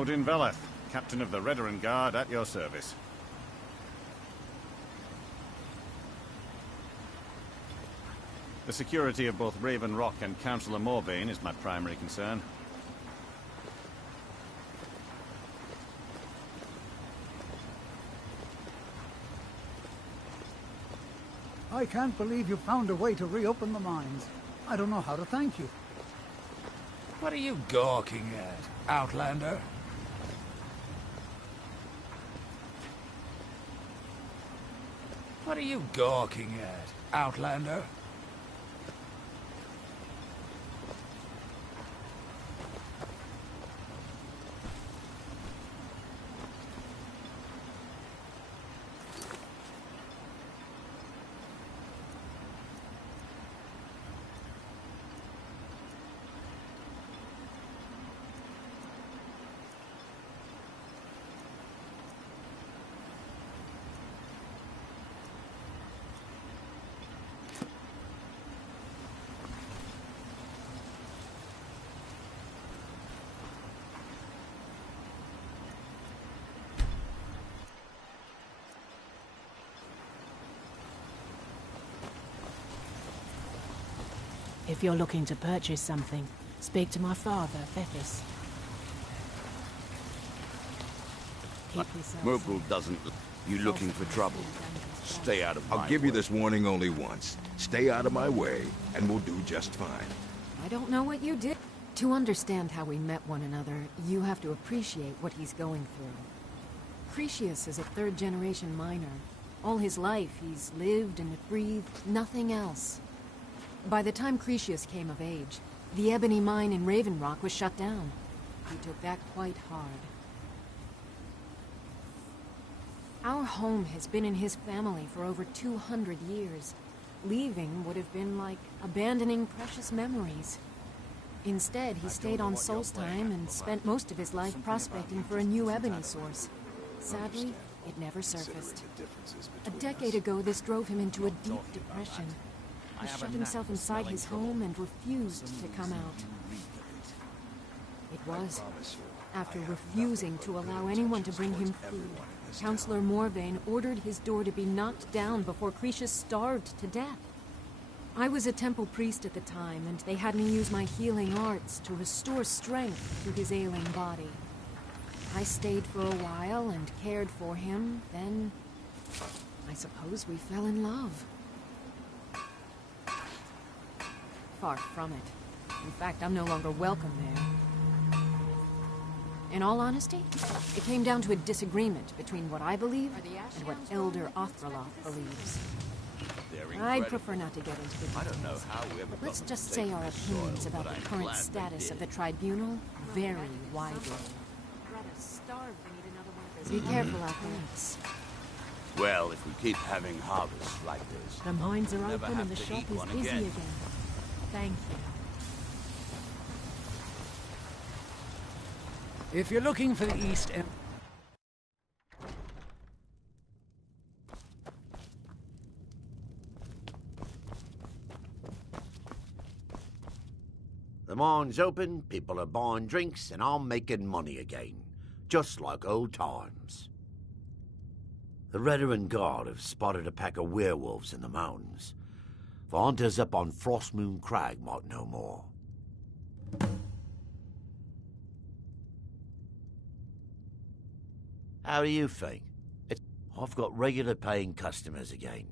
Odin Veleth, Captain of the Redoran Guard, at your service. The security of both Raven Rock and Councillor Morvain is my primary concern. I can't believe you found a way to reopen the mines. I don't know how to thank you. What are you gawking at, Outlander? What are you gawking at, Outlander? If you're looking to purchase something, speak to my father, Fethis. Merkel doesn't... You looking for trouble? Stay out of my way. I'll give you this warning only once. Stay out of my way, and we'll do just fine. I don't know what you did. To understand how we met one another, you have to appreciate what he's going through. Cretius is a third-generation miner. All his life, he's lived and breathed nothing else. By the time Cretius came of age, the ebony mine in Raven Rock was shut down. He took that quite hard. Our home has been in his family for over 200 years. Leaving would have been like abandoning precious memories. Instead, he stayed on Solstheim and spent most of his life prospecting for a new ebony source. Sadly, it never surfaced. A decade ago, this drove him into a deep depression. He shut himself inside his home and refused to come out. It was after refusing to allow anyone to bring him food, Councillor Morvain ordered his door to be knocked down before Cretius starved to death. I was a temple priest at the time, and they had me use my healing arts to restore strength to his ailing body. I stayed for a while and cared for him, then I suppose we fell in love. Far from it. In fact, I'm no longer welcome there. In all honesty, it came down to a disagreement between what I believe and what Elder Othraloth believes. I'd prefer not to get into the details. I don't know how we ever Let's just say our opinions about the current status of the tribunal vary widely. Be careful out there. Well, if we keep having harvests like this... The mines are never open have and the to shop eat is one busy again. again. Thank you. If you're looking for the East End... The mine's open, people are buying drinks, and I'm making money again. Just like old times. The Redoran Guard have spotted a pack of werewolves in the mountains. The hunters up on Frostmoon Crag might know more. How do you think? I've got regular paying customers again.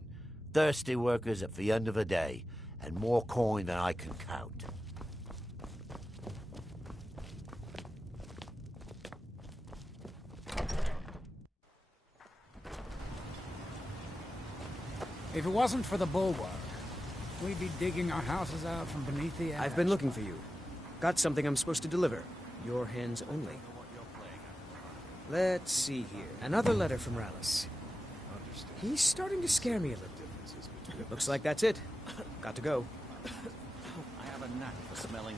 Thirsty workers at the end of the day, and more coin than I can count. If it wasn't for the bulwark, we'd be digging our houses out from beneath the ash. I've been looking for you. Got something I'm supposed to deliver. Your hands only. Let's see here. Another letter from Rallis. He's starting to scare me a little. Looks like that's it. Got to go. I have a knack for smelling.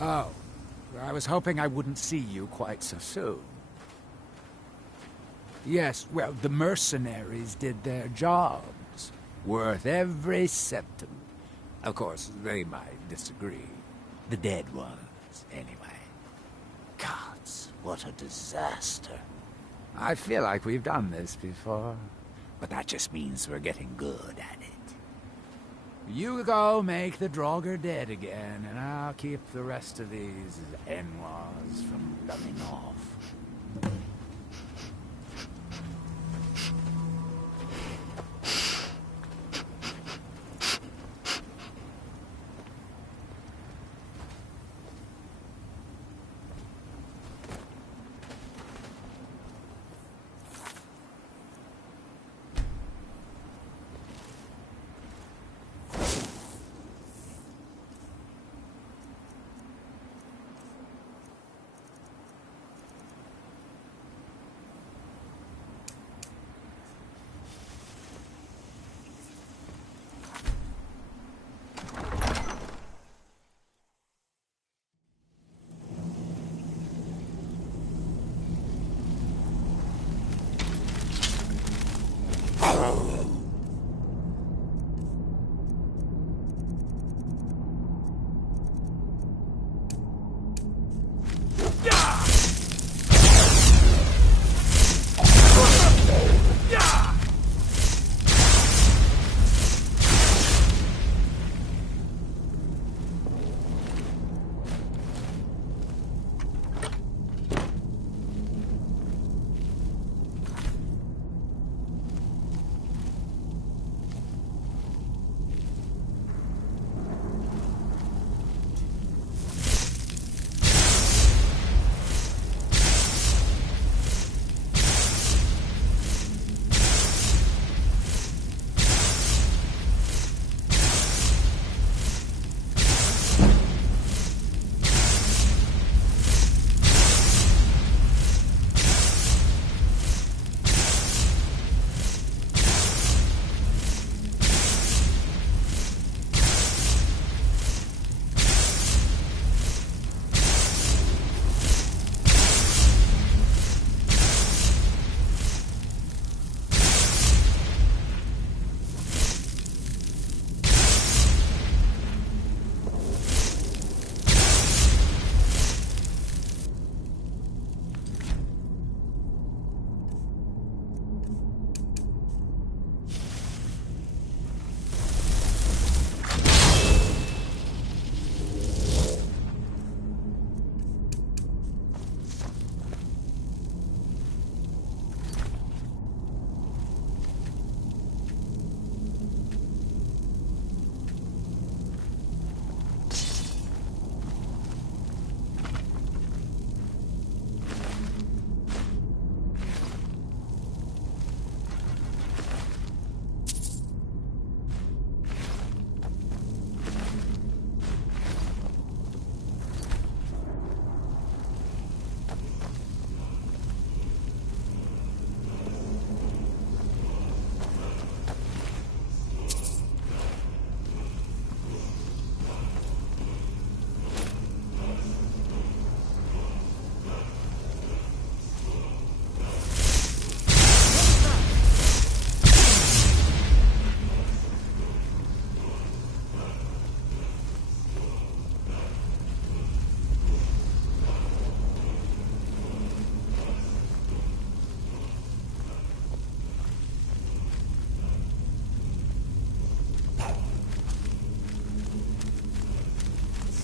Oh, I was hoping I wouldn't see you quite so soon. Yes, well, the mercenaries did their jobs. Worth every centime. Of course, they might disagree. The dead ones, anyway. Gods, what a disaster. I feel like we've done this before, but that just means we're getting good at it. You go make the Draugr dead again, and I'll keep the rest of these en-laws from running off.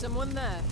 Someone there.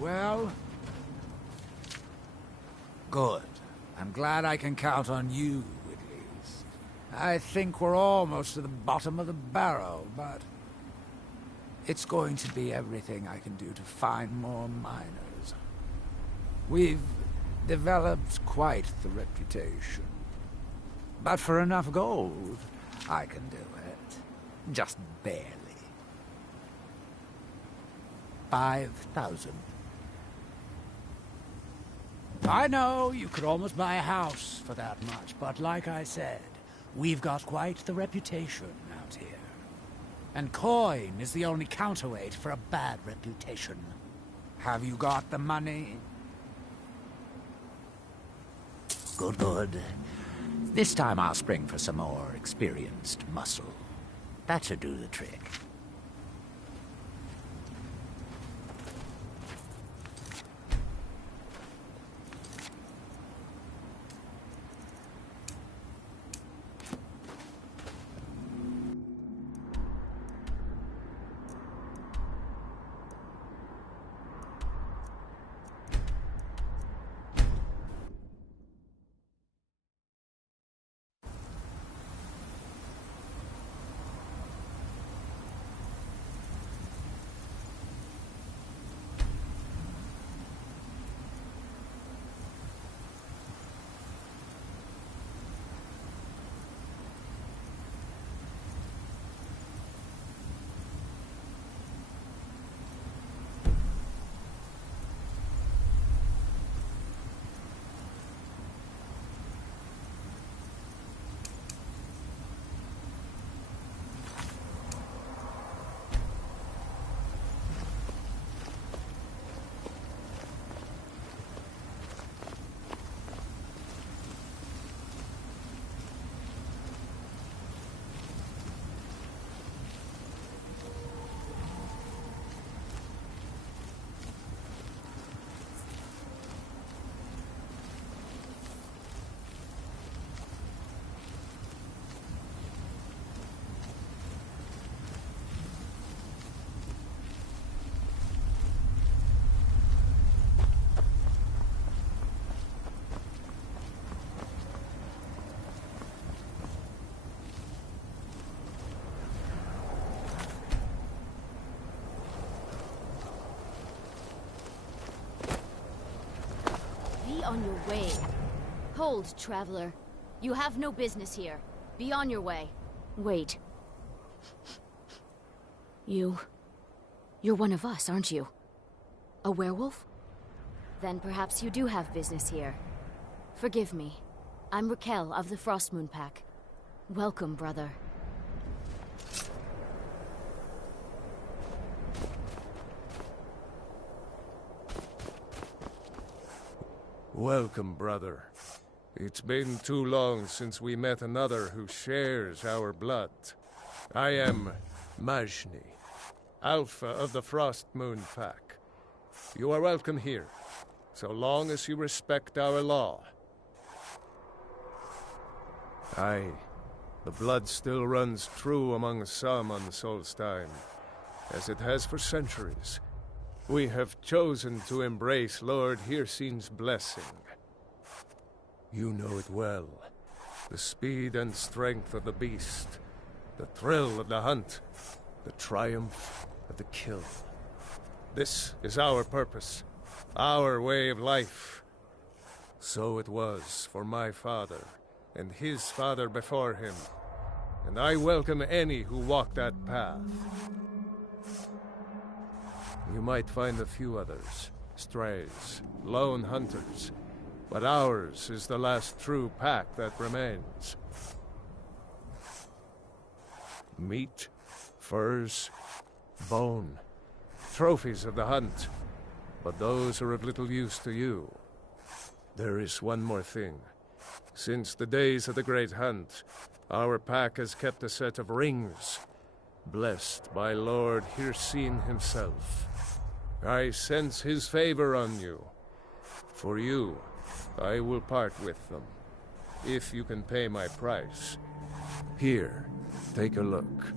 Well? Good. I'm glad I can count on you, at least. I think we're almost to the bottom of the barrel, but... it's going to be everything I can do to find more miners. We've developed quite the reputation. But for enough gold, I can do it. Just barely. 5,000. I know you could almost buy a house for that much, but like I said, we've got quite the reputation out here. And coin is the only counterweight for a bad reputation. Have you got the money? Good, good. This time I'll spring for some more experienced muscle. That should do the trick. Be on your way. Hold, traveler. You have no business here. Be on your way. Wait. You're one of us, aren't you? A werewolf? Then perhaps you do have business here. Forgive me. I'm Raquel of the Frostmoon Pack. Welcome, brother. Welcome, brother. It's been too long since we met another who shares our blood. I am Majni, Alpha of the Frostmoon Pack. You are welcome here, so long as you respect our law. Aye, the blood still runs true among some on Solstheim, as it has for centuries. We have chosen to embrace Lord Hircine's blessing. You know it well. The speed and strength of the beast, the thrill of the hunt, the triumph of the kill. This is our purpose, our way of life. So it was for my father, and his father before him, and I welcome any who walk that path. You might find a few others, strays, lone hunters, but ours is the last true pack that remains. Meat, furs, bone, trophies of the hunt, but those are of little use to you. There is one more thing. Since the days of the Great Hunt, our pack has kept a set of rings, blessed by Lord Hircine himself. I sense his favor on you. For you, I will part with them, if you can pay my price. Here, take a look.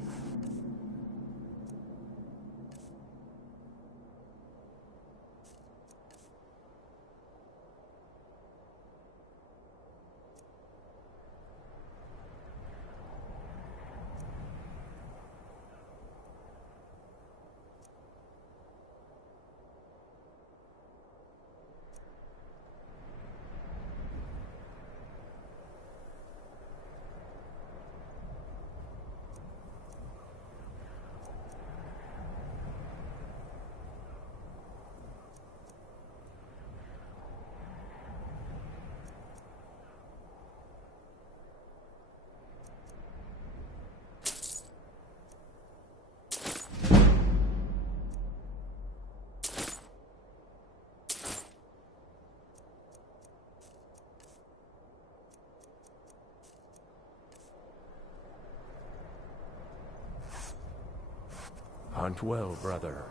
Hunt well, brother.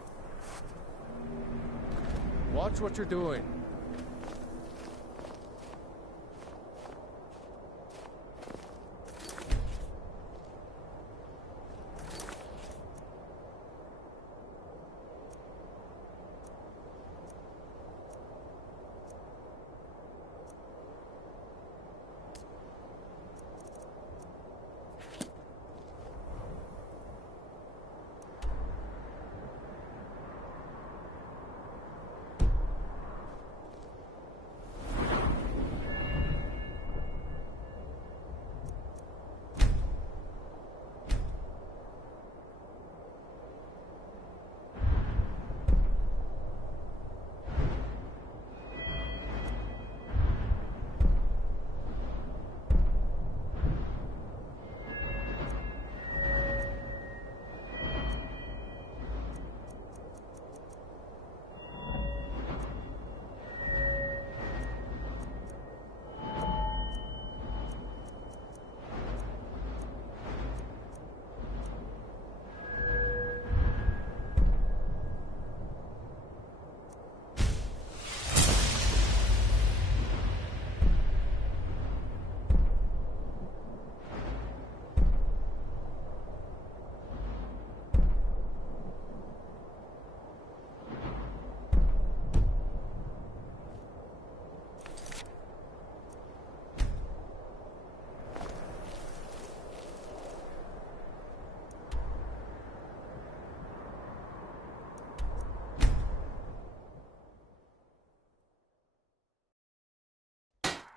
Watch what you're doing.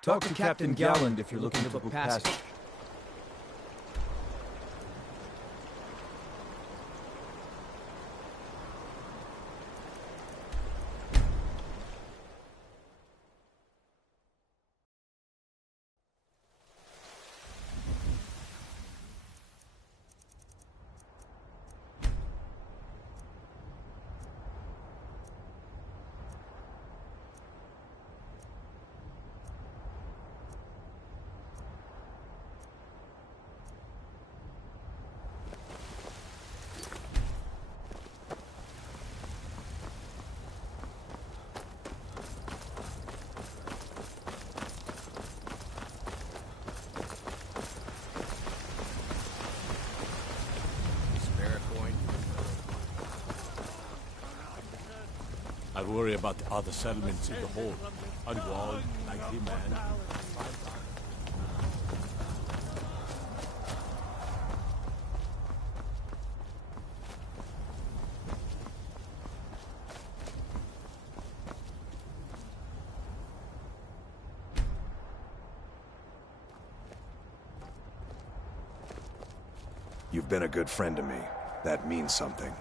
Talk to Captain Galland if you're looking to book passage. I worry about the other settlements in the hole. Unwalled, likely man. You've been a good friend to me. That means something.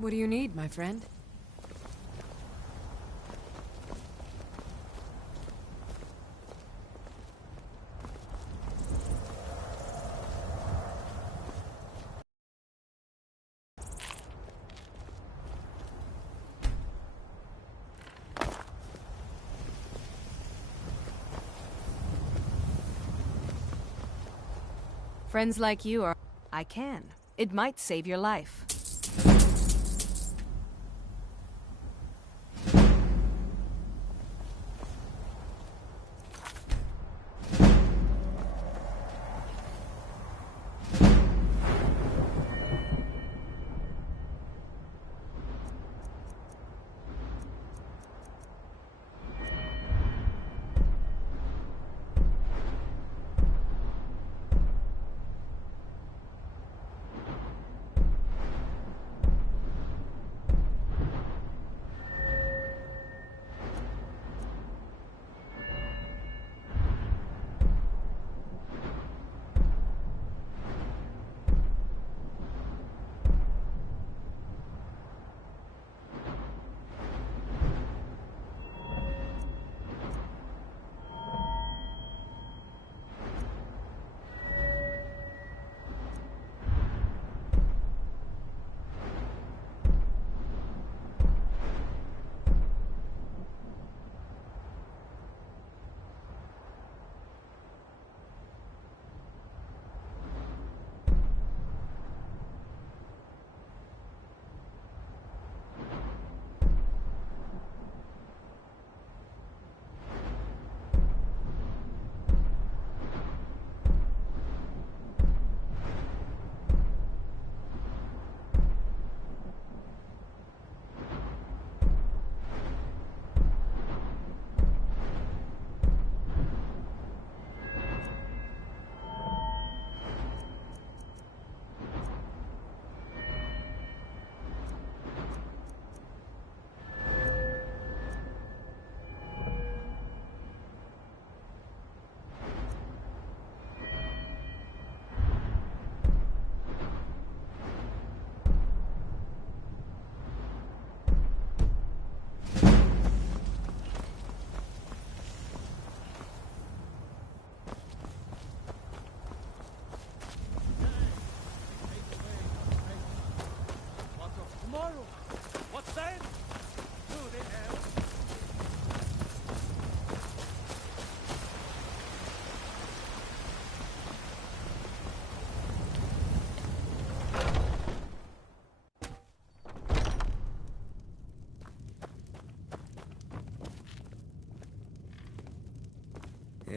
What do you need, my friend? Friends like you are... I can. It might save your life.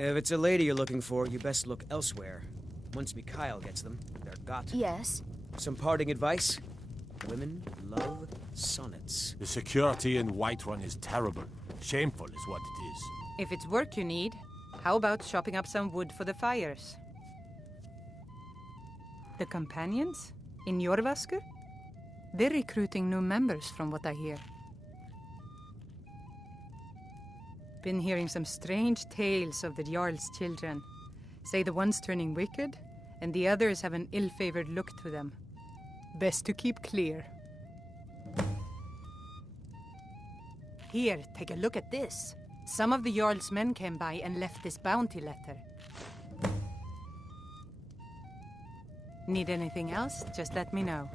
If it's a lady you're looking for, you best look elsewhere. Once Mikhail gets them, they're got. Yes? Some parting advice? Women love sonnets. The security in Whiterun is terrible. Shameful is what it is. If it's work you need, how about chopping up some wood for the fires? The companions? In Jorvasker? They're recruiting new members from what I hear. Been hearing some strange tales of the Jarl's children. Say the one's turning wicked, and the others have an ill-favored look to them. Best to keep clear. Here, take a look at this. Some of the Jarl's men came by and left this bounty letter. Need anything else? Just let me know.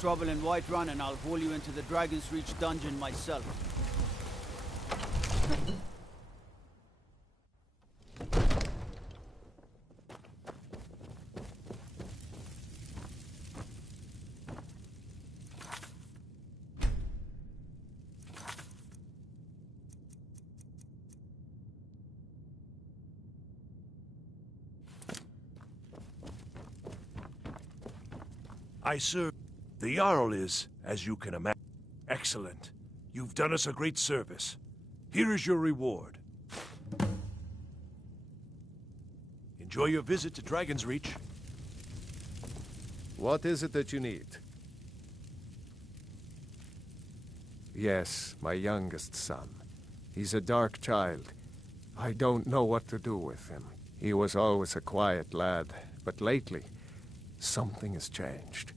trouble in Whiterun and I'll haul you into the Dragon's Reach dungeon myself. I serve. The Jarl is, as you can imagine, excellent. You've done us a great service. Here is your reward. Enjoy your visit to Dragon's Reach. What is it that you need? Yes, my youngest son. He's a dark child. I don't know what to do with him. He was always a quiet lad, but lately, something has changed.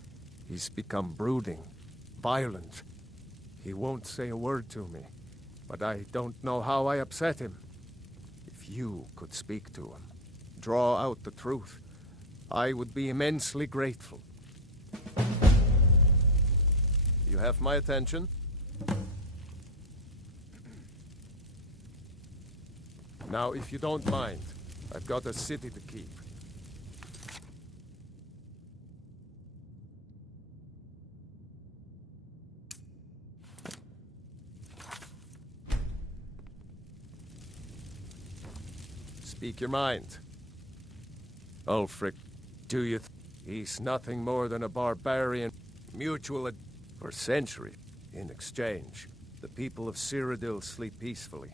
He's become brooding, violent. He won't say a word to me, but I don't know how I upset him. If you could speak to him, draw out the truth, I would be immensely grateful. You have my attention? Now, if you don't mind, I've got a city to keep. Speak your mind. Ulfric, do you he's nothing more than a barbarian mutual for centuries. In exchange, the people of Cyrodiil sleep peacefully.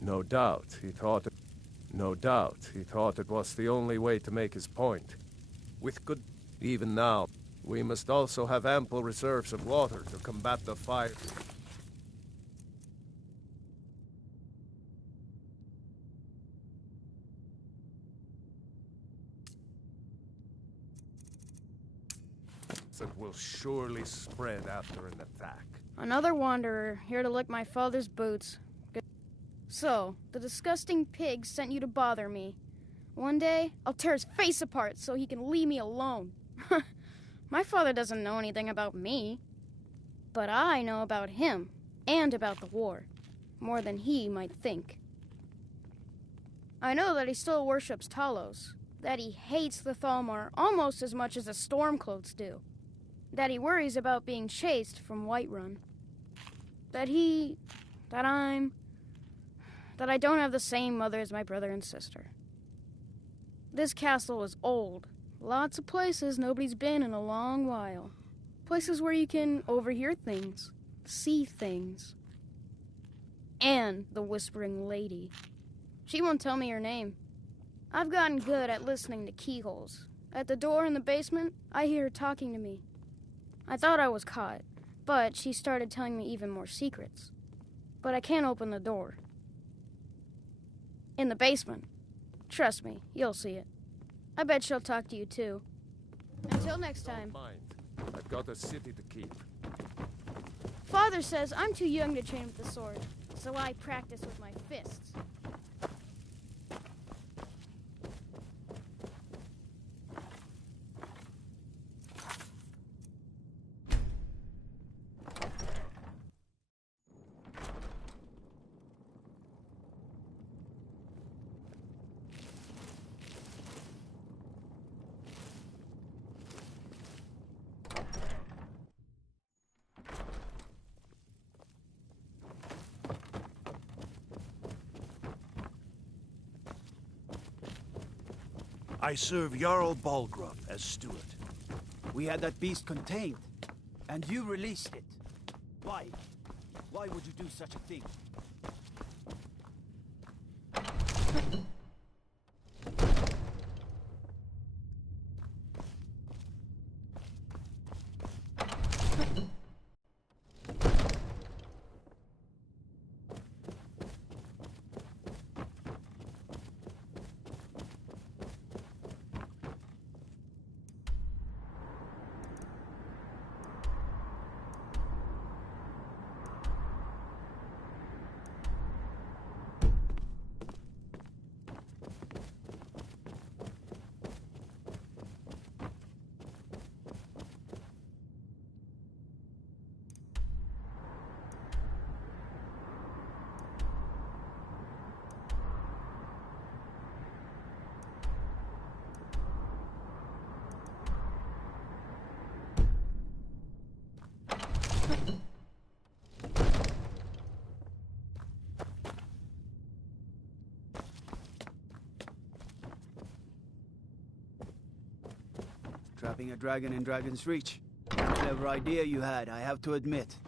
No doubt he thought it was the only way to make his point. With good even now, we must also have ample reserves of water to combat the fire. That will surely spread after an attack. Another wanderer, here to lick my father's boots. So, the disgusting pig sent you to bother me. One day, I'll tear his face apart so he can leave me alone. My father doesn't know anything about me. But I know about him, and about the war. More than he might think. I know that he still worships Talos. That he hates the Thalmor almost as much as the Stormcloaks do. That he worries about being chased from Whiterun. That I don't have the same mother as my brother and sister. This castle is old. Lots of places nobody's been in a long while. Places where you can overhear things, see things. And the Whispering Lady. She won't tell me her name. I've gotten good at listening to keyholes. At the door in the basement, I hear her talking to me. I thought I was caught, but she started telling me even more secrets. But I can't open the door. In the basement. Trust me, you'll see it. I bet she'll talk to you too. Until next time. Don't mind. I've got a city to keep. Father says I'm too young to train with the sword, so I practice with my fists. I serve Jarl Balgruuf as steward. We had that beast contained, and you released it. Why? Why would you do such a thing? Trapping a dragon in Dragon's Reach. Clever idea you had, I have to admit.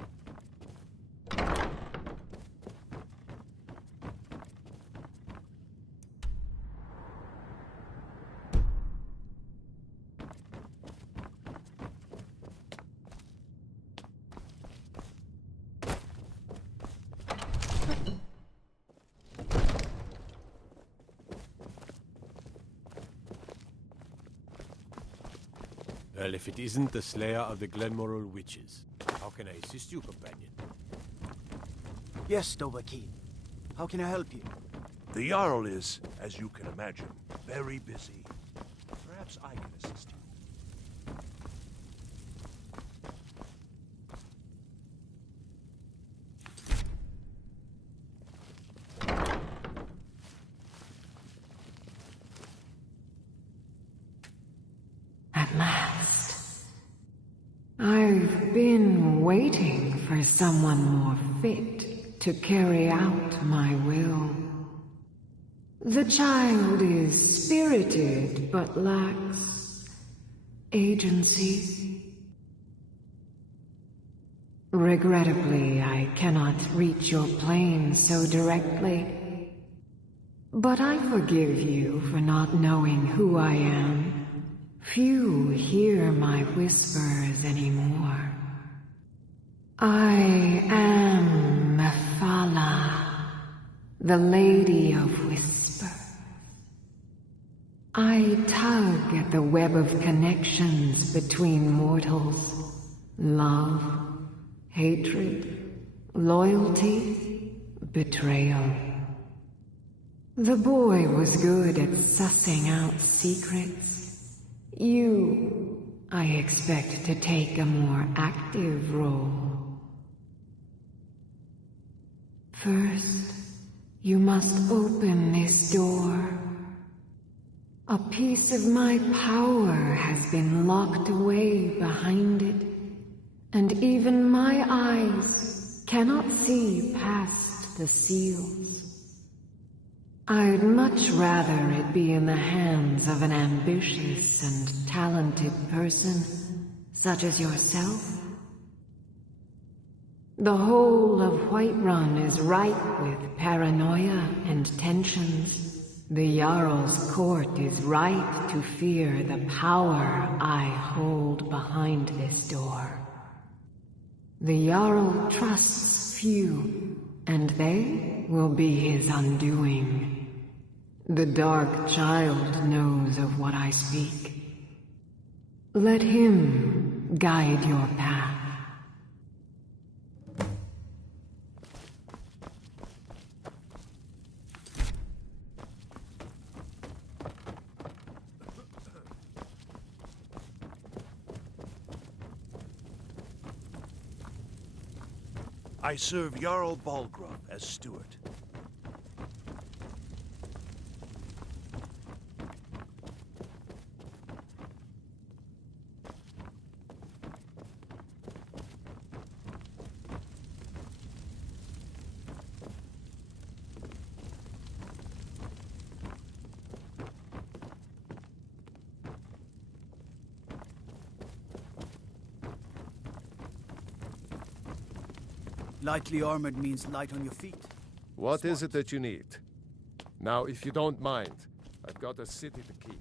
Well, if it isn't the slayer of the Glenmoral witches, how can I assist you, companion? Yes, Dovahkiin. How can I help you? The Jarl is, as you can imagine, very busy. Perhaps I can assist you. At last. I've been waiting for someone more fit to carry out my will. The child is spirited but lacks agency. Regrettably, I cannot reach your plane so directly. But I forgive you for not knowing who I am. Few hear my whispers anymore. I am Mephala, the Lady of Whispers. I tug at the web of connections between mortals. Love, hatred, loyalty, betrayal. The boy was good at sussing out secrets. You, I expect to take a more active role. First, you must open this door. A piece of my power has been locked away behind it, and even my eyes cannot see past the seals. I'd much rather it be in the hands of an ambitious and talented person, such as yourself. The whole of Whiterun is ripe with paranoia and tensions. The Jarl's court is right to fear the power I hold behind this door. The Jarl trusts few, and they will be his undoing. The Dark Child knows of what I speak. Let him guide your path. I serve Jarl Balgruuf as steward. Lightly armored means light on your feet. What is it that you need? Now, if you don't mind, I've got a city to keep.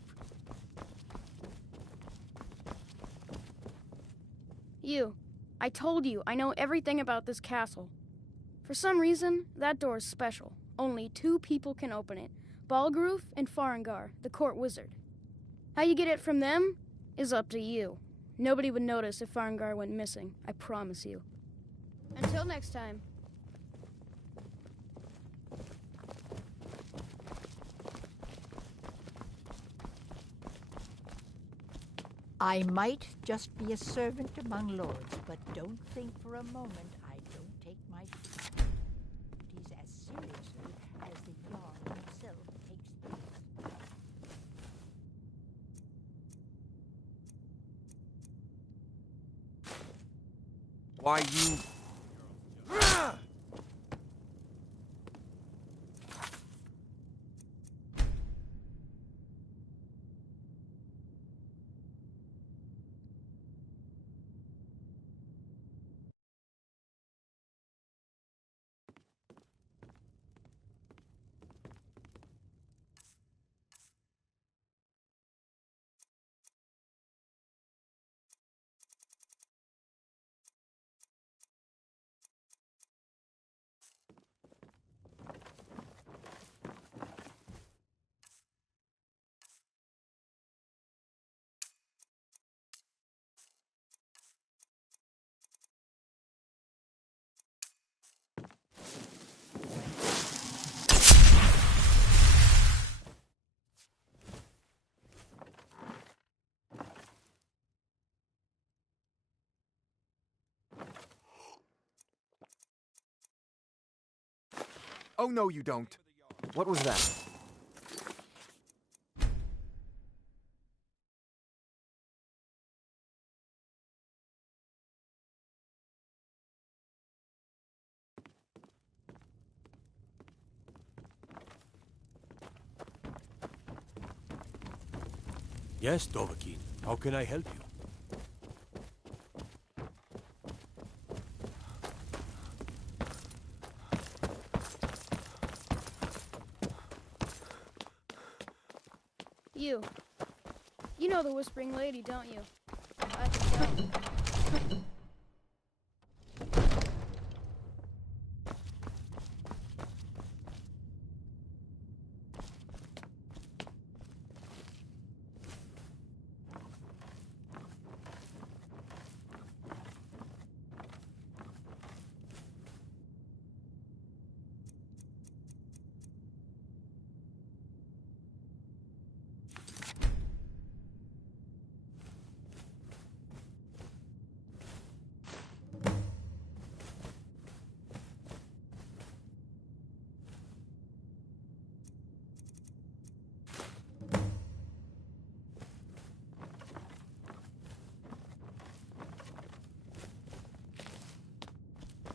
You. I told you, I know everything about this castle. For some reason, that door is special. Only 2 people can open it. Balgruuf and Farengar, the court wizard. How you get it from them is up to you. Nobody would notice if Farengar went missing, I promise you. Until next time. I might just be a servant among lords, but don't think for a moment I don't take my duties as seriously as the Jarl himself takes them. Why, you... Oh, no, you don't. What was that? Yes, Dovahkiin. How can I help you? You know the Whispering Lady, don't you? I can tell.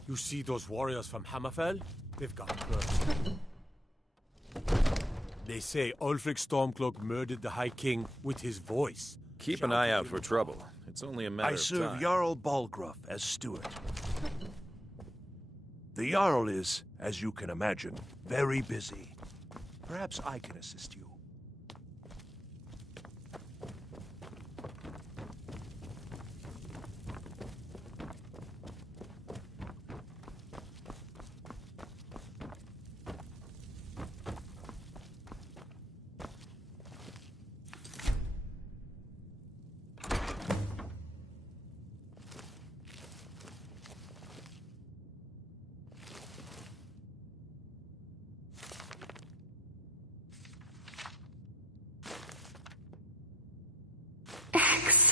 You see those warriors from Hammerfell? They've got cursed. They say Ulfric Stormcloak murdered the High King with his voice. Keep an eye out for trouble. It's only a matter I of serve time. Jarl Balgruuf as steward. The Jarl is, as you can imagine, very busy. Perhaps I can assist you.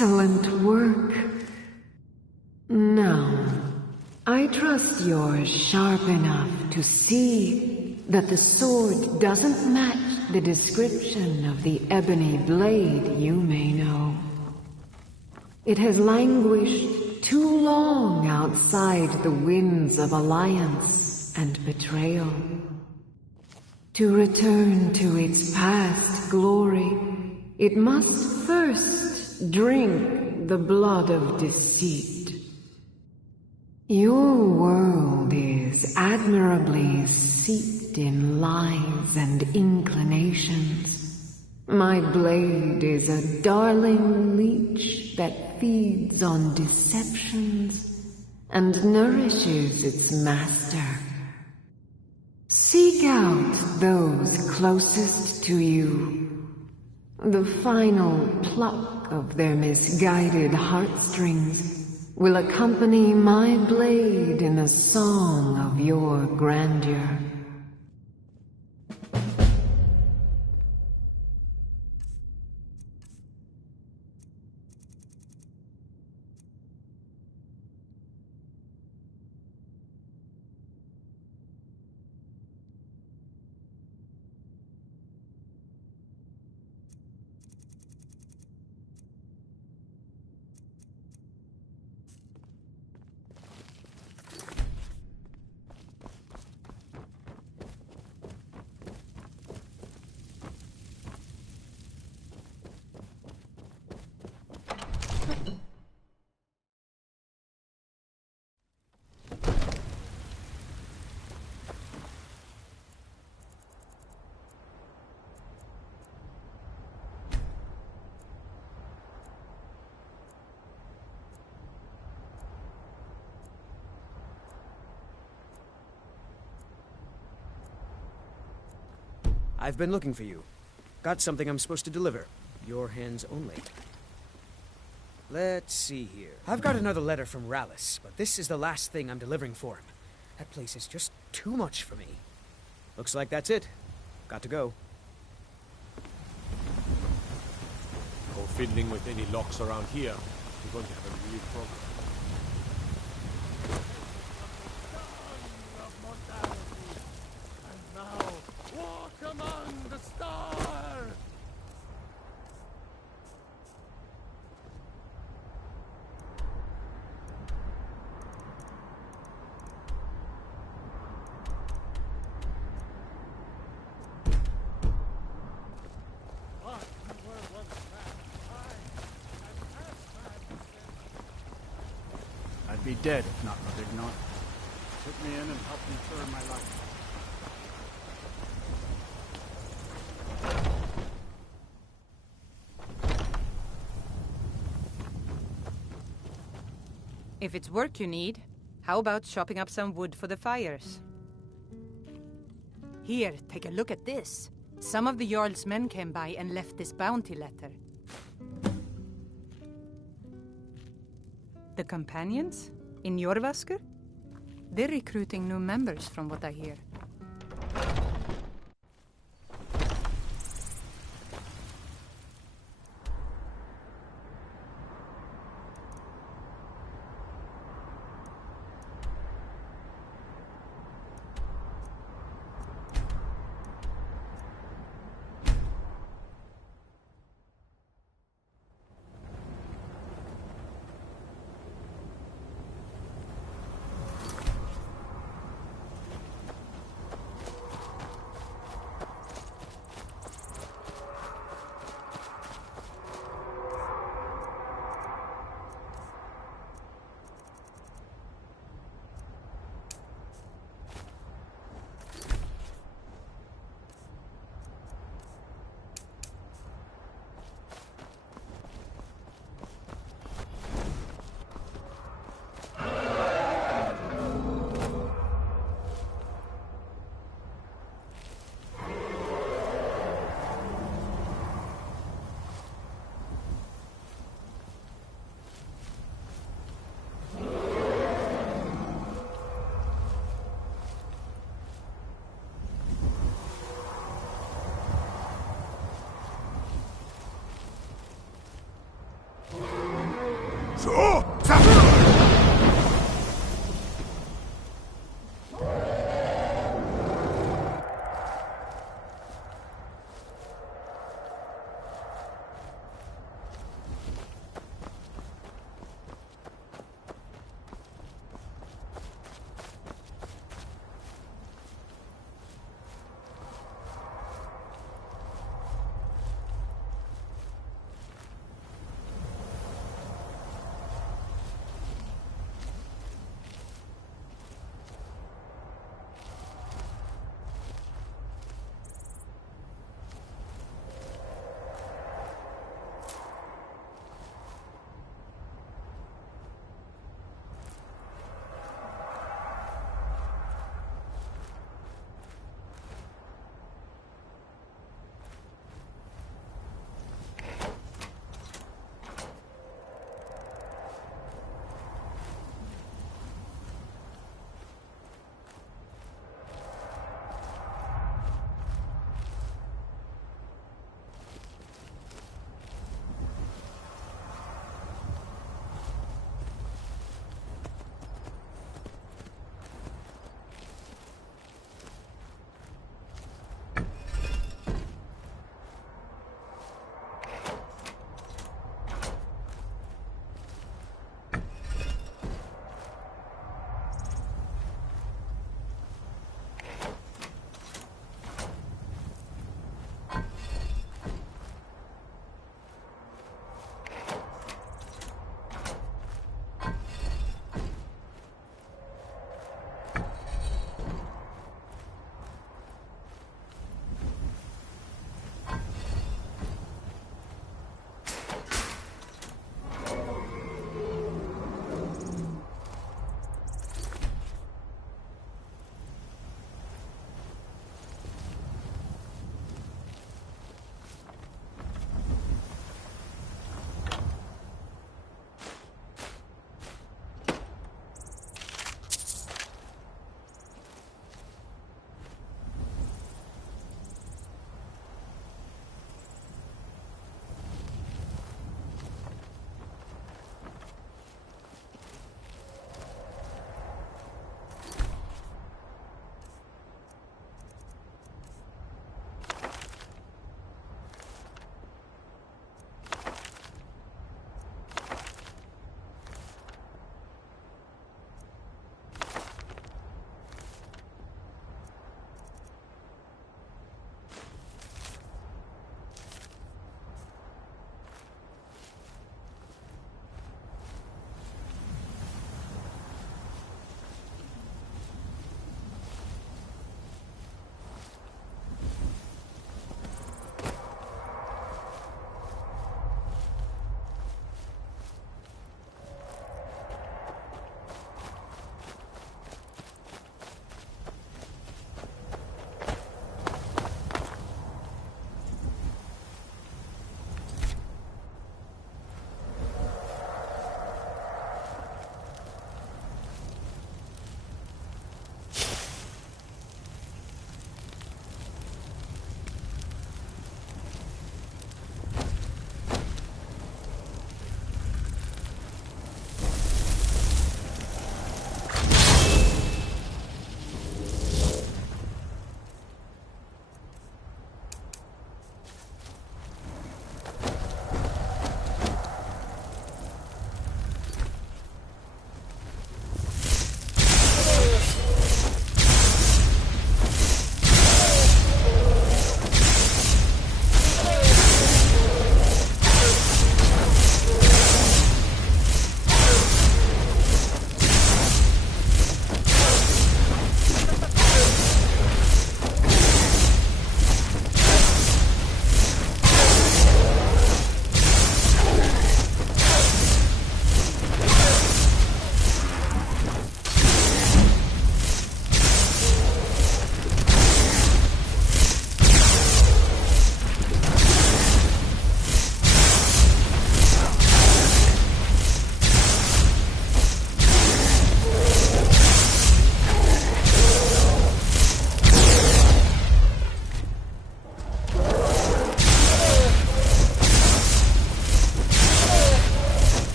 Excellent work. Now, I trust you're sharp enough to see that the sword doesn't match the description of the ebony blade you may know. It has languished too long outside the winds of alliance and betrayal. To return to its past glory, it must first drink the blood of deceit. Your world is admirably steeped in lies and inclinations. My blade is a darling leech that feeds on deceptions and nourishes its master. Seek out those closest to you. The final pluck of their misguided heartstrings will accompany my blade in the song of your grandeur. I've been looking for you. Got something I'm supposed to deliver. Your hands only. Let's see here. I've got another letter from Rallis, but this is the last thing I'm delivering for him. That place is just too much for me. Looks like that's it. Got to go. Go fiddling with any locks around here. You're going to have a real problem. among the stars! I'd be dead if not for Vignon. Took me in and helped me turn my life. If it's work you need, how about chopping up some wood for the fires? Here, take a look at this. Some of the Jarl's men came by and left this bounty letter. The companions? In Jorvasker? They're recruiting new members from what I hear.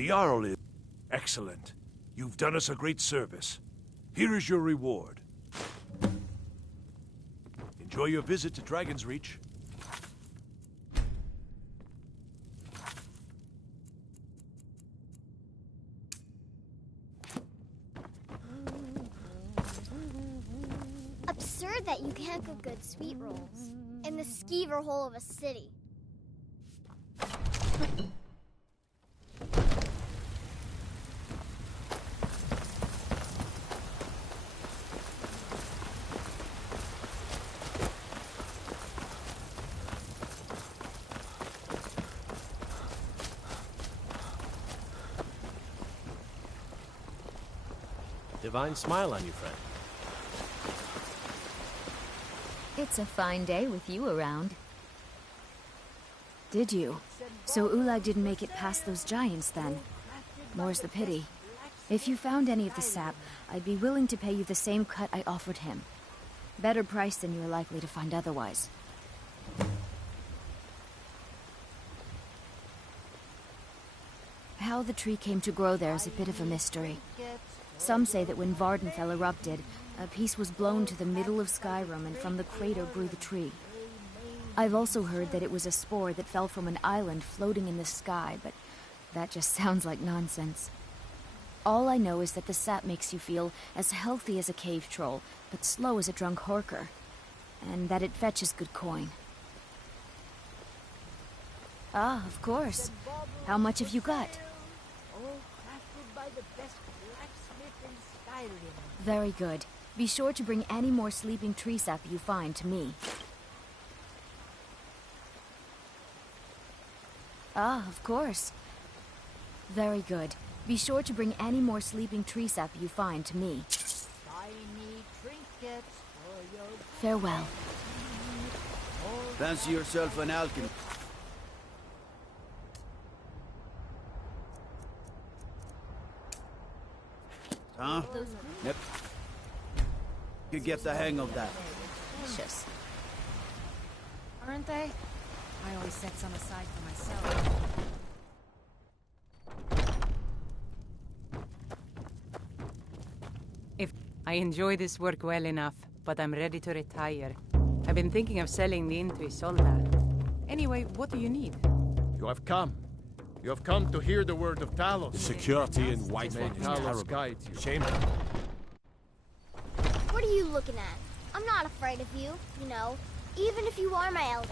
The Jarl is... Excellent. You've done us a great service. Here is your reward. Enjoy your visit to Dragon's Reach. Absurd that you can't cook good sweet rolls in the skeever hole of a city. Divine smile on you, friend. It's a fine day with you around. Did you? So Ulag didn't make it past those giants then? More's the pity. If you found any of the sap, I'd be willing to pay you the same cut I offered him. Better price than you're likely to find otherwise. How the tree came to grow there is a bit of a mystery. Some say that when Vardenfell erupted, a piece was blown to the middle of Skyrim and from the crater grew the tree. I've also heard that it was a spore that fell from an island floating in the sky, but that just sounds like nonsense. All I know is that the sap makes you feel as healthy as a cave troll, but slow as a drunk horker, and that it fetches good coin. Ah, of course. How much have you got? Very good. Be sure to bring any more sleeping tree sap you find to me. Ah, of course. Very good. Be sure to bring any more sleeping tree sap you find to me. Farewell. Fancy yourself an alchemist. Huh? Yep. You get the hang of that. Delicious. Aren't they? I always set some aside for myself. I enjoy this work well enough, but I'm ready to retire. I've been thinking of selling the into Isolda. Anyway, what do you need? You have come. You have come to hear the word of Talos. The security in Whiteman is Talos terrible. guide you. Shameful. What are you looking at? I'm not afraid of you, you know, even if you are my elder.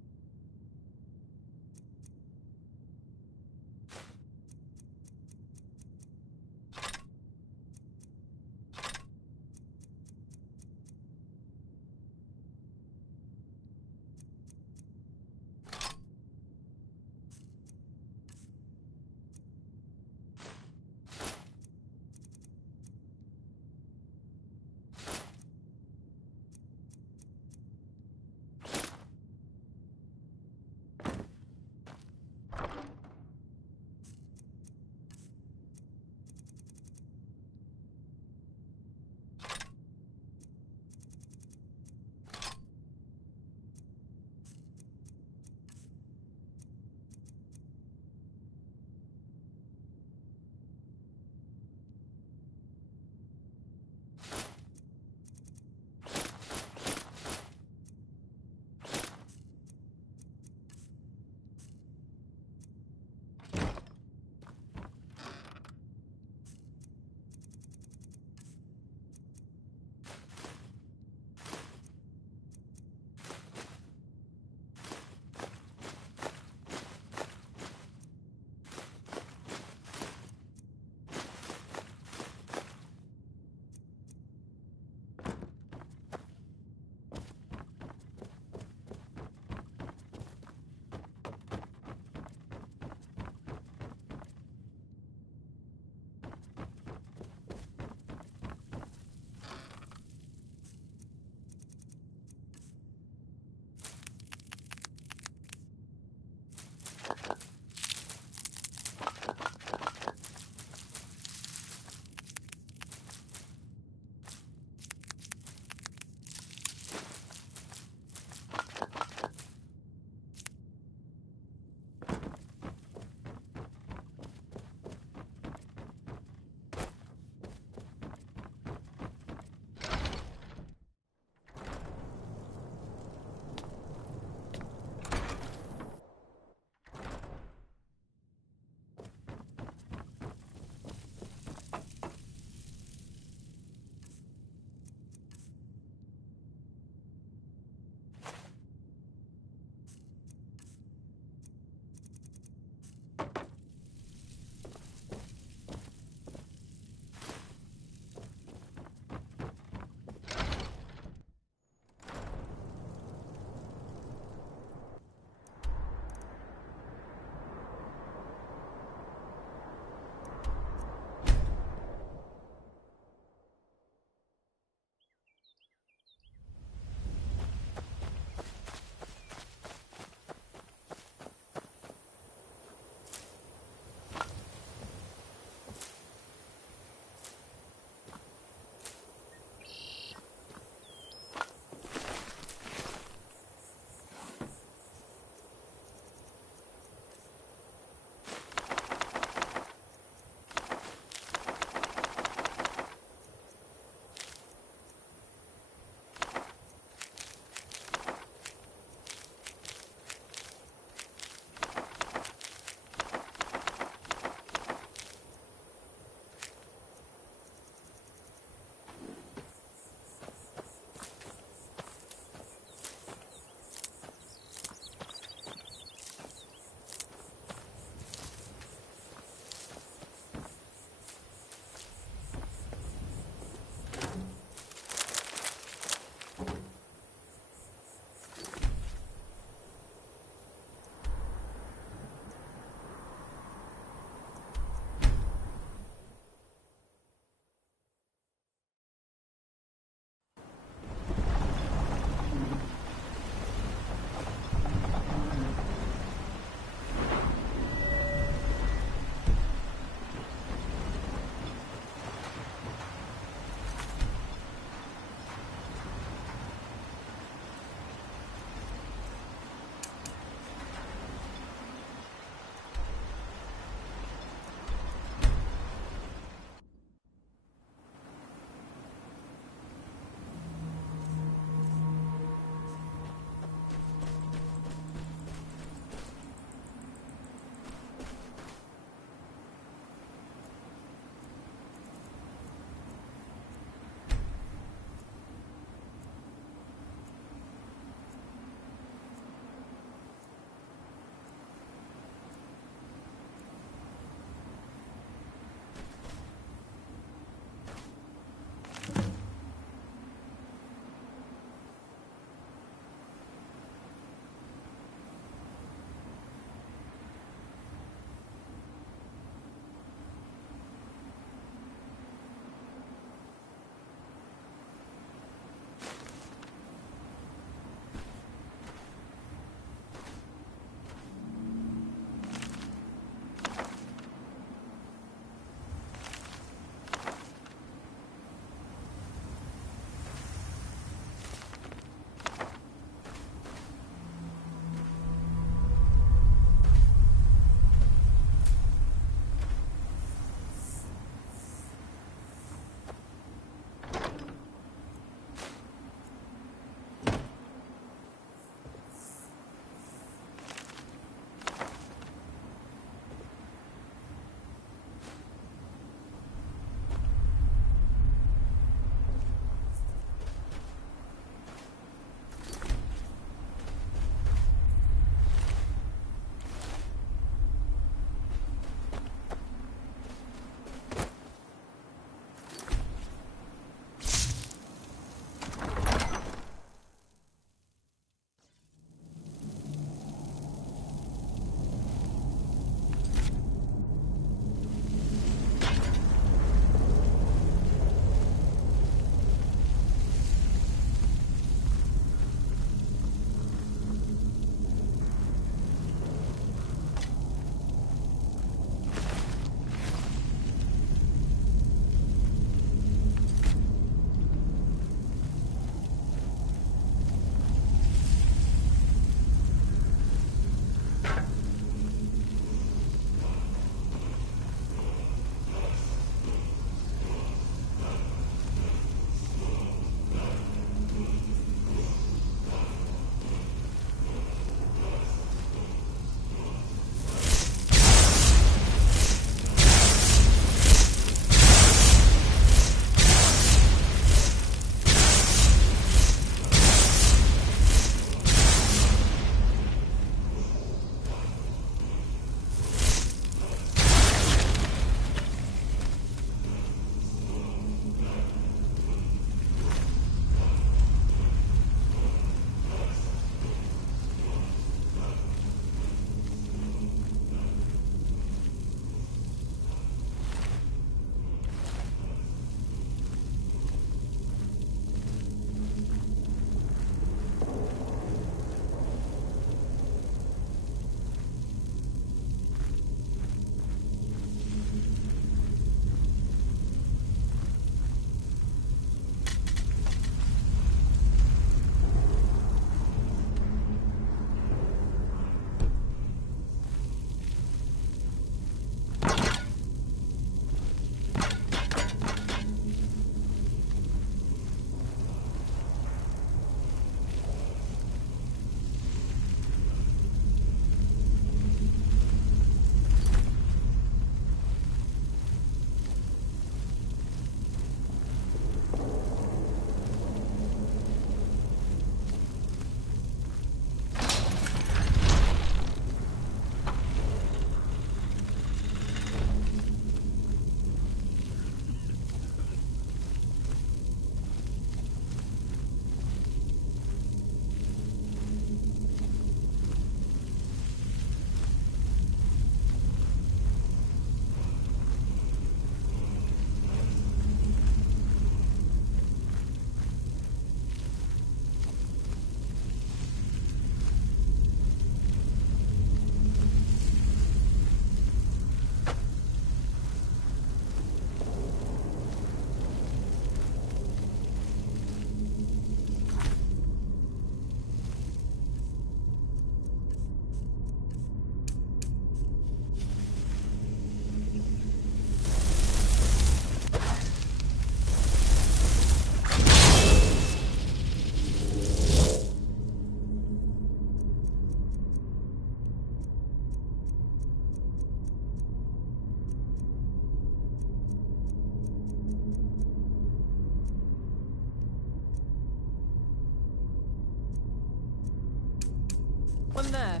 One there.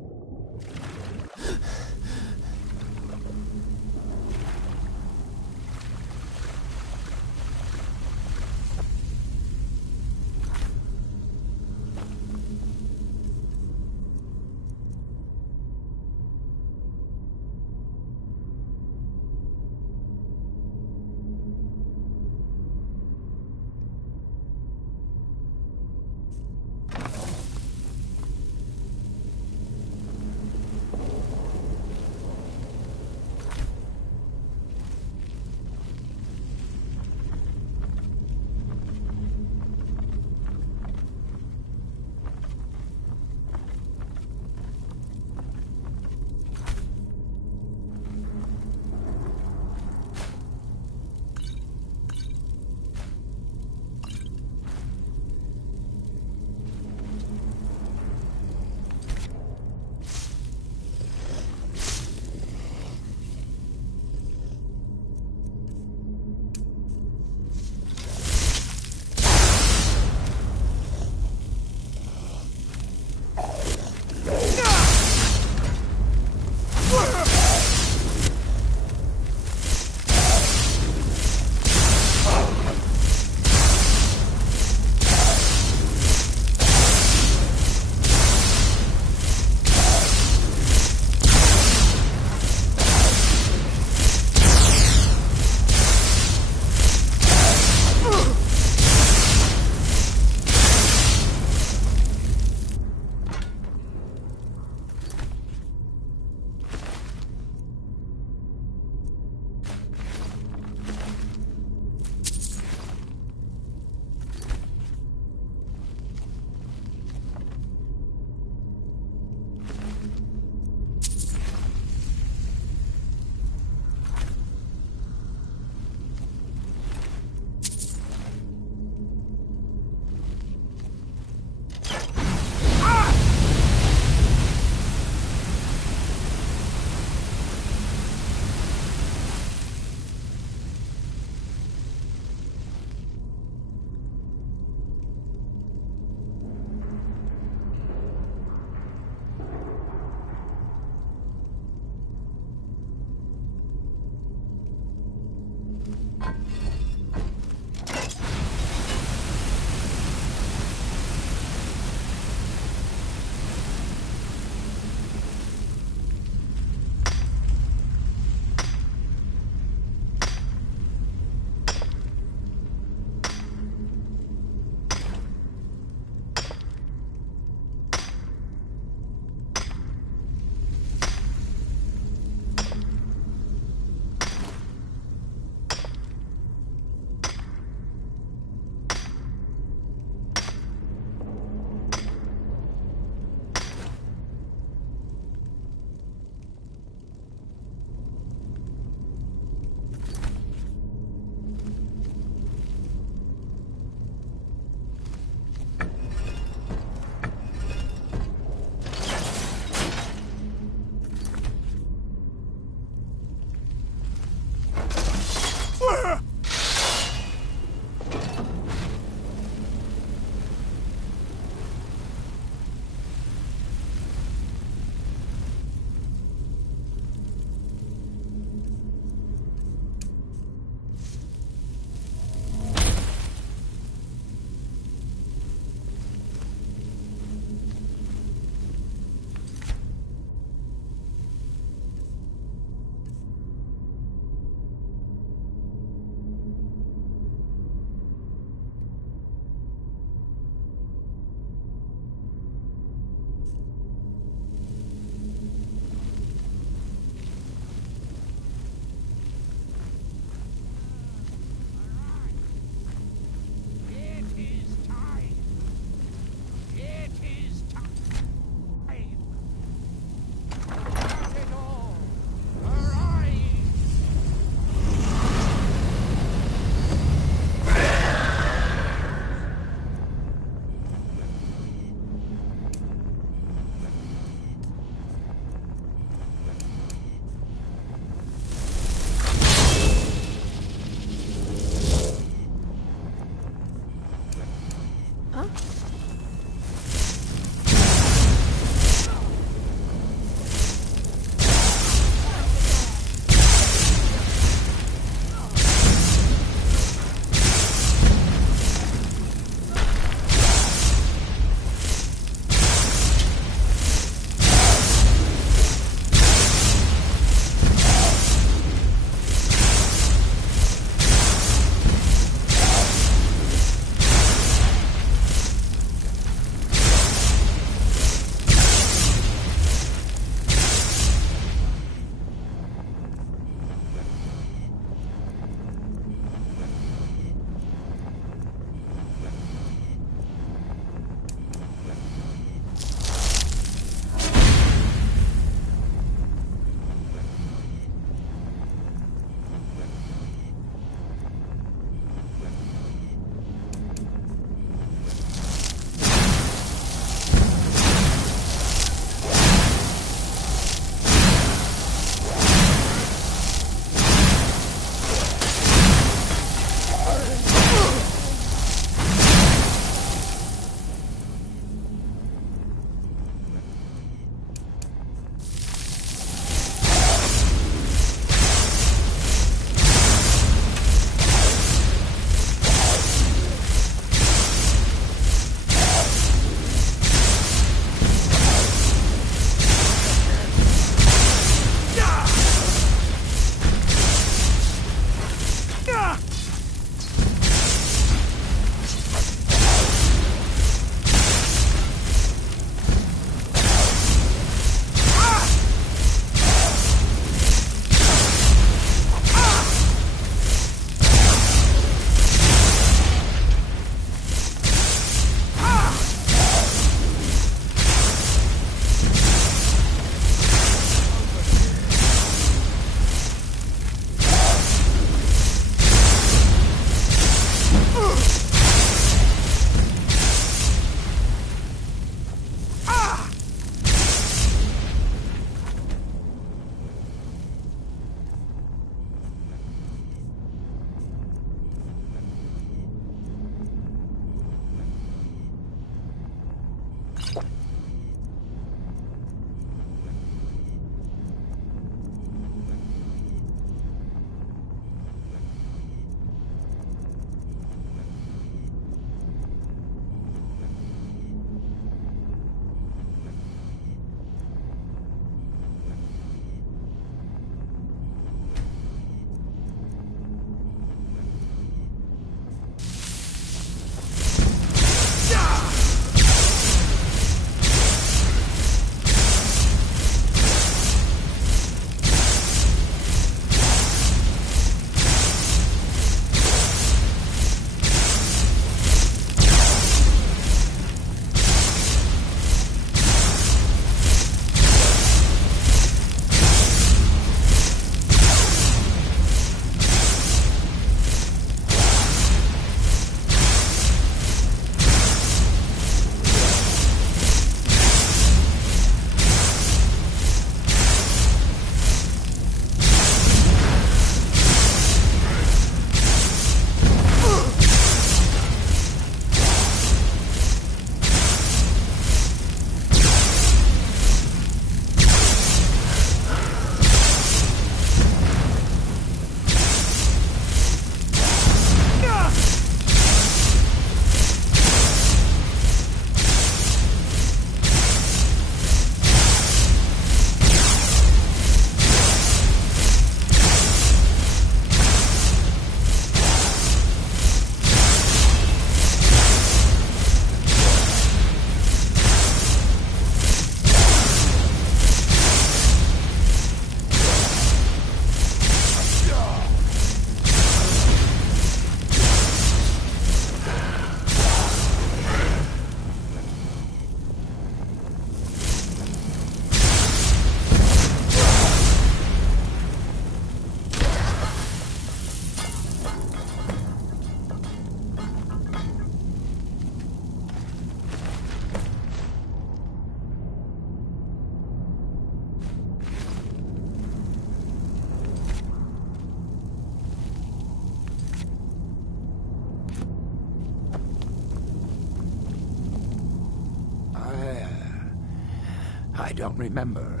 I don't remember.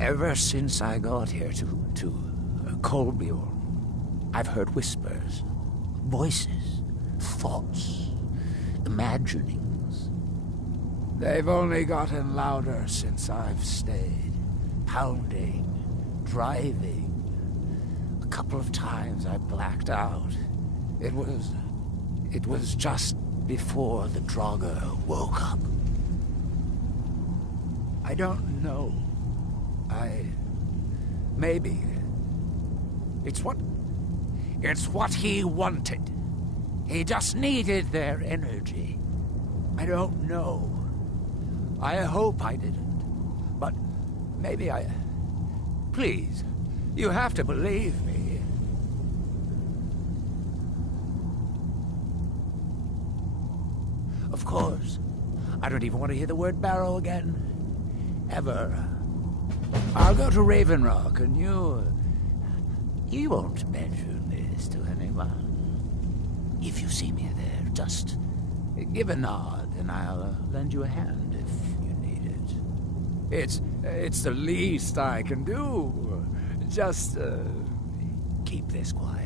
Ever since I got here to Colbiorn, I've heard whispers, voices, thoughts, imaginings. They've only gotten louder since I've stayed. Pounding, driving. A couple of times I blacked out. It was just before the Draugr woke up. I don't know. Maybe. It's what he wanted. He just needed their energy. I don't know. I hope I didn't. But maybe I... Please, you have to believe me. Of course. I don't even want to hear the word barrow again. Ever. I'll go to Raven Rock, and you won't mention this to anyone. If you see me there, just give a nod, and I'll lend you a hand if you need it. It's the least I can do. Just keep this quiet.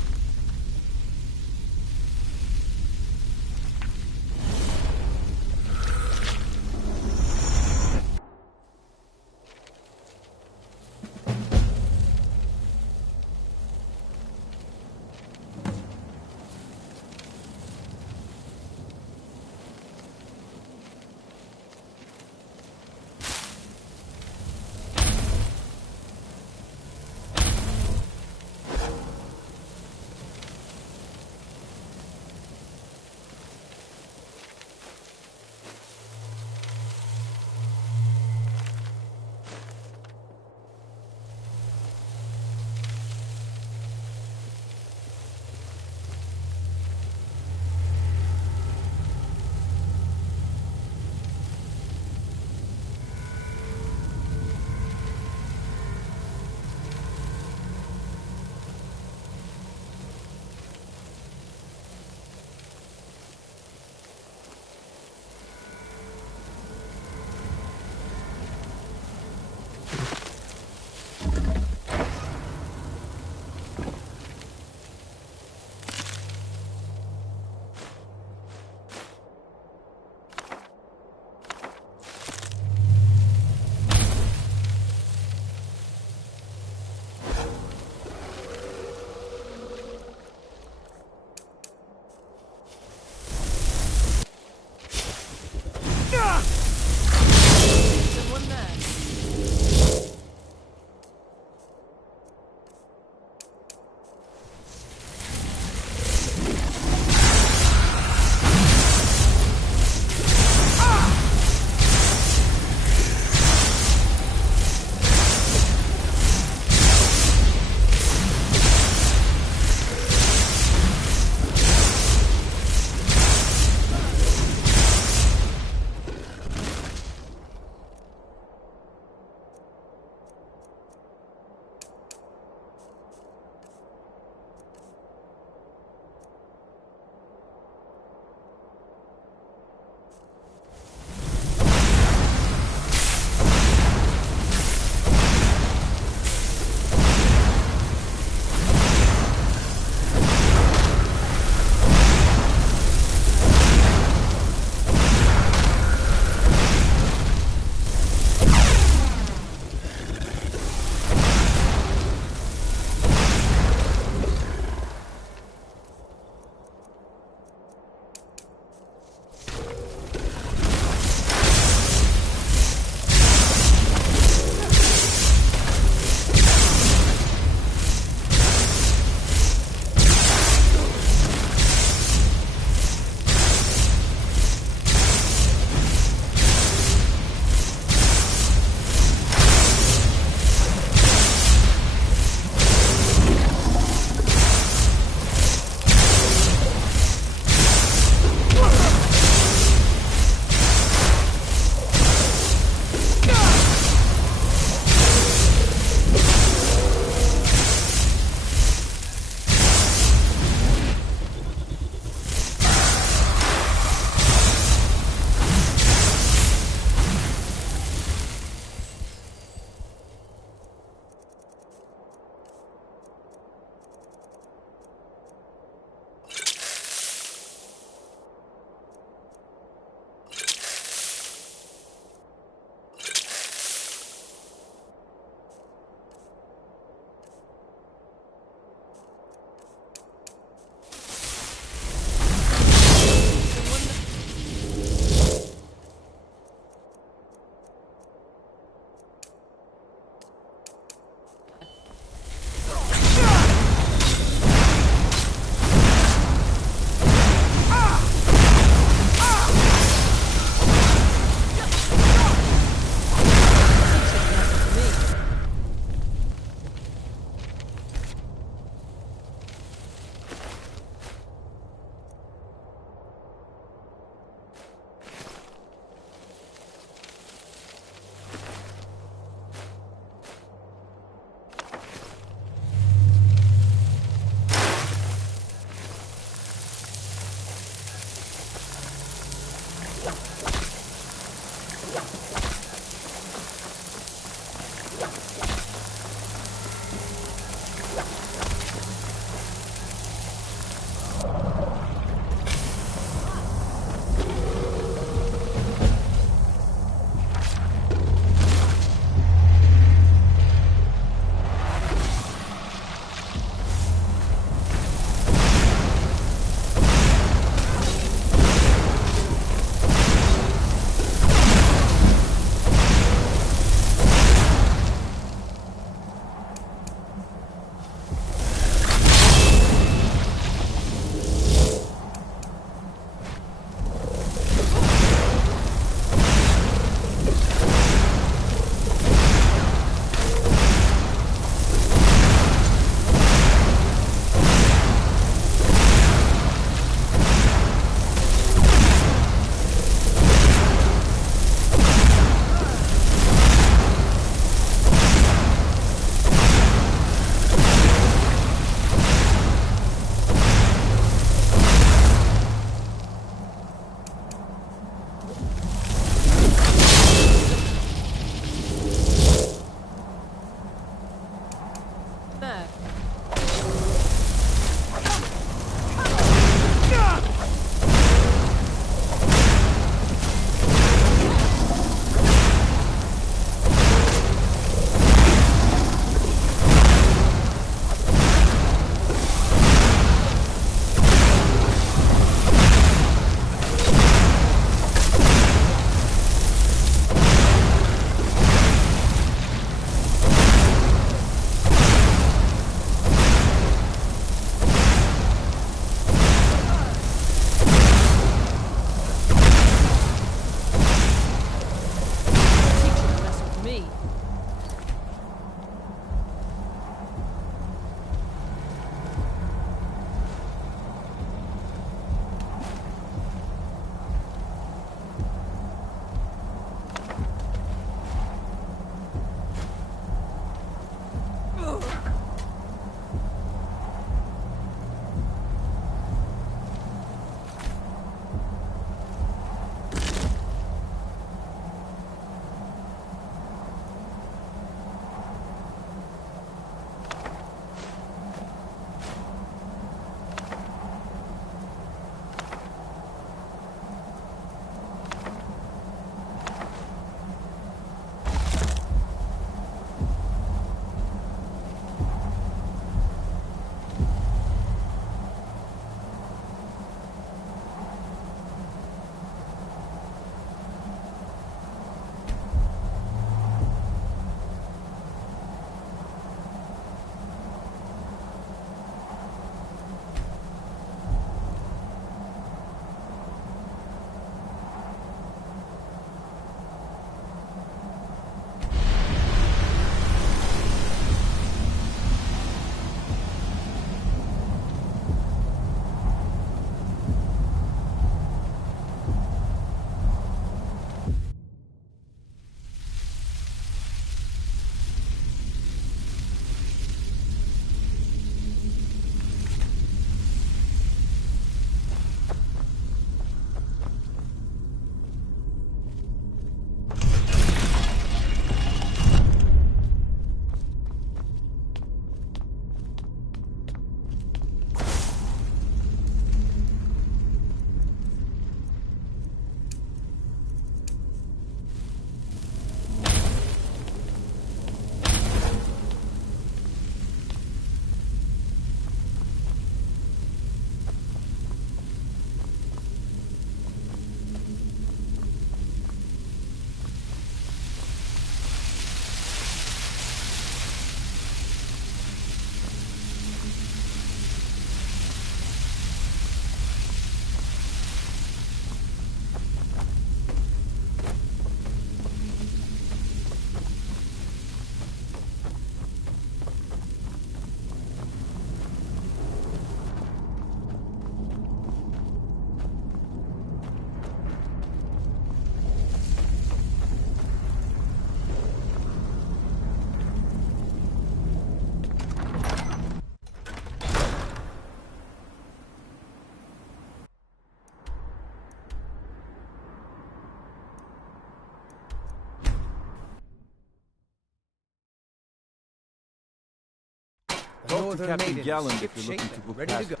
The Talk to northern Captain maidens, Galland if ship you're looking shape to and go ready past. to go.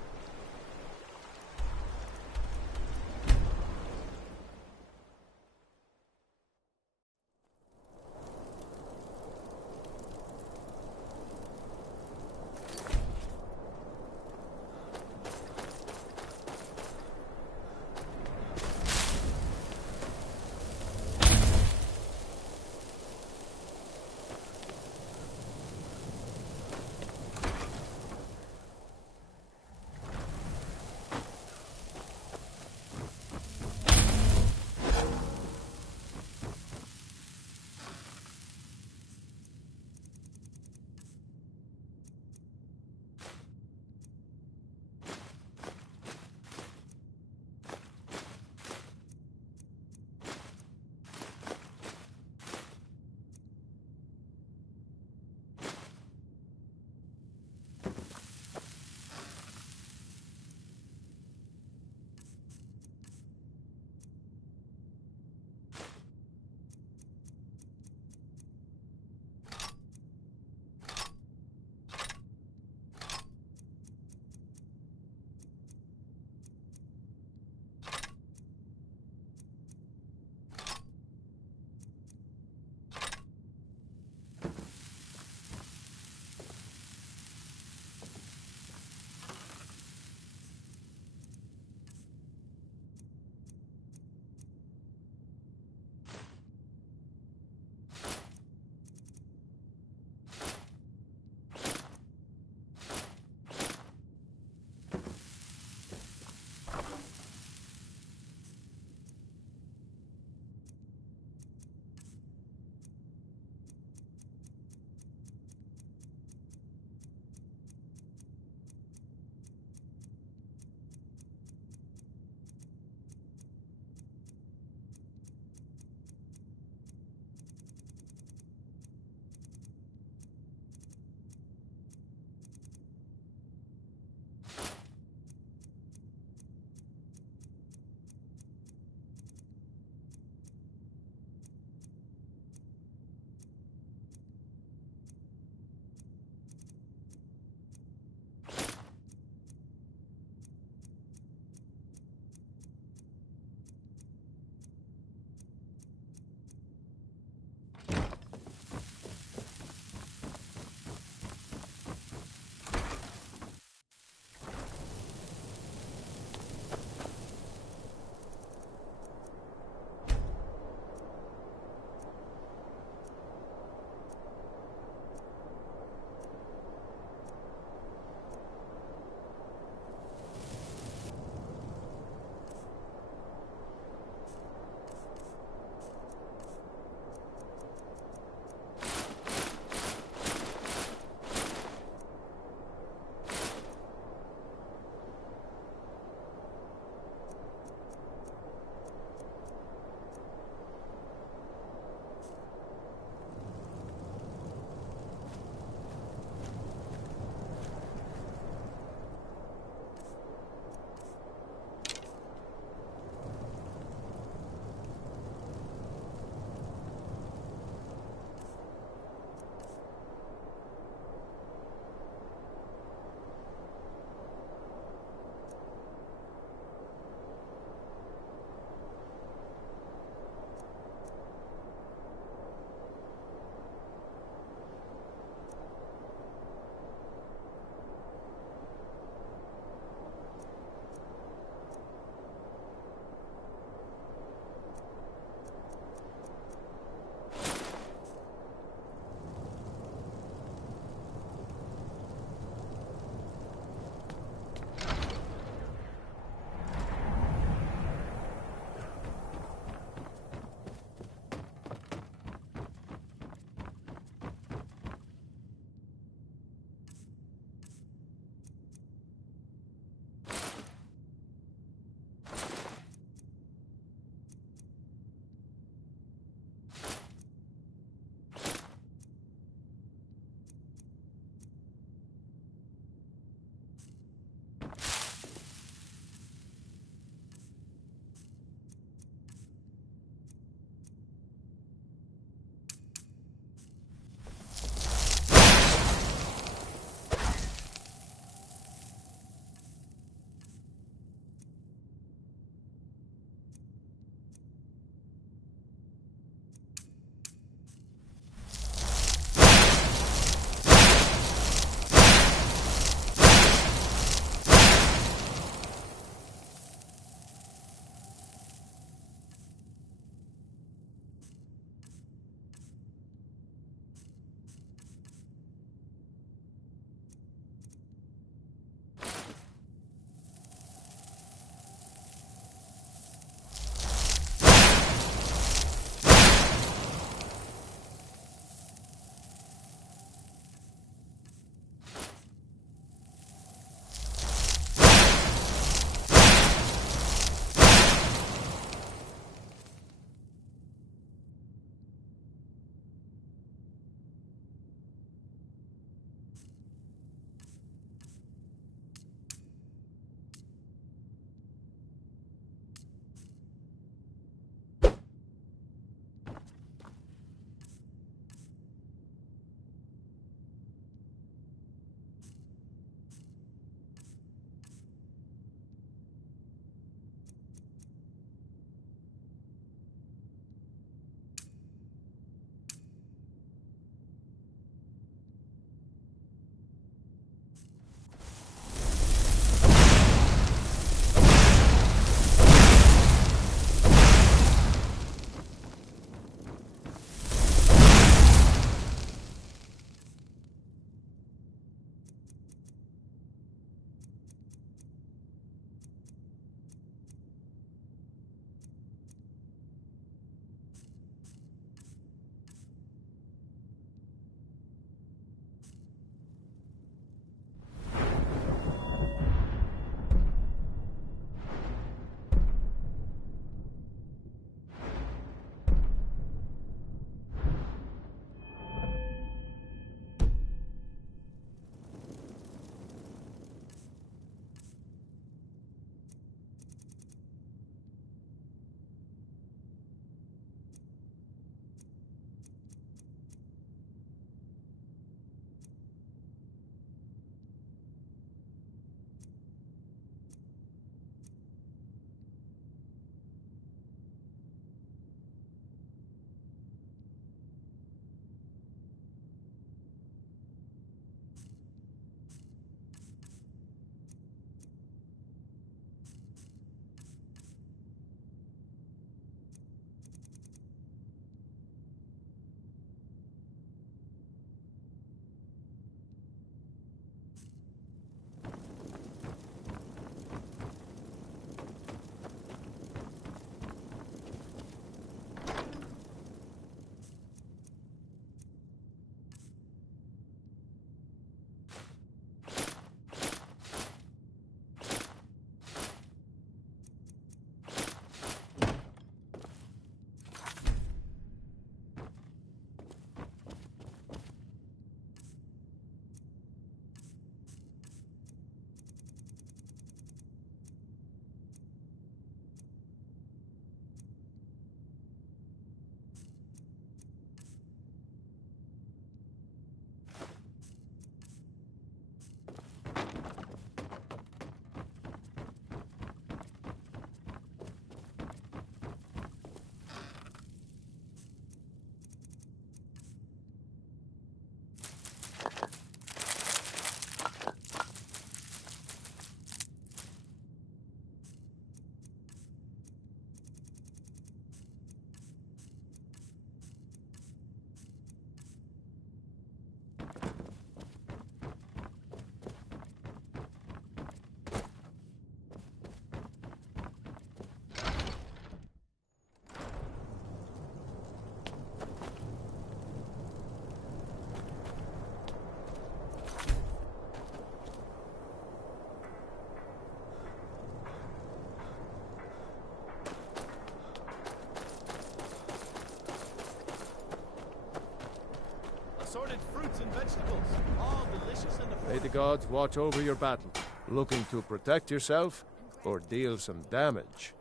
vegetables, all delicious in the May the gods watch over your battle. Looking to protect yourself or deal some damage?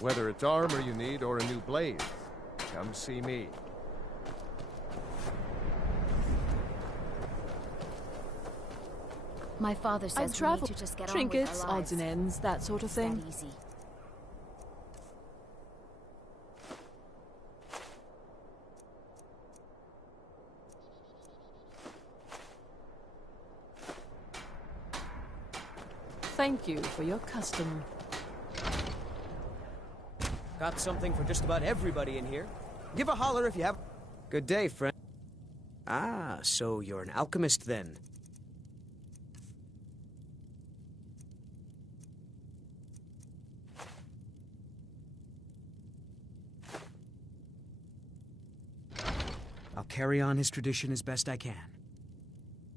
Whether it's armor you need or a new blade, come see me. My father says we need travel to just get trinkets, on with our odds and lives. ends, that sort of thing. That easy. Thank you for your custom. Got something for just about everybody in here. Give a holler if you have... Good day, friend. Ah, so you're an alchemist then. I'll carry on his tradition as best I can.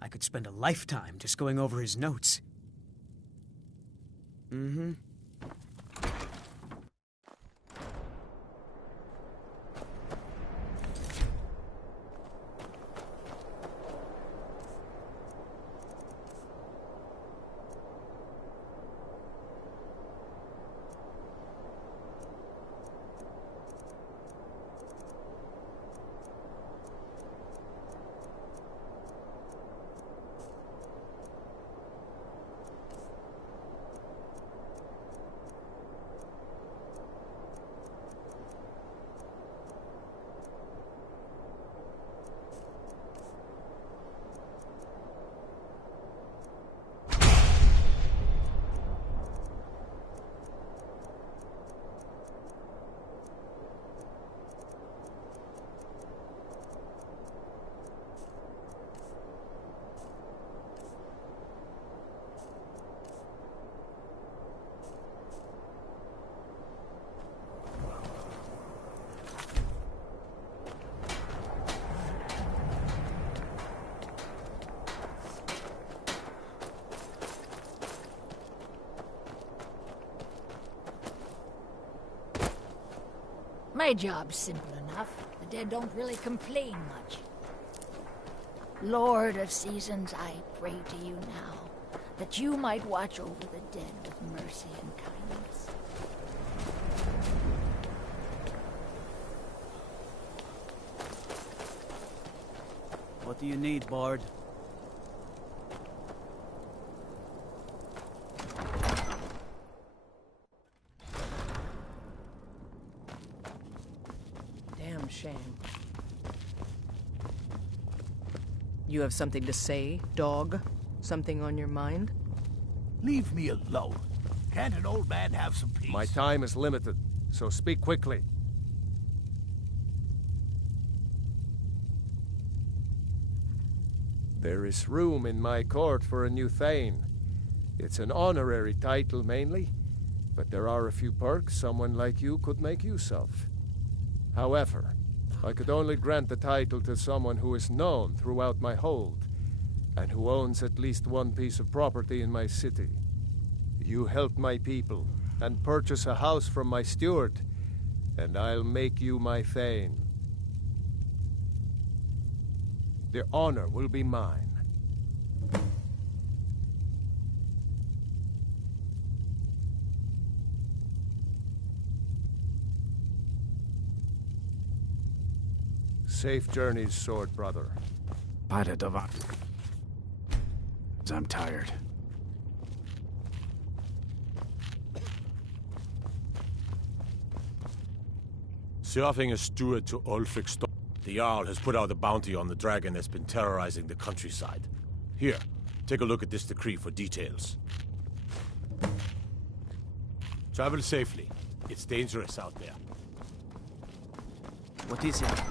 I could spend a lifetime just going over his notes. Mm-hmm. My job's simple enough. The dead don't really complain much. Lord of Seasons, I pray to you now, that you might watch over the dead with mercy and kindness. What do you need, Bard? Damn shame. You have something to say, dog? Something on your mind? Leave me alone. Can't an old man have some peace? My time is limited, so speak quickly. There is room in my court for a new Thane. It's an honorary title mainly, but there are a few perks someone like you could make use of. However, I could only grant the title to someone who is known throughout my hold, and who owns at least one piece of property in my city. You help my people, and purchase a house from my steward, and I'll make you my Thane. The honor will be mine. Safe journeys, sword brother. Pada Davan. I'm tired. Serving as steward to Ulfric Storm. The Jarl has put out a bounty on the dragon that's been terrorizing the countryside. Here, take a look at this decree for details. Travel safely. It's dangerous out there. What is it?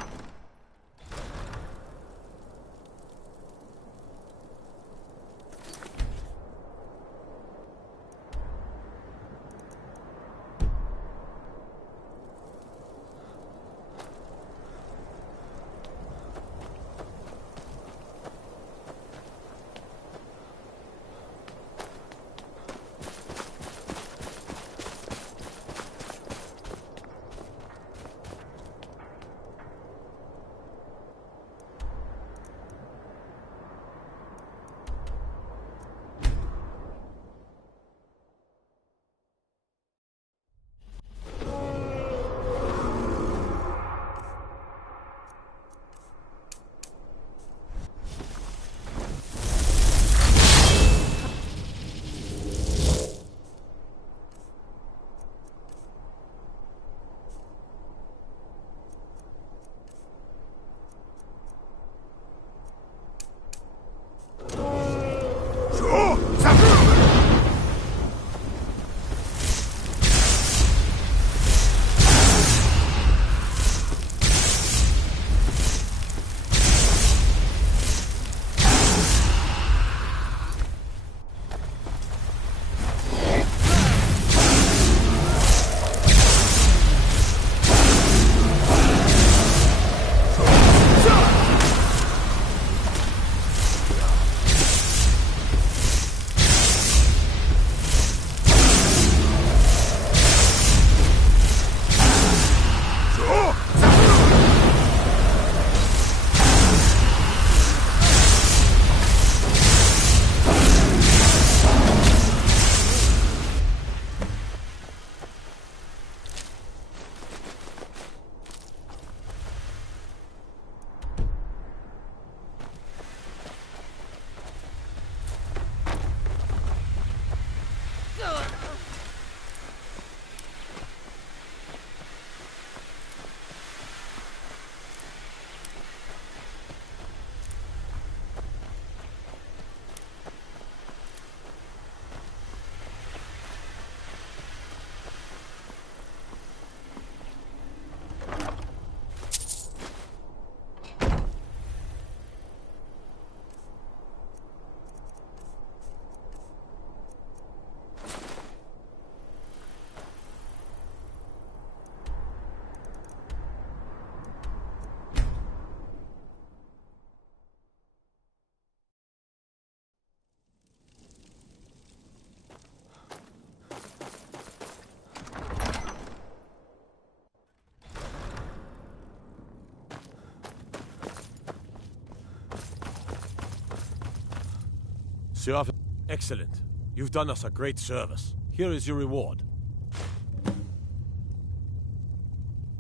Sir Arthur, excellent. You've done us a great service. Here is your reward.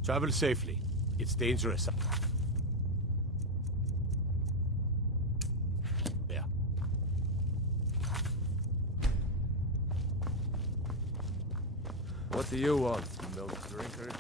Travel safely. It's dangerous. There. What do you want, milk drinker?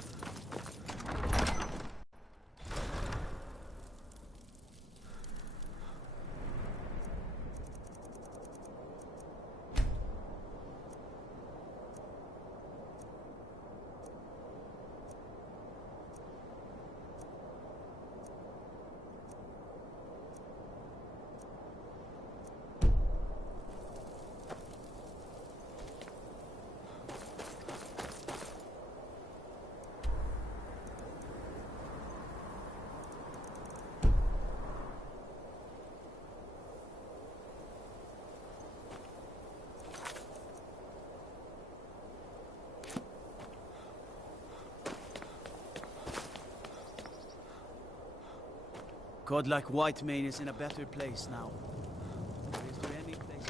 Godlike Whitemane is in a better place now. Is there any place?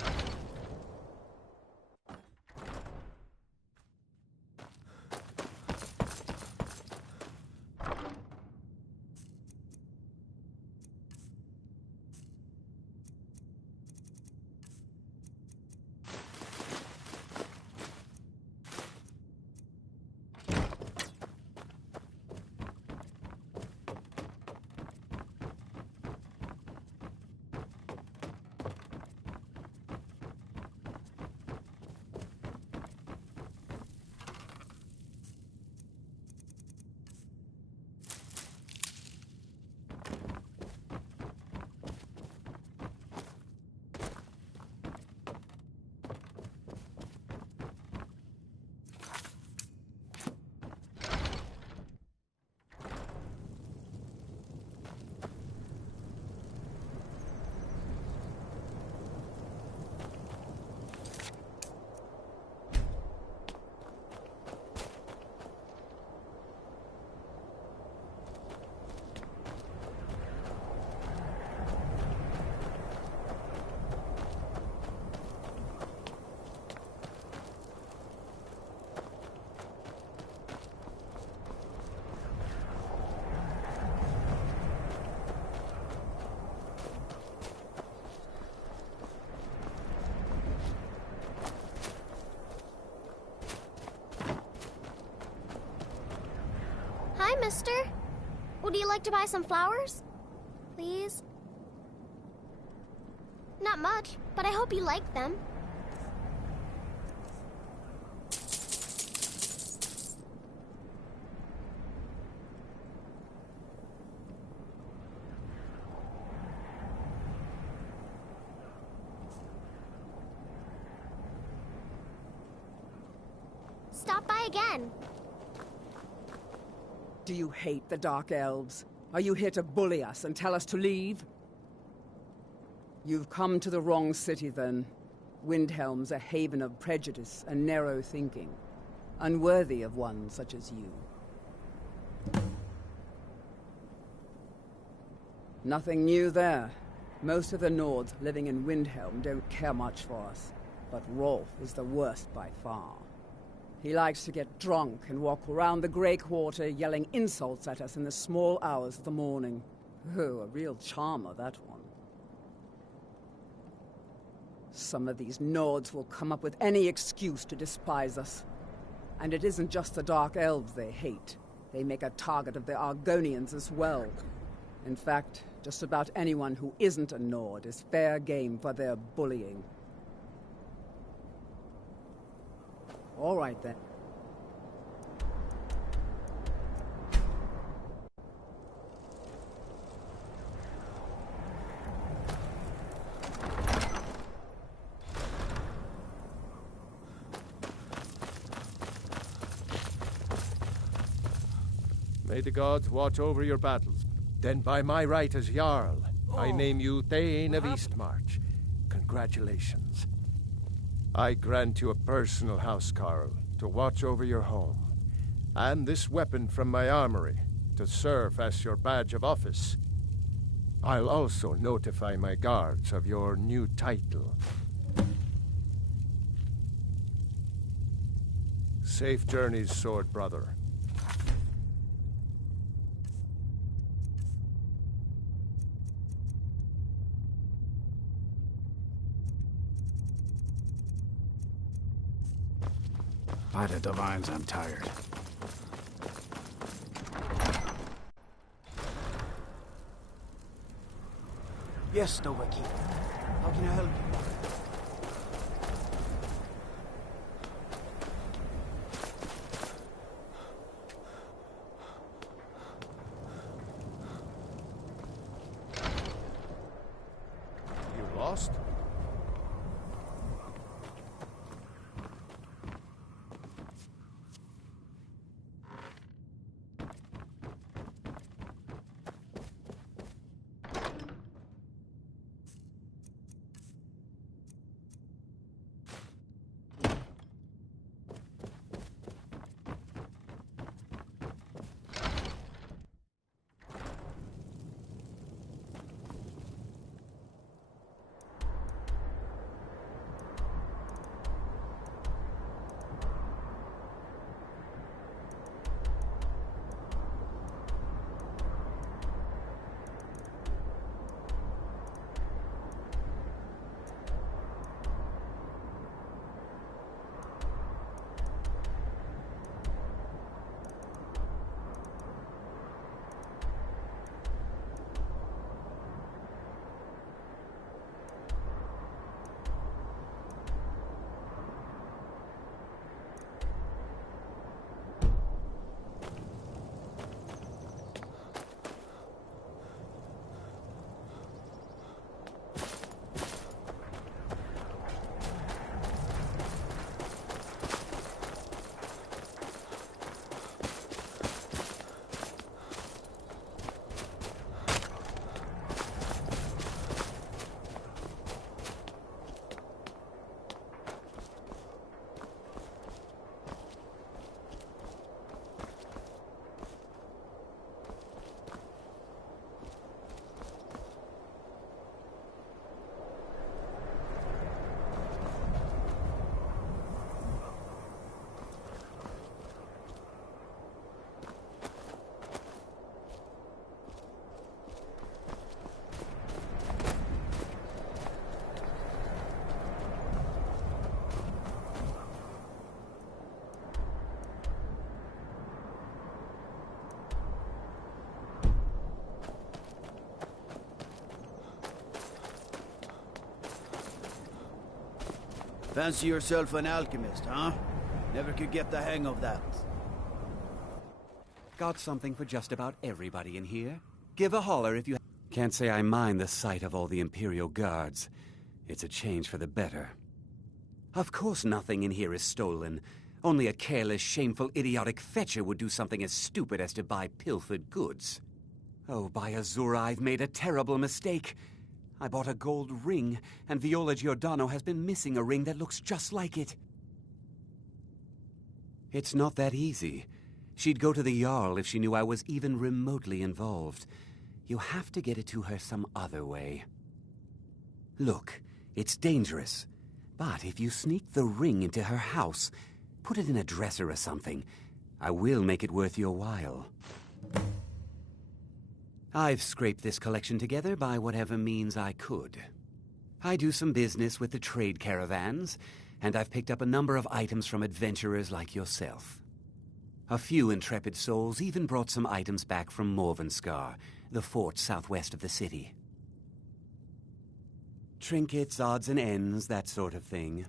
Hi, mister. Would you like to buy some flowers? Please? Not much, but I hope you like them. Stop by again. Do you hate the Dark Elves? Are you here to bully us and tell us to leave? You've come to the wrong city, then. Windhelm's a haven of prejudice and narrow thinking, unworthy of one such as you. Nothing new there. Most of the Nords living in Windhelm don't care much for us, but Rolf is the worst by far. He likes to get drunk and walk around the Grey Quarter yelling insults at us in the small hours of the morning. Oh, a real charmer, that one. Some of these Nords will come up with any excuse to despise us. And it isn't just the Dark Elves they hate. They make a target of the Argonians as well. In fact, just about anyone who isn't a Nord is fair game for their bullying. All right, then. May the gods watch over your battles. Then by my right as Jarl, I name you Thane of Eastmarch. Congratulations. I grant you a personal housecarl to watch over your home, and this weapon from my armory to serve as your badge of office. I'll also notify my guards of your new title, Safe journeys, sword brother. By the divines, I'm tired. Yes, Novaki. How can I help you? You lost? Fancy yourself an alchemist, huh? Never could get the hang of that. Got something for just about everybody in here. Give a holler if you... Can't say I mind the sight of all the Imperial Guards. It's a change for the better. Of course nothing in here is stolen. Only a careless, shameful, idiotic fetcher would do something as stupid as to buy pilfered goods. Oh, by Azura, I've made a terrible mistake. I bought a gold ring, and Viola Giordano has been missing a ring that looks just like it. It's not that easy. She'd go to the Jarl if she knew I was even remotely involved. You have to get it to her some other way. Look, it's dangerous. But if you sneak the ring into her house, put it in a dresser or something, I will make it worth your while. I've scraped this collection together by whatever means I could. I do some business with the trade caravans, and I've picked up a number of items from adventurers like yourself. A few intrepid souls even brought some items back from Morvenskar, the fort southwest of the city. Trinkets, odds and ends, that sort of thing.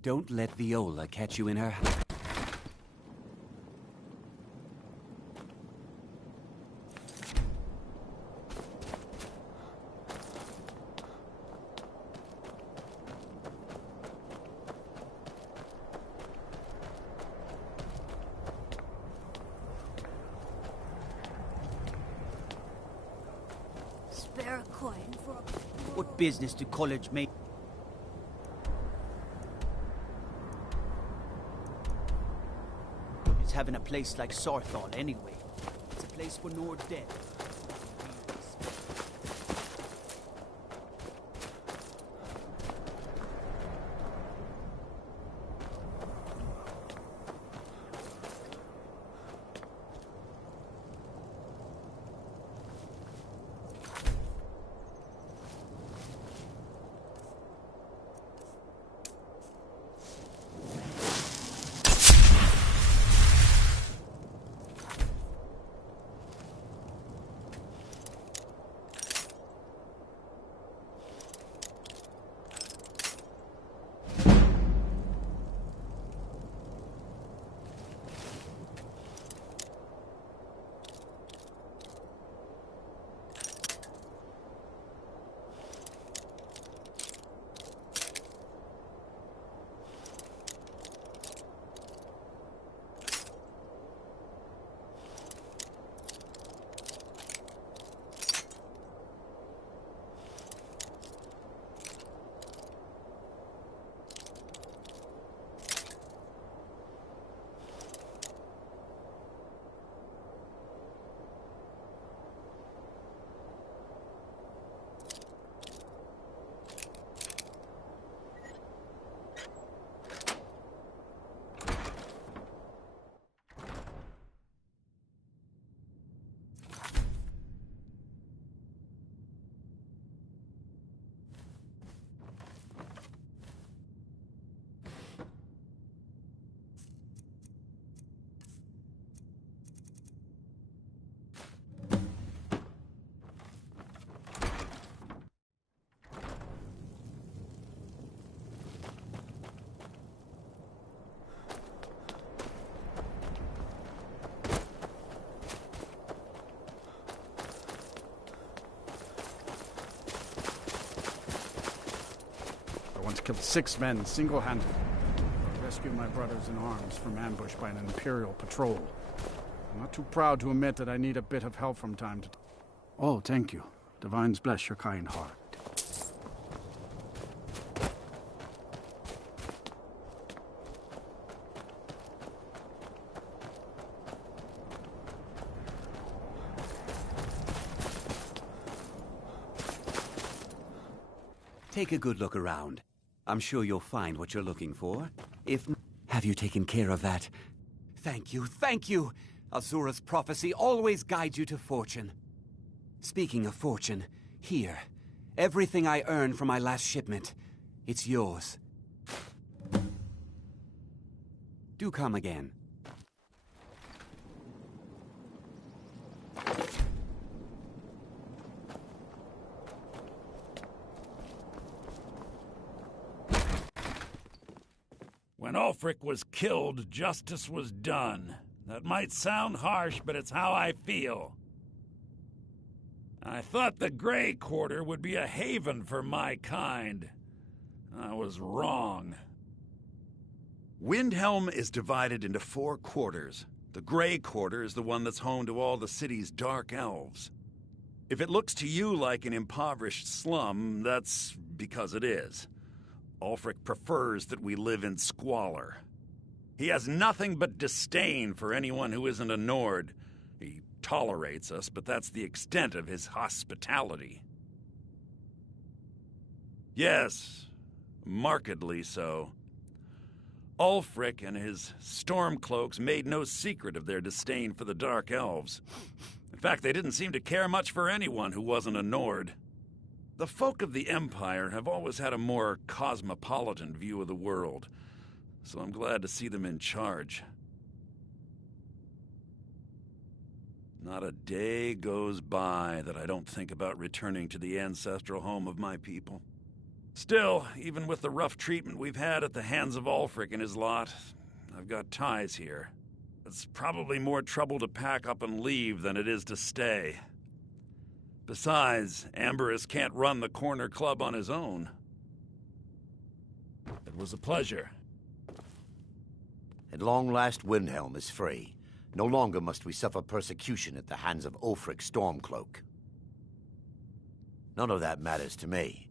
Don't let Viola catch you in her... What business do college make? It's having a place like Sarthal anyway. It's a place for Nord dead. Killed 6 men single-handedly. Rescued my brothers in arms from ambush by an Imperial patrol. I'm not too proud to admit that I need a bit of help from time to time. Oh, thank you. Divines bless your kind heart. Take a good look around. I'm sure you'll find what you're looking for. Have you taken care of that? Thank you, thank you! Azura's prophecy always guides you to fortune. Speaking of fortune, here. Everything I earned from my last shipment. It's yours. Do come again. When Ulfric was killed, justice was done. That might sound harsh, but it's how I feel. I thought the Grey Quarter would be a haven for my kind. I was wrong. Windhelm is divided into 4 quarters. The Grey Quarter is the one that's home to all the city's dark elves. If it looks to you like an impoverished slum, that's because it is. Ulfric prefers that we live in squalor. He has nothing but disdain for anyone who isn't a Nord. He tolerates us, but that's the extent of his hospitality. Yes, markedly so. Ulfric and his Stormcloaks made no secret of their disdain for the Dark Elves. In fact, they didn't seem to care much for anyone who wasn't a Nord. The folk of the Empire have always had a more cosmopolitan view of the world, so I'm glad to see them in charge. Not a day goes by that I don't think about returning to the ancestral home of my people. Still, even with the rough treatment we've had at the hands of Ulfric and his lot, I've got ties here. It's probably more trouble to pack up and leave than it is to stay. Besides, Amberus can't run the Corner Club on his own. It was a pleasure. At long last, Windhelm is free. No longer must we suffer persecution at the hands of Ulfric Stormcloak. None of that matters to me.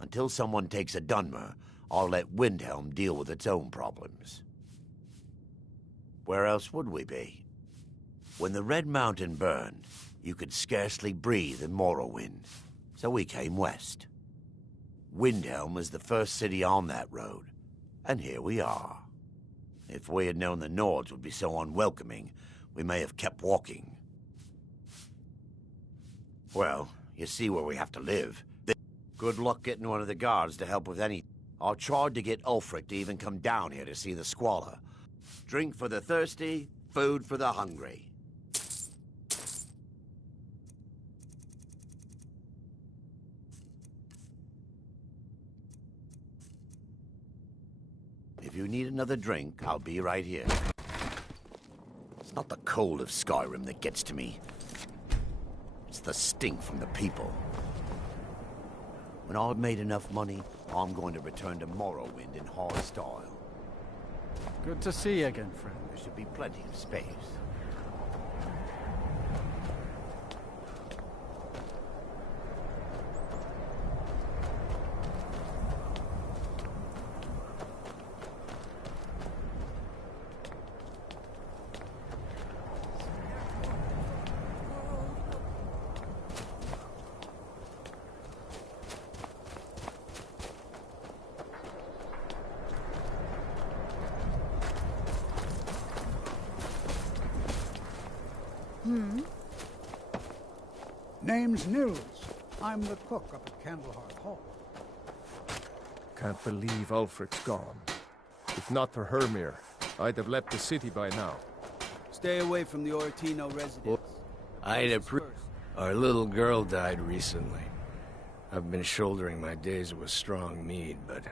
Until someone takes a Dunmer, I'll let Windhelm deal with its own problems. Where else would we be? When the Red Mountain burned, you could scarcely breathe in Morrowind, so we came west. Windhelm is the first city on that road, and here we are. If we had known the Nords would be so unwelcoming, we may have kept walking. Well, you see where we have to live. Good luck getting one of the guards to help with any... I'll try to get Ulfric to even come down here to see the squalor. Drink for the thirsty, food for the hungry. If you need another drink, I'll be right here. It's not the cold of Skyrim that gets to me. It's the stink from the people. When I've made enough money, I'm going to return to Morrowind in hard style. Good to see you again, friend. There should be plenty of space. Name's Nils. I'm the cook up at Candlehearth Hall. Can't believe Ulfric's gone. If not for Hermir, I'd have left the city by now. Stay away from the Oratino residence. Our little girl died recently. I've been shouldering my days with strong mead, but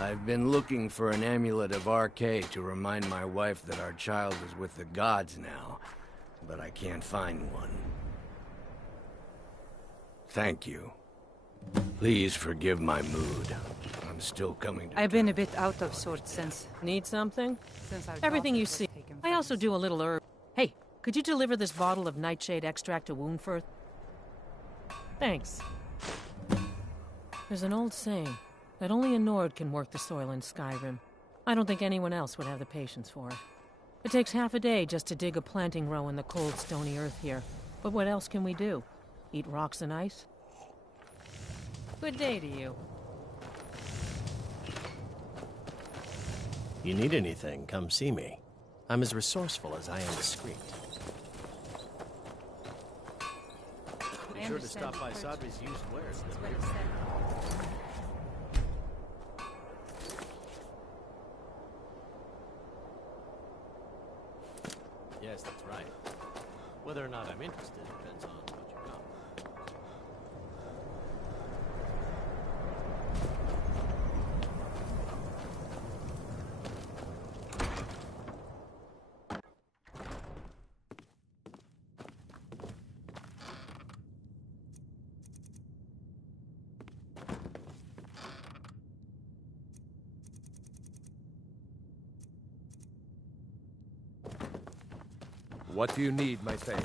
I've been looking for an amulet of RK to remind my wife that our child is with the gods now, but I can't find one. Thank you. Please forgive my mood. I'm still coming to I've been a bit out of sorts since... Need something? Since our Everything daughter you was see. taken I from also us. do a little herb. Hey, could you deliver this bottle of nightshade extract to Woundfirth? Thanks. There's an old saying that only a Nord can work the soil in Skyrim. I don't think anyone else would have the patience for it. It takes half a day just to dig a planting row in the cold, stony earth here. But what else can we do? Eat rocks and ice? Good day to you. You need anything, come see me. I'm as resourceful as I am discreet. Be sure to stop by Sadri's used wares. Yes, that's right. Whether or not I'm interested depends on what you know. What do you need, my friend?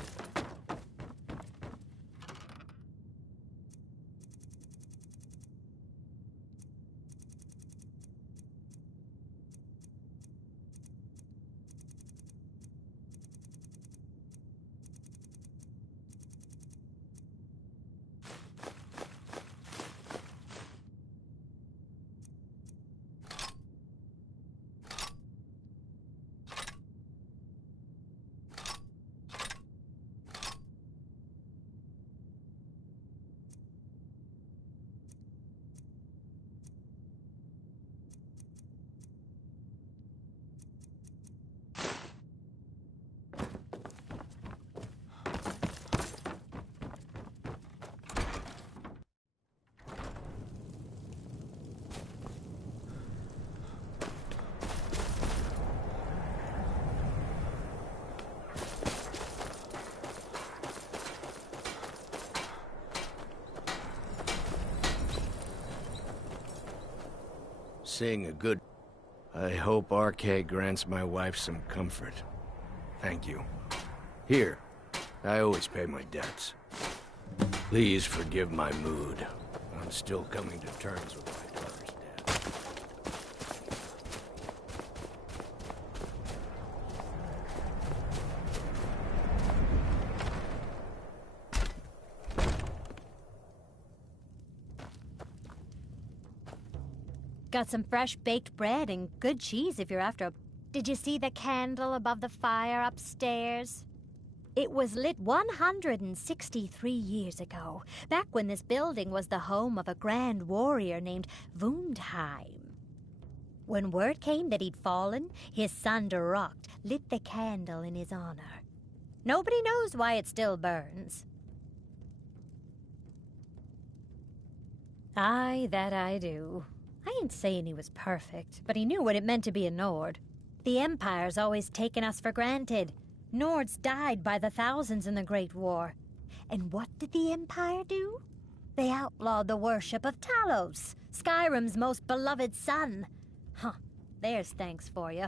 Seeing a good... I hope RK grants my wife some comfort. Thank you. Here, I always pay my debts. Please forgive my mood. I'm still coming to terms with my daughter's death. Got some fresh baked bread and good cheese if you're after a... Did you see the candle above the fire upstairs? It was lit 163 years ago, back when this building was the home of a grand warrior named Wundheim. When word came that he'd fallen, his son Durocht lit the candle in his honor. Nobody knows why it still burns. Aye, that I do. I ain't saying he was perfect, but he knew what it meant to be a Nord. The Empire's always taken us for granted. Nords died by the thousands in the Great War. And what did the Empire do? They outlawed the worship of Talos, Skyrim's most beloved son. Huh, there's thanks for you.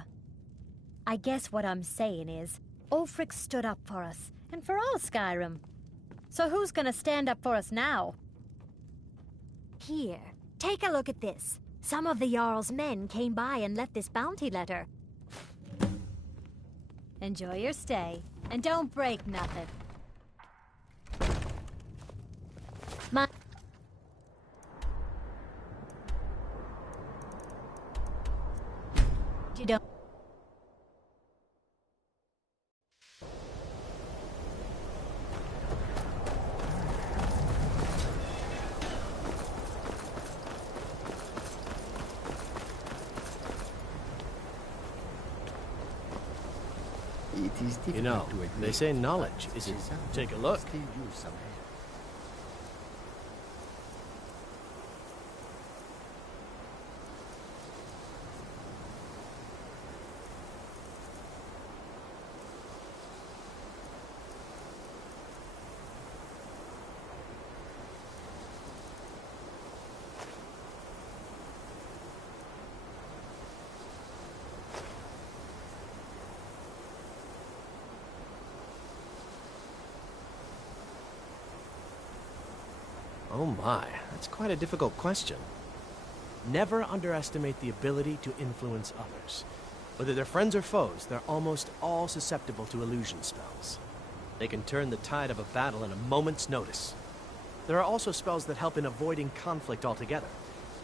I guess what I'm saying is, Ulfric stood up for us, and for all Skyrim. So who's gonna stand up for us now? Here, take a look at this. Some of the Jarl's men came by and left this bounty letter. Enjoy your stay, and don't break nothing. You don't... You know, they say knowledge isn't... Take a look. Oh my, that's quite a difficult question. Never underestimate the ability to influence others. Whether they're friends or foes, they're almost all susceptible to illusion spells. They can turn the tide of a battle in a moment's notice. There are also spells that help in avoiding conflict altogether.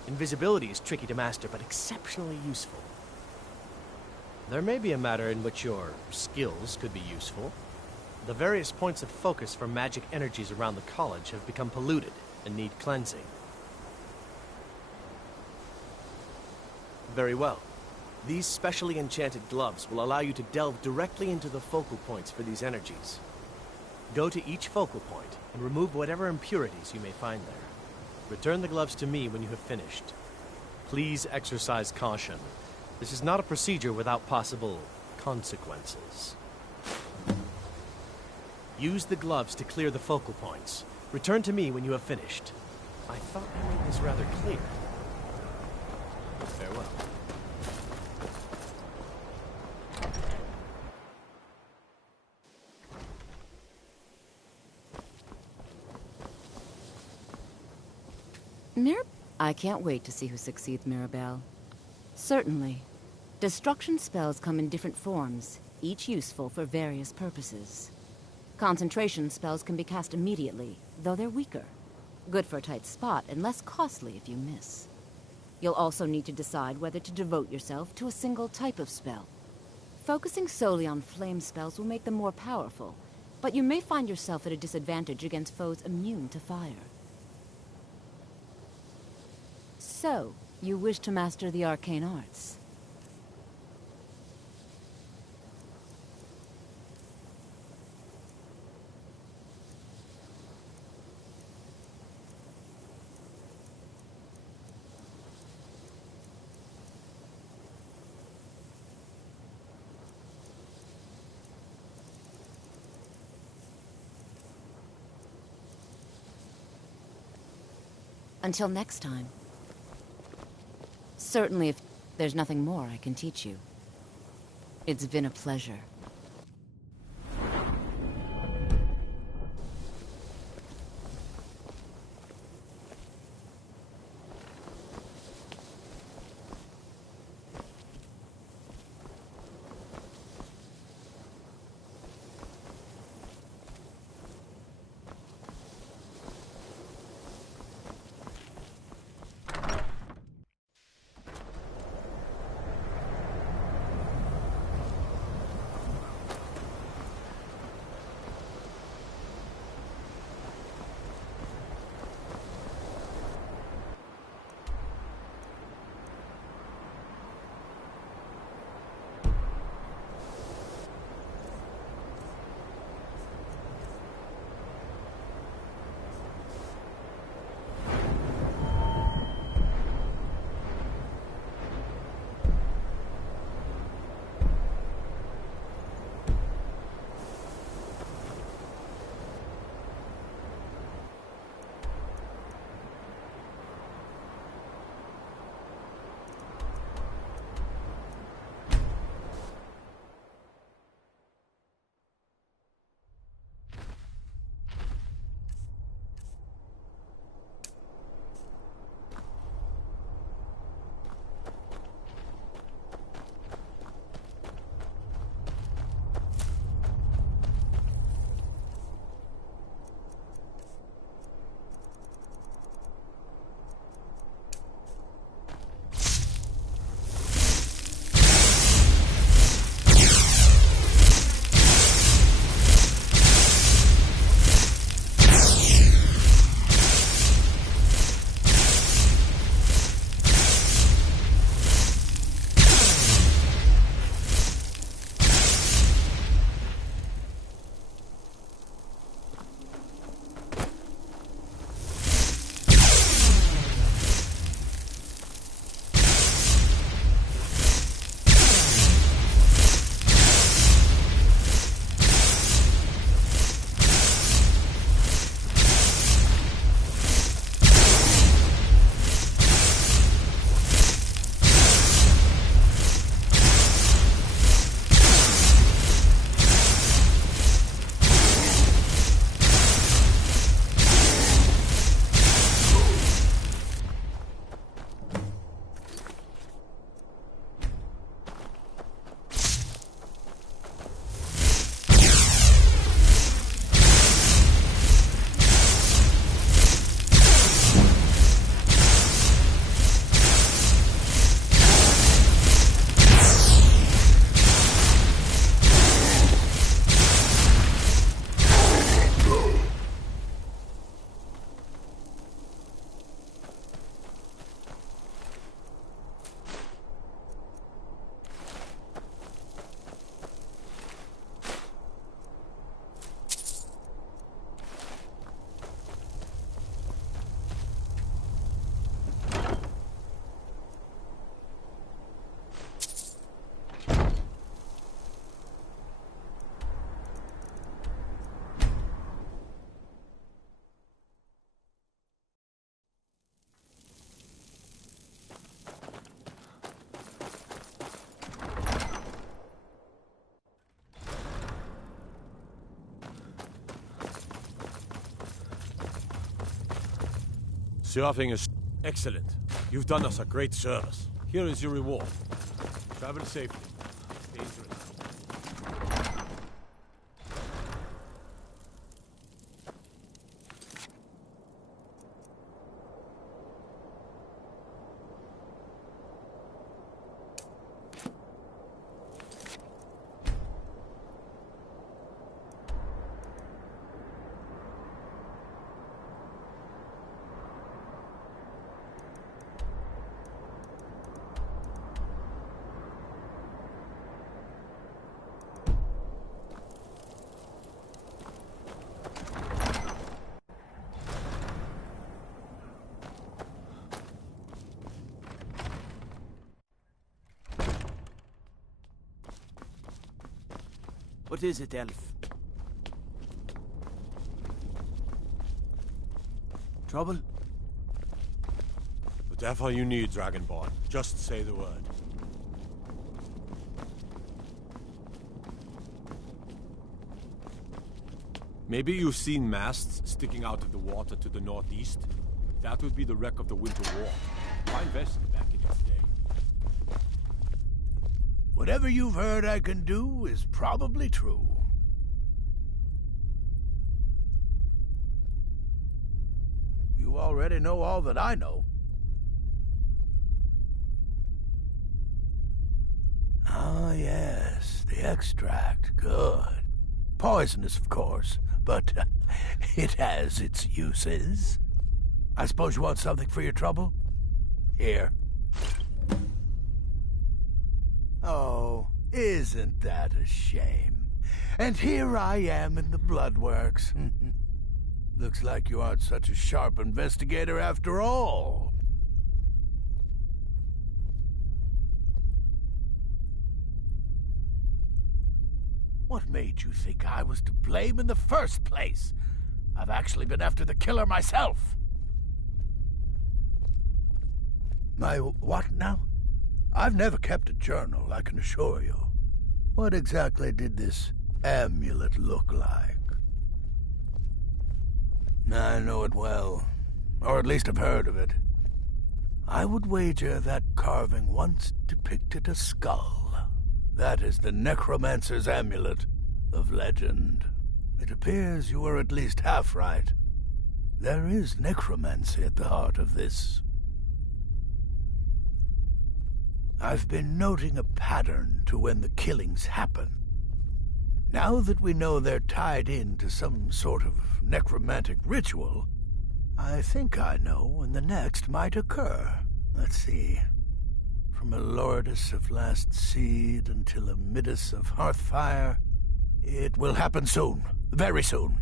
Invisibility is tricky to master, but exceptionally useful. There may be a matter in which your skills could be useful. The various points of focus for magic energies around the college have become polluted and need cleansing. Very well. These specially enchanted gloves will allow you to delve directly into the focal points for these energies. Go to each focal point and remove whatever impurities you may find there. Return the gloves to me when you have finished. Please exercise caution. This is not a procedure without possible consequences. Use the gloves to clear the focal points. Return to me when you have finished. I thought I made this rather clear. Farewell. I can't wait to see who succeeds Mirabelle. Certainly. Destruction spells come in different forms, each useful for various purposes. Concentration spells can be cast immediately, though they're weaker. Good for a tight spot and less costly if you miss. You'll also need to decide whether to devote yourself to a single type of spell. Focusing solely on flame spells will make them more powerful, but you may find yourself at a disadvantage against foes immune to fire. So, you wish to master the arcane arts? Until next time. Certainly, if there's nothing more I can teach you. It's been a pleasure. Surfing is excellent. You've done us a great service. Here is your reward. Travel safely. Dangerous. What is it, Elf? Trouble? Whatever you need, Dragonborn. Just say the word. Maybe you've seen masts sticking out of the water to the northeast? That would be the wreck of the Winter War. Fine vessel back in its day. Whatever you've heard I can do is probably true. You already know all that I know. Ah, yes, the extract. Good. Poisonous, of course, but it has its uses. I suppose you want something for your trouble? Here. Oh, isn't that a shame? And here I am in the Bloodworks. Looks like you aren't such a sharp investigator after all. What made you think I was to blame in the first place? I've actually been after the killer myself. My what now? I've never kept a journal, I can assure you. What exactly did this amulet look like? I know it well, or at least I've heard of it. I would wager that carving once depicted a skull. That is the necromancer's amulet of legend. It appears you were at least half right. There is necromancy at the heart of this. I've been noting a pattern to when the killings happen. Now that we know they're tied into some sort of necromantic ritual, I think I know when the next might occur. Let's see. From a Lordus of Last Seed until a Midas of Hearthfire, it will happen soon. Very soon.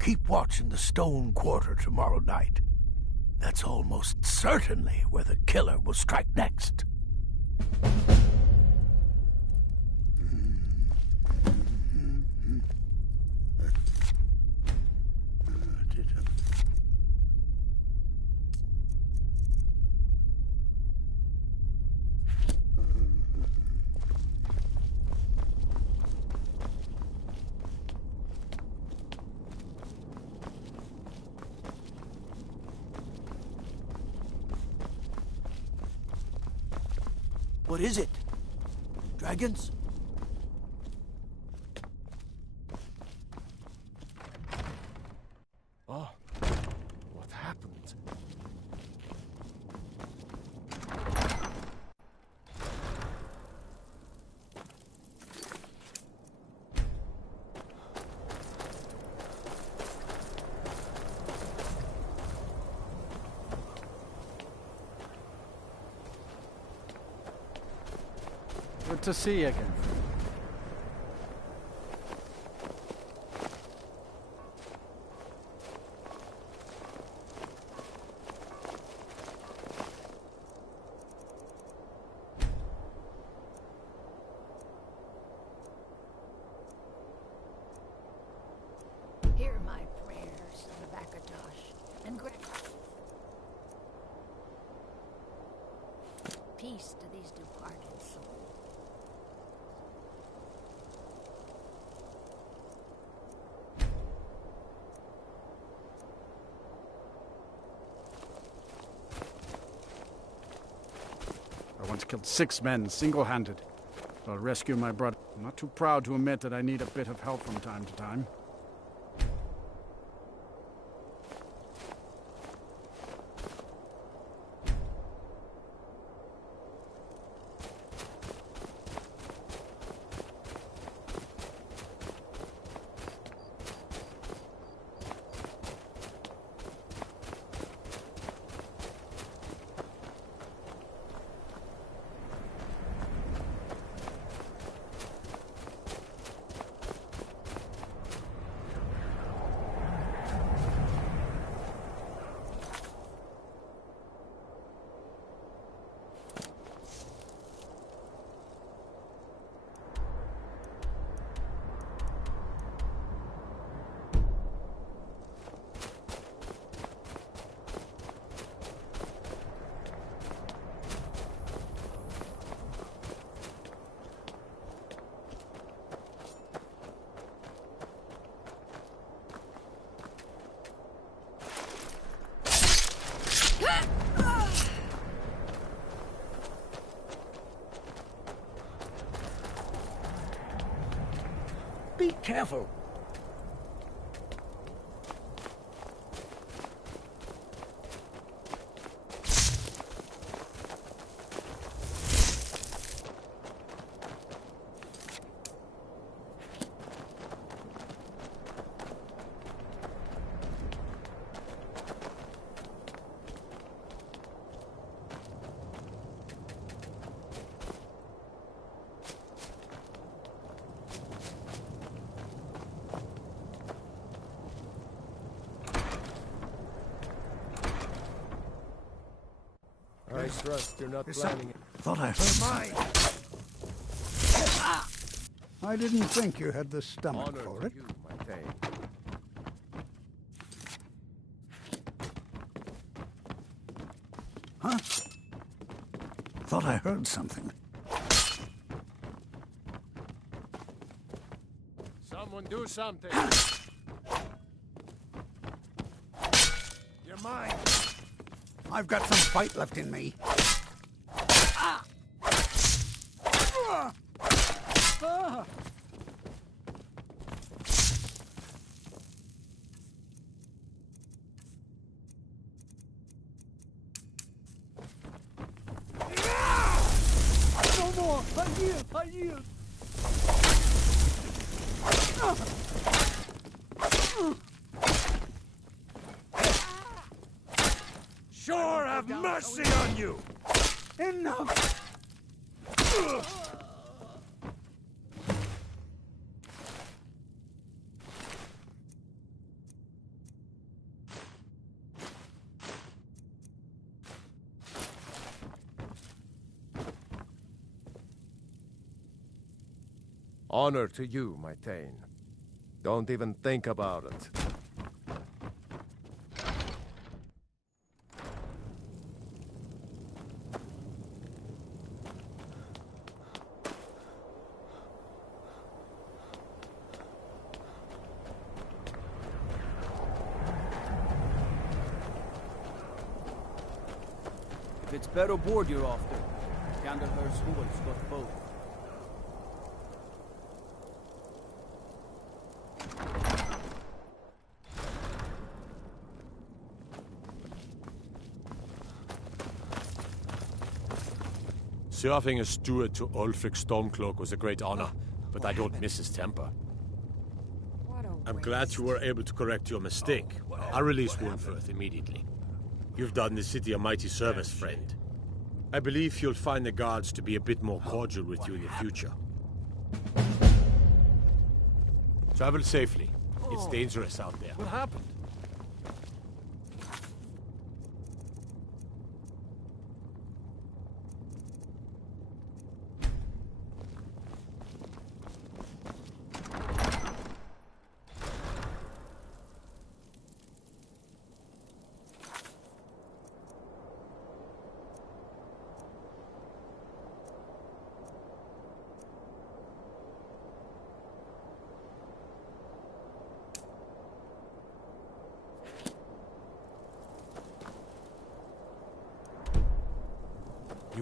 Keep watch in the Stone Quarter tomorrow night. That's almost certainly where the killer will strike next. What is it? Dragons? Oh, what happened? Good to see you again. Hear my prayers, Rebecca-Josh, and peace to these departed souls. killed 6 men, single-handed. I'll rescue my brother. I'm not too proud to admit that I need a bit of help from time to time. Be careful. I trust you're not planning it. Thought I heard mine. I didn't think you had the stomach Honor for to it. you, my Thane. Huh? Thought I heard something. Someone do something. You're mine. I've got some fight left in me. No more! I yield! I yield! Sure, have mercy on you! Enough! Honor to you, my Thane. Don't even think about it. If it's better board you're after, Gandahlur's horse got both. Serving as steward to Ulfric Stormcloak was a great honor, but I don't miss his temper. I'm glad you were able to correct your mistake. I'll release Wulfrith immediately. You've done the city a mighty service, friend. I believe you'll find the guards to be a bit more cordial with you in the future. Travel safely. It's dangerous out there. What happened?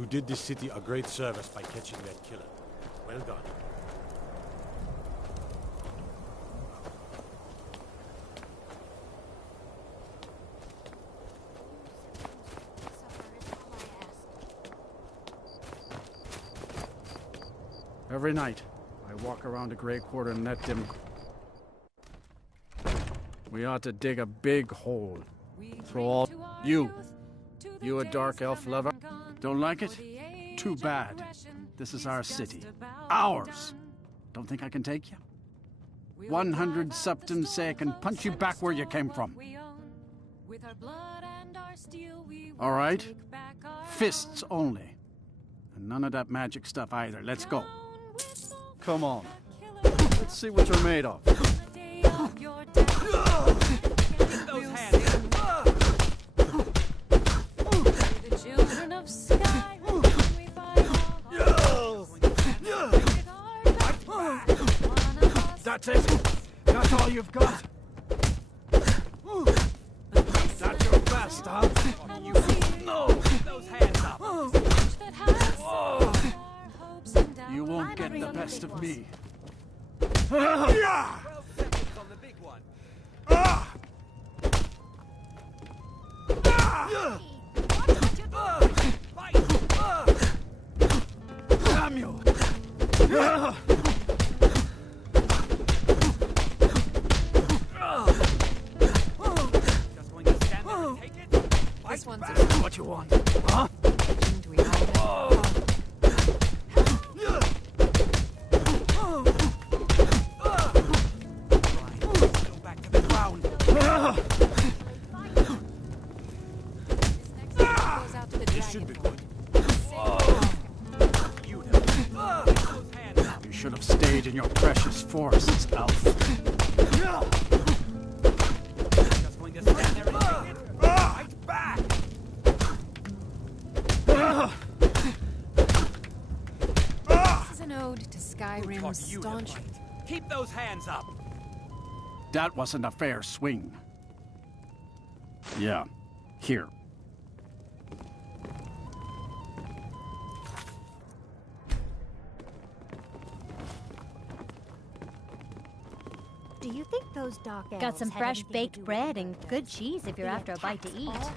You did this city a great service by catching that killer. Well done. Every night, I walk around a gray quarter in that dim... We ought to dig a big hole. Throw all... You a dark elf lover? Don't like it? Too bad. This is our city. Ours! Don't think I can take you? 100 septim say I can punch you back where you came from. All right? Fists only. And none of that magic stuff either. Let's go. Come on. Let's see what you're made of. Those hands. The children of Skyrim, we fight That's it? That's all you've got? That's your best, huh? No! Those hands up! You won't get the best of me. Samuel! Just going to stand there and take it? This one's what you want, huh? Go back to the ground. This should be good. You should have stayed in your precious forests, elf. Just going to stand there and take it? Fight back! This is an ode to Skyrim's staunch... Keep those hands up! That wasn't a fair swing. Yeah, here. Do you think those dark elves Got some had fresh anything to baked do with bread the and murders? good cheese if you're The after a bite to attacks eat. all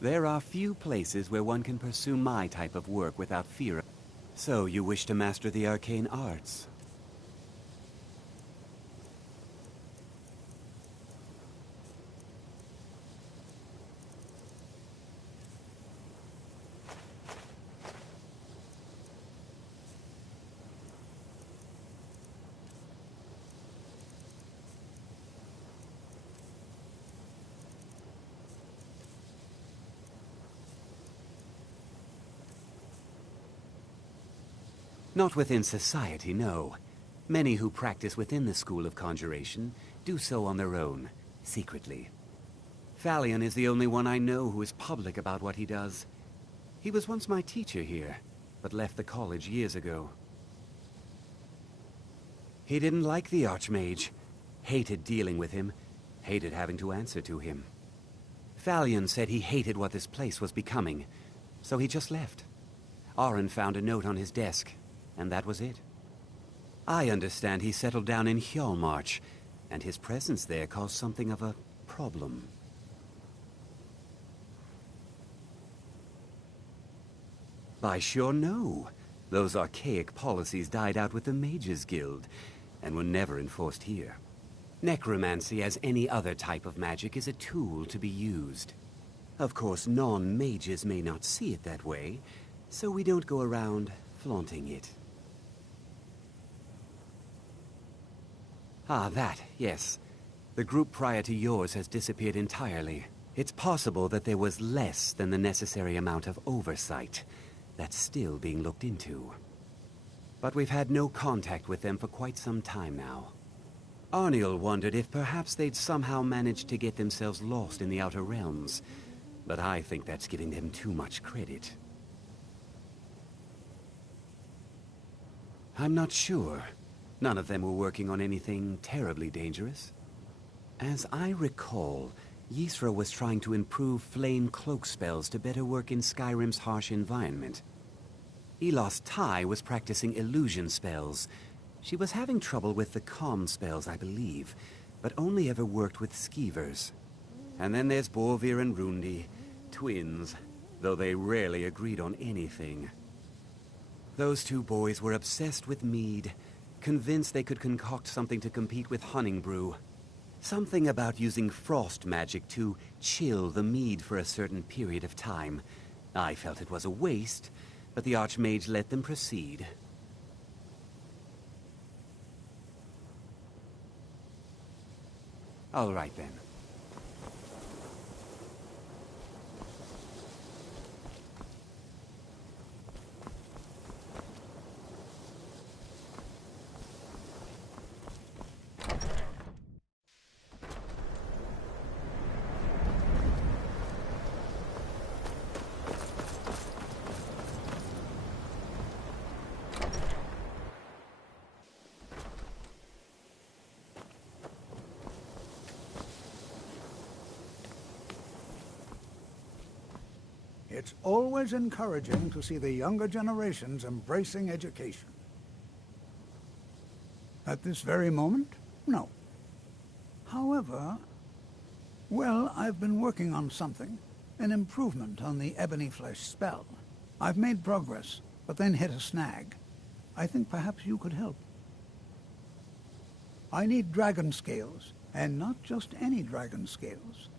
There are few places where one can pursue my type of work without fear. So you wish to master the arcane arts? Not within society, no. Many who practice within the School of Conjuration do so on their own, secretly. Falion is the only one I know who is public about what he does. He was once my teacher here, but left the college years ago. He didn't like the Archmage, hated dealing with him, hated having to answer to him. Falion said he hated what this place was becoming, so he just left. Aron found a note on his desk, and that was it. I understand he settled down in Hjalmarch, and his presence there caused something of a problem. I sure know. Those archaic policies died out with the Mages Guild, and were never enforced here. Necromancy, as any other type of magic, is a tool to be used. Of course, non-mages may not see it that way, so we don't go around flaunting it. Ah, that, yes. The group prior to yours has disappeared entirely. It's possible that there was less than the necessary amount of oversight. That's still being looked into. But we've had no contact with them for quite some time now. Arniel wondered if perhaps they'd somehow managed to get themselves lost in the Outer Realms, but I think that's giving them too much credit. I'm not sure. None of them were working on anything terribly dangerous. As I recall, Ysra was trying to improve flame cloak spells to better work in Skyrim's harsh environment. Elos Tai was practicing illusion spells. She was having trouble with the calm spells, I believe, but only ever worked with skeevers. And then there's Borvir and Rundi, twins, though they rarely agreed on anything. Those two boys were obsessed with mead, convinced they could concoct something to compete with Honningbrew. Something about using frost magic to chill the mead for a certain period of time. I felt it was a waste, but the Archmage let them proceed. All right, then. It's always encouraging to see the younger generations embracing education. At this very moment, no. However, well, I've been working on something, an improvement on the Ebony Flesh spell. I've made progress, but then hit a snag. I think perhaps you could help. I need dragon scales, and not just any dragon scales.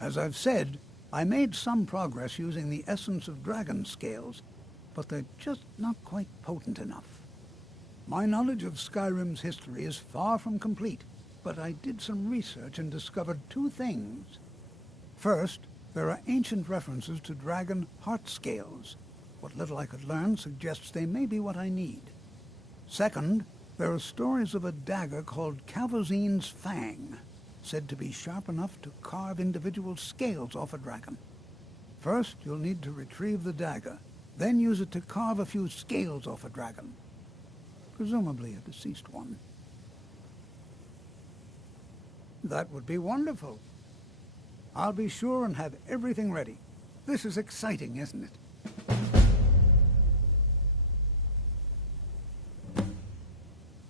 As I've said, I made some progress using the essence of dragon scales, but they're just not quite potent enough. My knowledge of Skyrim's history is far from complete, but I did some research and discovered two things. First, there are ancient references to dragon heart scales. What little I could learn suggests they may be what I need. Second, there are stories of a dagger called Calvazine's Fang, said to be sharp enough to carve individual scales off a dragon. First, you'll need to retrieve the dagger, then use it to carve a few scales off a dragon. Presumably a deceased one. That would be wonderful. I'll be sure and have everything ready. This is exciting, isn't it?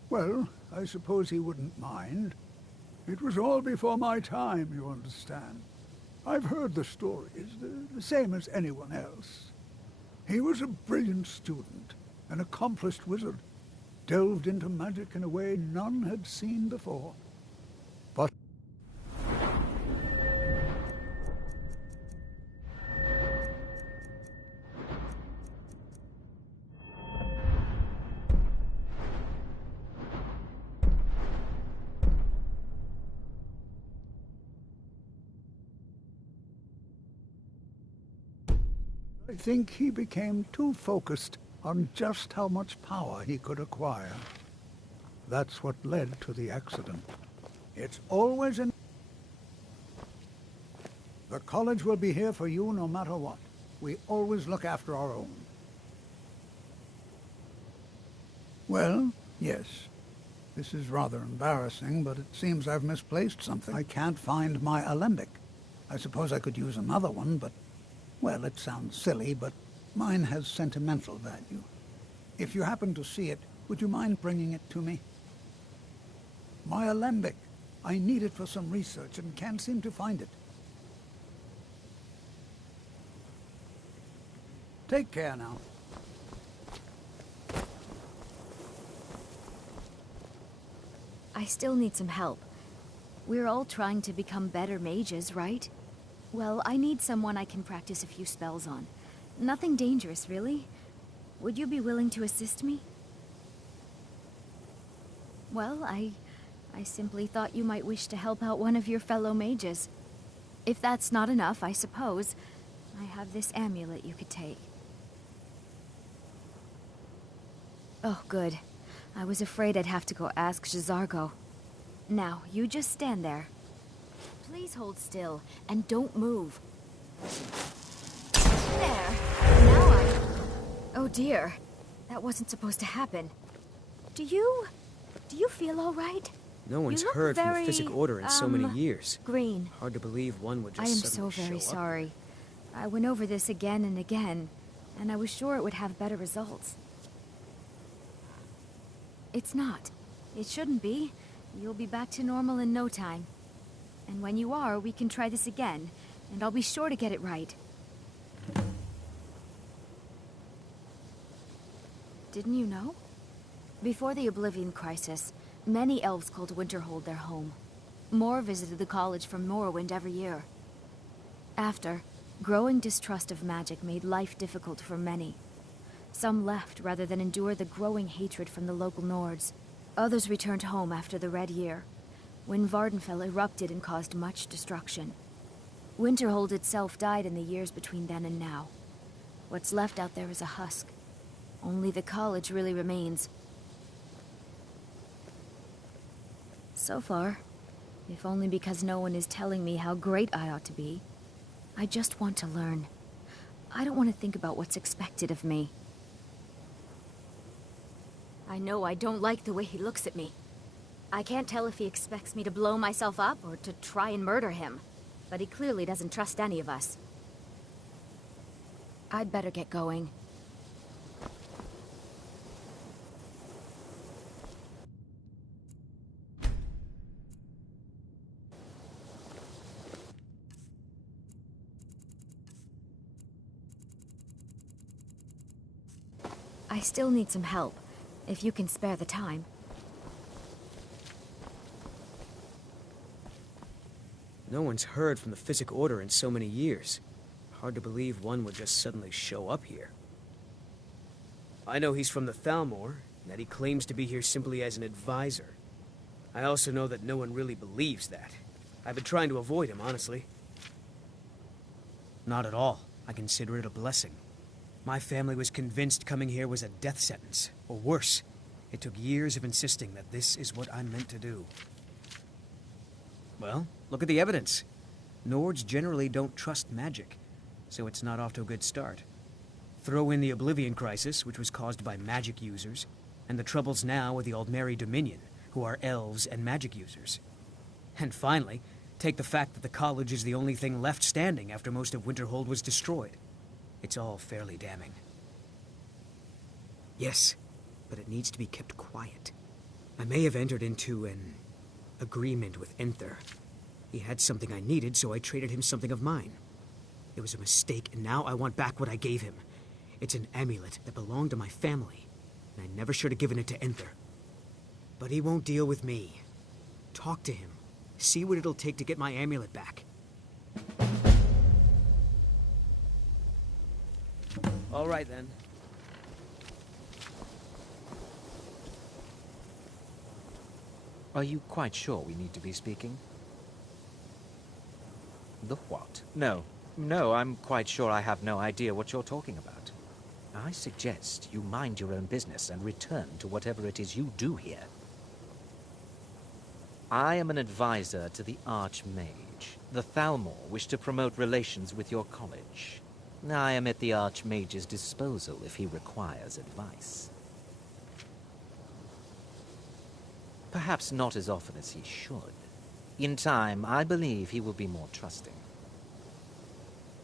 Well, I suppose he wouldn't mind. It was all before my time, you understand. I've heard the stories, the same as anyone else. He was a brilliant student, an accomplished wizard, delved into magic in a way none had seen before. But I think he became too focused on just how much power he could acquire. That's what led to the accident. It's always in... The college will be here for you no matter what. We always look after our own. Well, yes. This is rather embarrassing, but it seems I've misplaced something. I can't find my alembic. I suppose I could use another one, but... Well, it sounds silly, but mine has sentimental value. If you happen to see it, would you mind bringing it to me? My alembic. I need it for some research and can't seem to find it. Take care now. I still need some help. We're all trying to become better mages, right? Well, I need someone I can practice a few spells on. Nothing dangerous, really. Would you be willing to assist me? Well, I simply thought you might wish to help out one of your fellow mages. If that's not enough, I suppose, I have this amulet you could take. Oh, good. I was afraid I'd have to go ask J'zargo. Now, you just stand there. Please hold still, and don't move. There. Now oh dear. That wasn't supposed to happen. Do you feel all right? No one's You look heard from the very, Physic Order in so many years. Green. Hard to believe one would just I am suddenly so very show up. sorry. I went over this again and again, and I was sure it would have better results. It's not. It shouldn't be. You'll be back to normal in no time. And when you are, we can try this again, and I'll be sure to get it right. Didn't you know? Before the Oblivion Crisis, many elves called Winterhold their home. More visited the college from Morrowind every year. After, growing distrust of magic made life difficult for many. Some left rather than endure the growing hatred from the local Nords. Others returned home after the Red Year, when Vardenfell erupted and caused much destruction. Winterhold itself died in the years between then and now. What's left out there is a husk. Only the college really remains. So far, if only because no one is telling me how great I ought to be, I just want to learn. I don't want to think about what's expected of me. I know I don't like the way he looks at me. I can't tell if he expects me to blow myself up or to try and murder him, but he clearly doesn't trust any of us. I'd better get going. I still need some help, if you can spare the time. No one's heard from the Physic Order in so many years. Hard to believe one would just suddenly show up here. I know he's from the Thalmor, and that he claims to be here simply as an advisor. I also know that no one really believes that. I've been trying to avoid him, honestly. Not at all. I consider it a blessing. My family was convinced coming here was a death sentence, or worse. It took years of insisting that this is what I'm meant to do. Well, look at the evidence. Nords generally don't trust magic, so it's not off to a good start. Throw in the Oblivion Crisis, which was caused by magic users, and the troubles now with the Aldmeri Dominion, who are elves and magic users. And finally, take the fact that the college is the only thing left standing after most of Winterhold was destroyed. It's all fairly damning. Yes, but it needs to be kept quiet. I may have entered into an agreement with Enther. He had something I needed, so I traded him something of mine. It was a mistake, and now I want back what I gave him. It's an amulet that belonged to my family, and I never should have given it to Enther. But he won't deal with me. Talk to him. See what it'll take to get my amulet back. All right, then. Are you quite sure we need to be speaking? The what? No, I'm quite sure I have no idea what you're talking about. I suggest you mind your own business and return to whatever it is you do here. I am an advisor to the Archmage. The Thalmor wish to promote relations with your college. I am at the Archmage's disposal if he requires advice. Perhaps not as often as he should. In time, I believe he will be more trusting.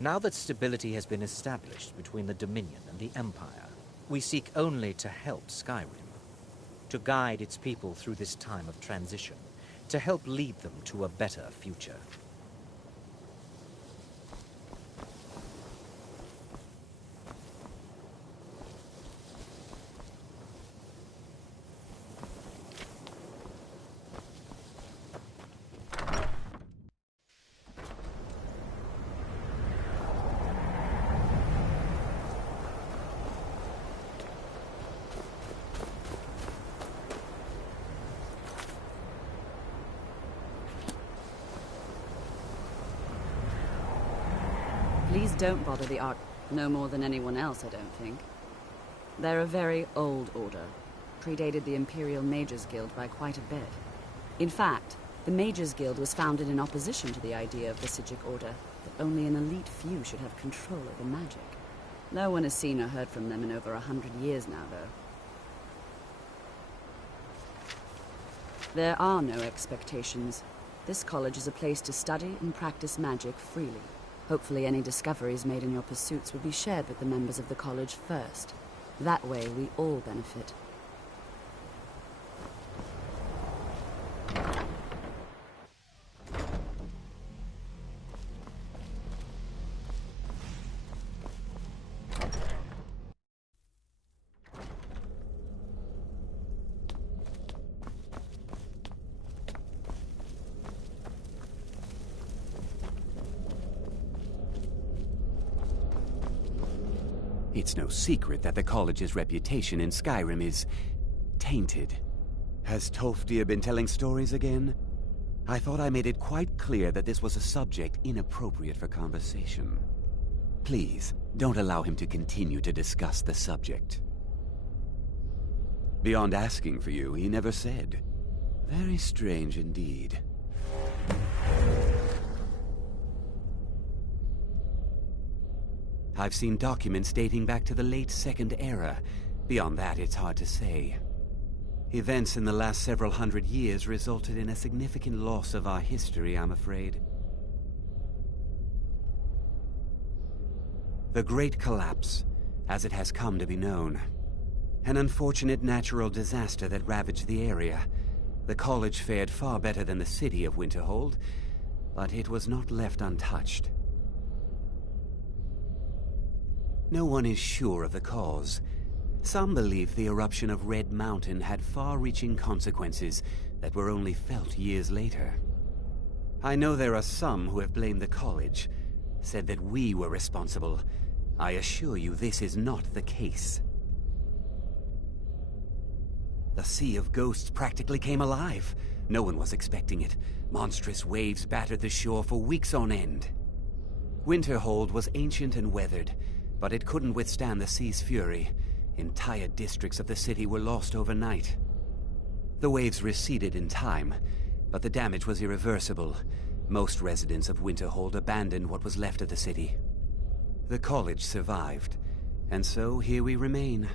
Now that stability has been established between the Dominion and the Empire, we seek only to help Skyrim, to guide its people through this time of transition, to help lead them to a better future. Please don't bother the Arch no more than anyone else, I don't think. They're a very old order, predated the Imperial Mages Guild by quite a bit. In fact, the Mages Guild was founded in opposition to the idea of the Psijic Order, that only an elite few should have control over magic. No one has seen or heard from them in over 100 years now, though. There are no expectations. This college is a place to study and practice magic freely. Hopefully any discoveries made in your pursuits will be shared with the members of the college first. That way, we all benefit. It's no secret that the college's reputation in Skyrim is tainted. Has Tolfdir been telling stories again? I thought I made it quite clear that this was a subject inappropriate for conversation. Please, don't allow him to continue to discuss the subject. Beyond asking for you, he never said. Very strange indeed. I've seen documents dating back to the late Second Era. Beyond that, it's hard to say. Events in the last several hundred years resulted in a significant loss of our history, I'm afraid. The Great Collapse, as it has come to be known. An unfortunate natural disaster that ravaged the area. The college fared far better than the city of Winterhold, but it was not left untouched. No one is sure of the cause. Some believe the eruption of Red Mountain had far-reaching consequences that were only felt years later. I know there are some who have blamed the college, said that we were responsible. I assure you this is not the case. The Sea of Ghosts practically came alive. No one was expecting it. Monstrous waves battered the shore for weeks on end. Winterhold was ancient and weathered, but it couldn't withstand the sea's fury. Entire districts of the city were lost overnight. The waves receded in time, but the damage was irreversible. Most residents of Winterhold abandoned what was left of the city. The college survived, and so here we remain.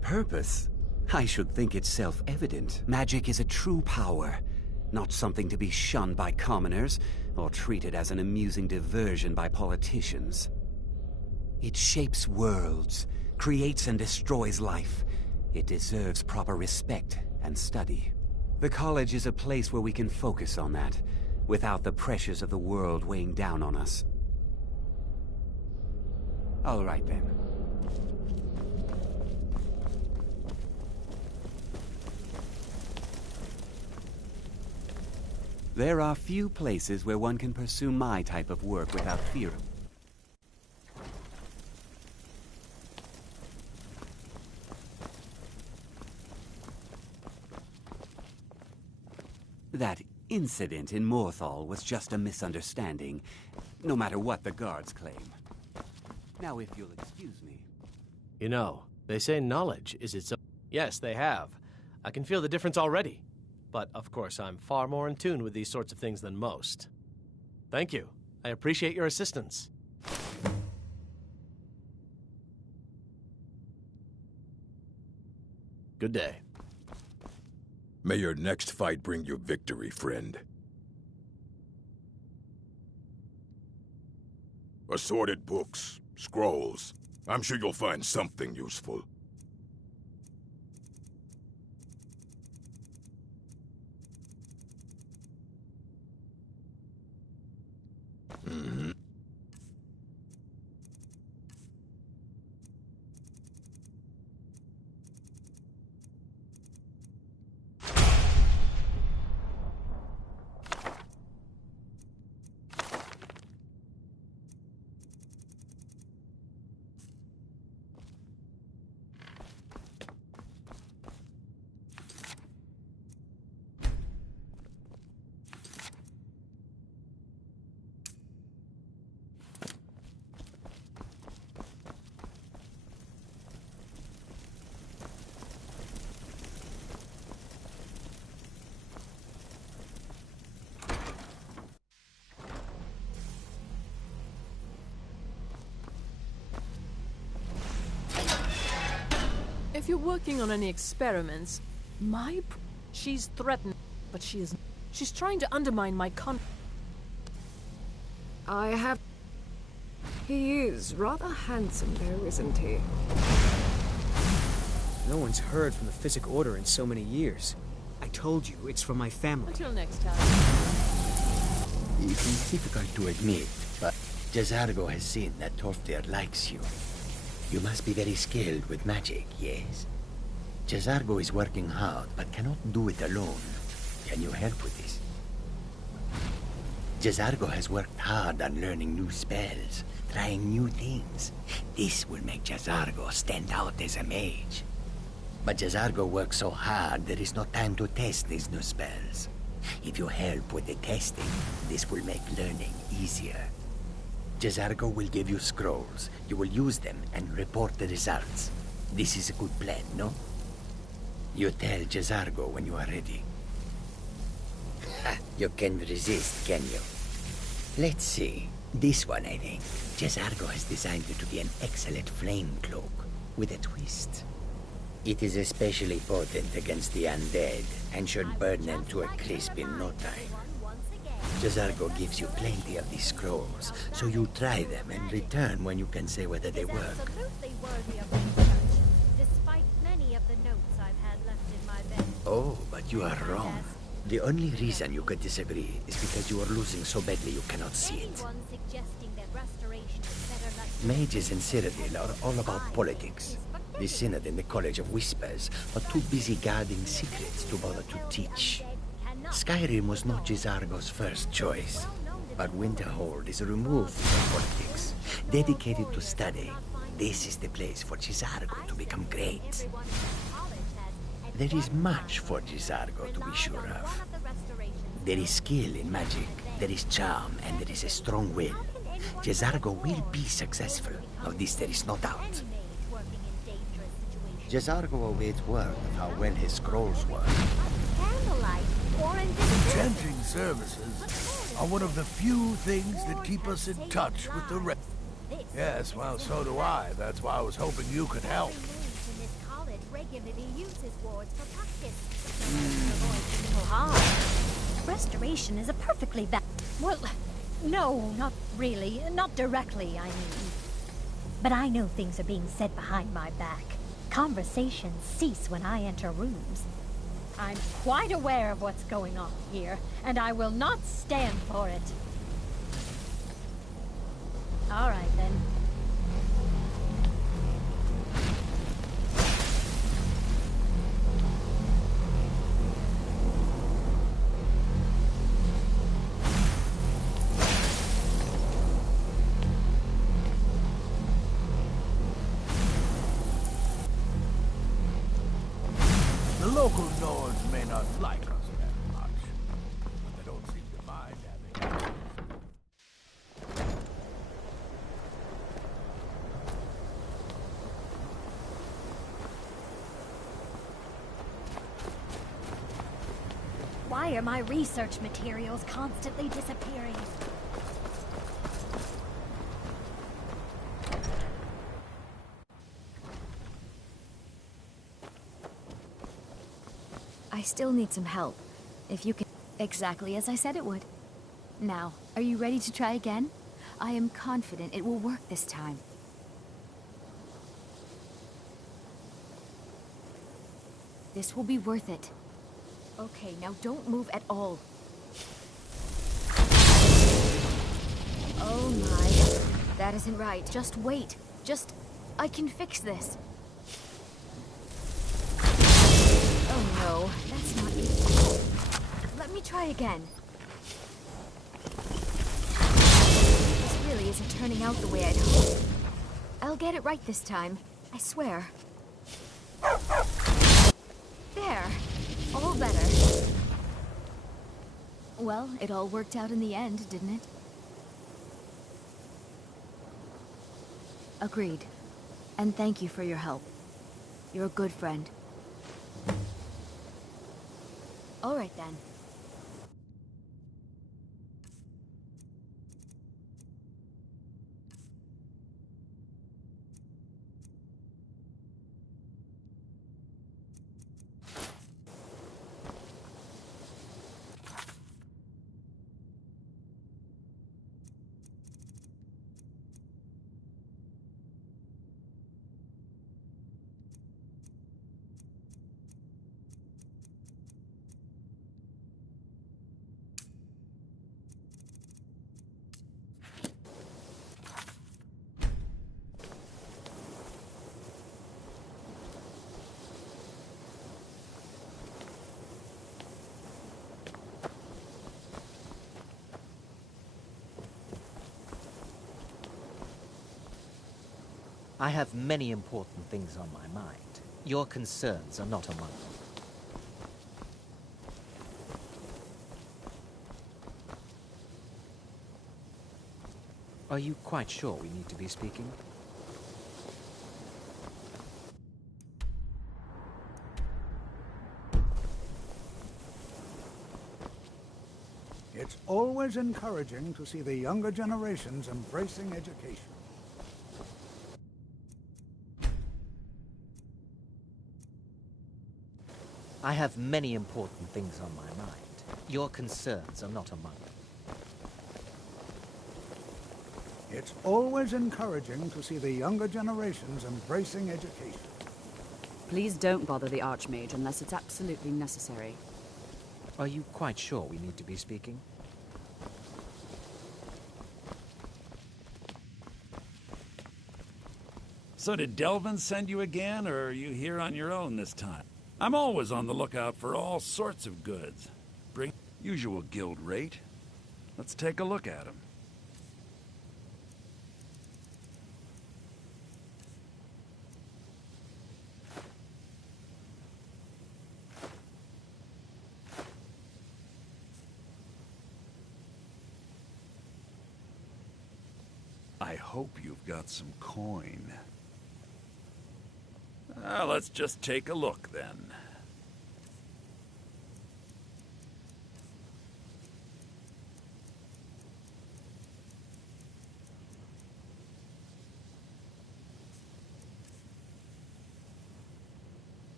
Purpose? I should think it's self-evident. Magic is a true power, not something to be shunned by commoners, or treated as an amusing diversion by politicians. It shapes worlds, creates and destroys life. It deserves proper respect and study. The college is a place where we can focus on that, without the pressures of the world weighing down on us. All right then. There are few places where one can pursue my type of work without fear. That incident in Morthal was just a misunderstanding, no matter what the guards claim. Now, if you'll excuse me. You know, they say knowledge is its own. Yes, they have. I can feel the difference already. But, of course, I'm far more in tune with these sorts of things than most. Thank you. I appreciate your assistance. Good day. May your next fight bring you victory, friend. Assorted books, scrolls. I'm sure you'll find something useful. Mm-hmm. If you're working on any experiments, she's threatened, but she's trying to undermine my I have... He is rather handsome though, isn't he? No one's heard from the Physic Order in so many years. I told you, it's from my family. Until next time. It is difficult to admit, but Jazargo has seen that Torftir likes you. You must be very skilled with magic, yes? Jazargo is working hard, but cannot do it alone. Can you help with this? Jazargo has worked hard on learning new spells, trying new things. This will make Jazargo stand out as a mage. But Jazargo works so hard, there is no time to test these new spells. If you help with the testing, this will make learning easier. Jazargo will give you scrolls. You will use them and report the results. This is a good plan, no? You tell Jazargo when you are ready. You can't resist, can you? Let's see. This one, I think. Jazargo has designed it to be an excellent flame cloak, with a twist. It is especially potent against the undead, and should burn them to a crisp in no time. Jazargo gives you plenty of these scrolls, so you try them and return when you can say whether they work. Absolutely worthy of research, despite many of the notes I've had left in my bed. Oh, but you are wrong. The only reason you could disagree is because you are losing so badly you cannot see it. Anyone suggesting that restoration is better left Mages in Cyrodiil are all about politics. The Synod and the College of Whispers are too busy guarding secrets to bother to teach. Skyrim was not Jazargo's first choice, but Winterhold is removed from politics, dedicated to study. This is the place for Jazargo to become great. There is much for Jazargo to be sure of. There is skill in magic, there is charm, and there is a strong will. Jazargo will be successful. Of this there is no doubt. Jazargo awaits word of how well his scrolls work. Candlelight or invisibility. Chanting services are one of the few things that keep us in touch with the rest. Yes, well, so do I. That's why I was hoping you could help. regularly uses wards for practice. Restoration is a perfectly well, no, not really. Not directly, I mean. But I know things are being said behind my back. Conversations cease when I enter rooms. I'm quite aware of what's going on here, and I will not stand for it. All right, then. The local Nords may not like us very much, but they Why are my research materials constantly disappearing? I still need some help. If you can... Exactly as I said it would. Now, are you ready to try again? I am confident it will work this time. This will be worth it. Okay, now don't move at all. Oh my. That isn't right. Just wait. I can fix this. Oh no, that's not it. Let me try again. This really isn't turning out the way I'd hoped. I'll get it right this time. I swear. There. All better. Well, it all worked out in the end, didn't it? Agreed. And thank you for your help. You're a good friend. All right then. I have many important things on my mind. Your concerns are not among them. Are you quite sure we need to be speaking? It's always encouraging to see the younger generations embracing education. I have many important things on my mind. Your concerns are not among them. It's always encouraging to see the younger generations embracing education. Please don't bother the Archmage unless it's absolutely necessary. Are you quite sure we need to be speaking? So did Delvin send you again, or are you here on your own this time? I'm always on the lookout for all sorts of goods. Bring usual guild rate. Let's take a look at them. I hope you've got some coin. Let's just take a look, then.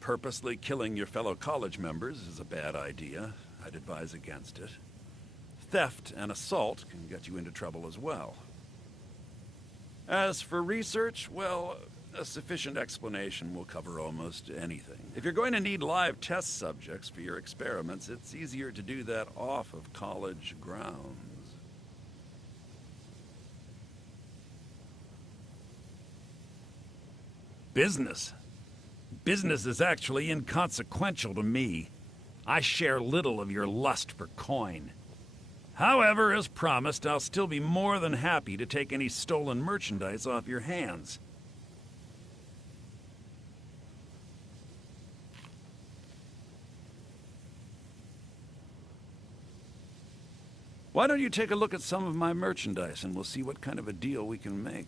Purposely killing your fellow college members is a bad idea. I'd advise against it. Theft and assault can get you into trouble as well. As for research, well, a sufficient explanation will cover almost anything. If you're going to need live test subjects for your experiments, it's easier to do that off of college grounds. Business. Business is actually inconsequential to me. I share little of your lust for coin. However, as promised, I'll still be more than happy to take any stolen merchandise off your hands. Why don't you take a look at some of my merchandise and we'll see what kind of a deal we can make.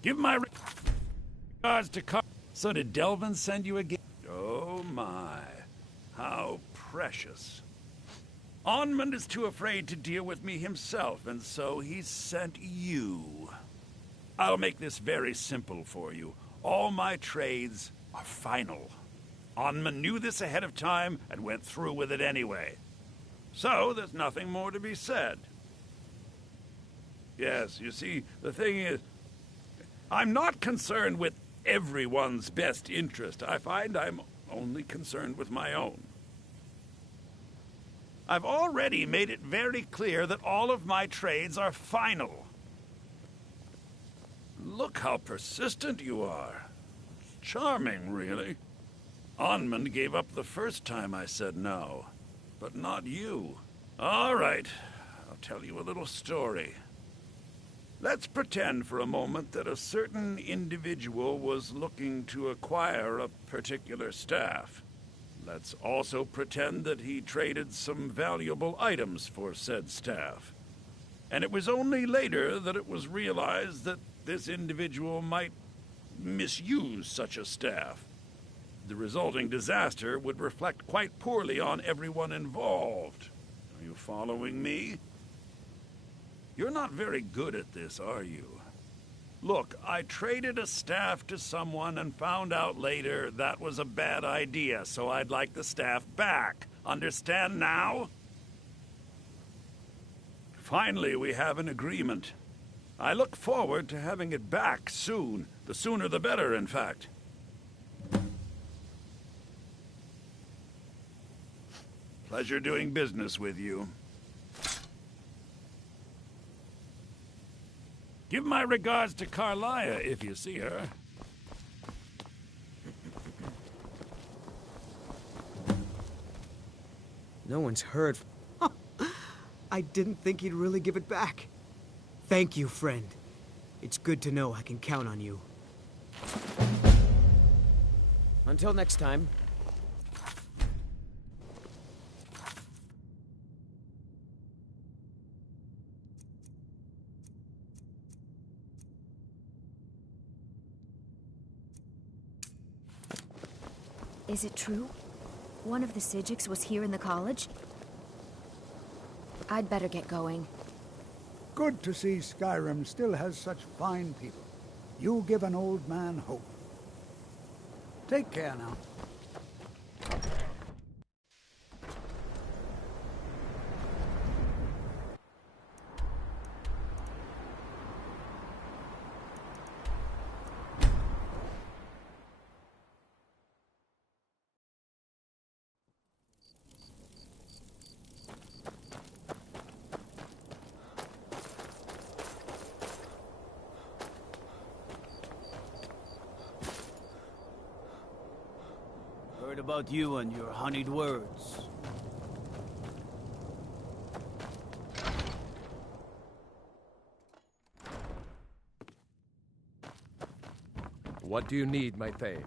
Give my regards to Carl. So did Delvin send you a gift? Oh my, how precious. Onmund is too afraid to deal with me himself, and so he sent you. I'll make this very simple for you. All my trades are final. Onmund knew this ahead of time and went through with it anyway. So there's nothing more to be said. Yes, you see, the thing is, I'm not concerned with everyone's best interest. I find I'm only concerned with my own. I've already made it very clear that all of my trades are final. Look how persistent you are. It's charming, really. Onmund gave up the first time I said no, but not you. All right, I'll tell you a little story. Let's pretend for a moment that a certain individual was looking to acquire a particular staff. Let's also pretend that he traded some valuable items for said staff. And it was only later that it was realized that this individual might misuse such a staff. The resulting disaster would reflect quite poorly on everyone involved. Are you following me? You're not very good at this, are you? Look, I traded a staff to someone and found out later that was a bad idea, so I'd like the staff back. Understand now? Finally, we have an agreement. I look forward to having it back soon. The sooner the better, in fact. Pleasure doing business with you. Give my regards to Carlia if you see her. No one's heard. I didn't think he'd really give it back. Thank you, friend. It's good to know I can count on you. Until next time. Is it true? One of the Sijiks was here in the college? I'd better get going. Good to see Skyrim still has such fine people. You give an old man hope. Take care now. Heard about you and your honeyed words. What do you need, my Thane?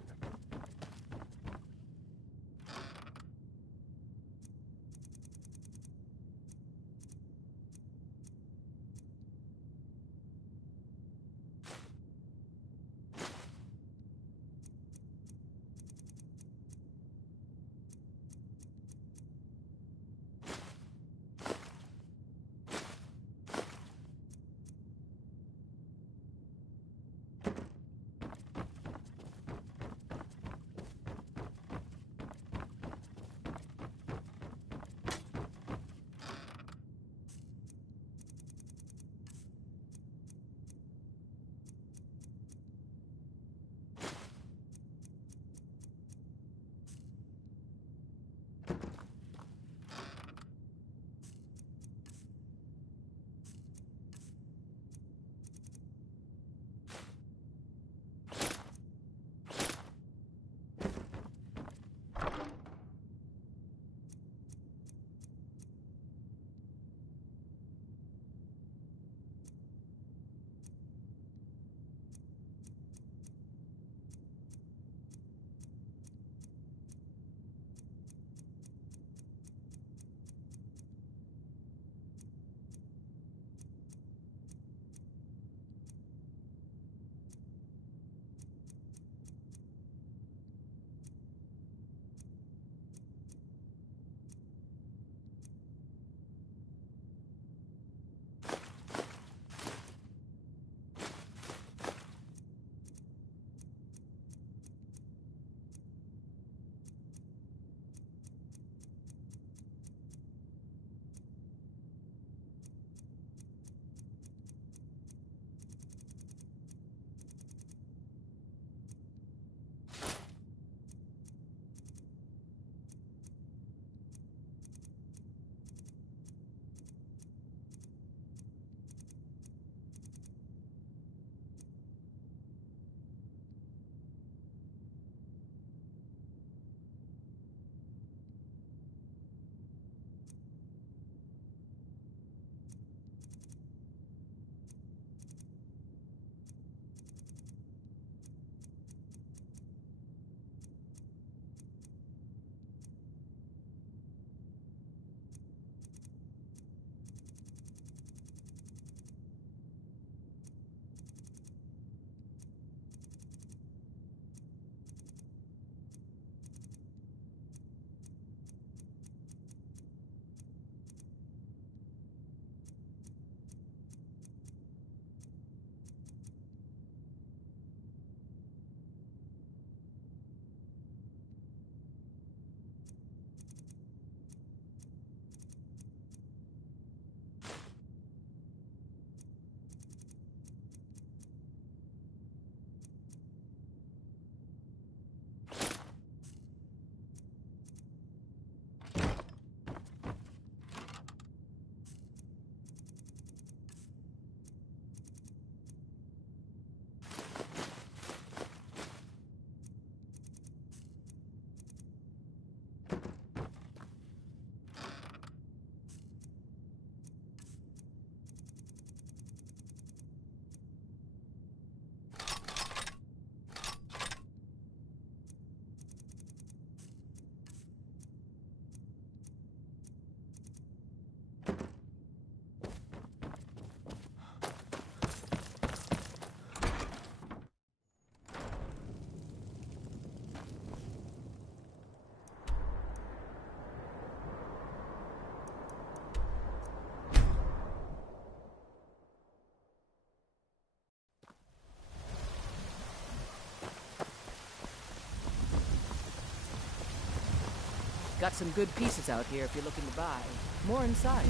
Got some good pieces out here if you're looking to buy. More inside.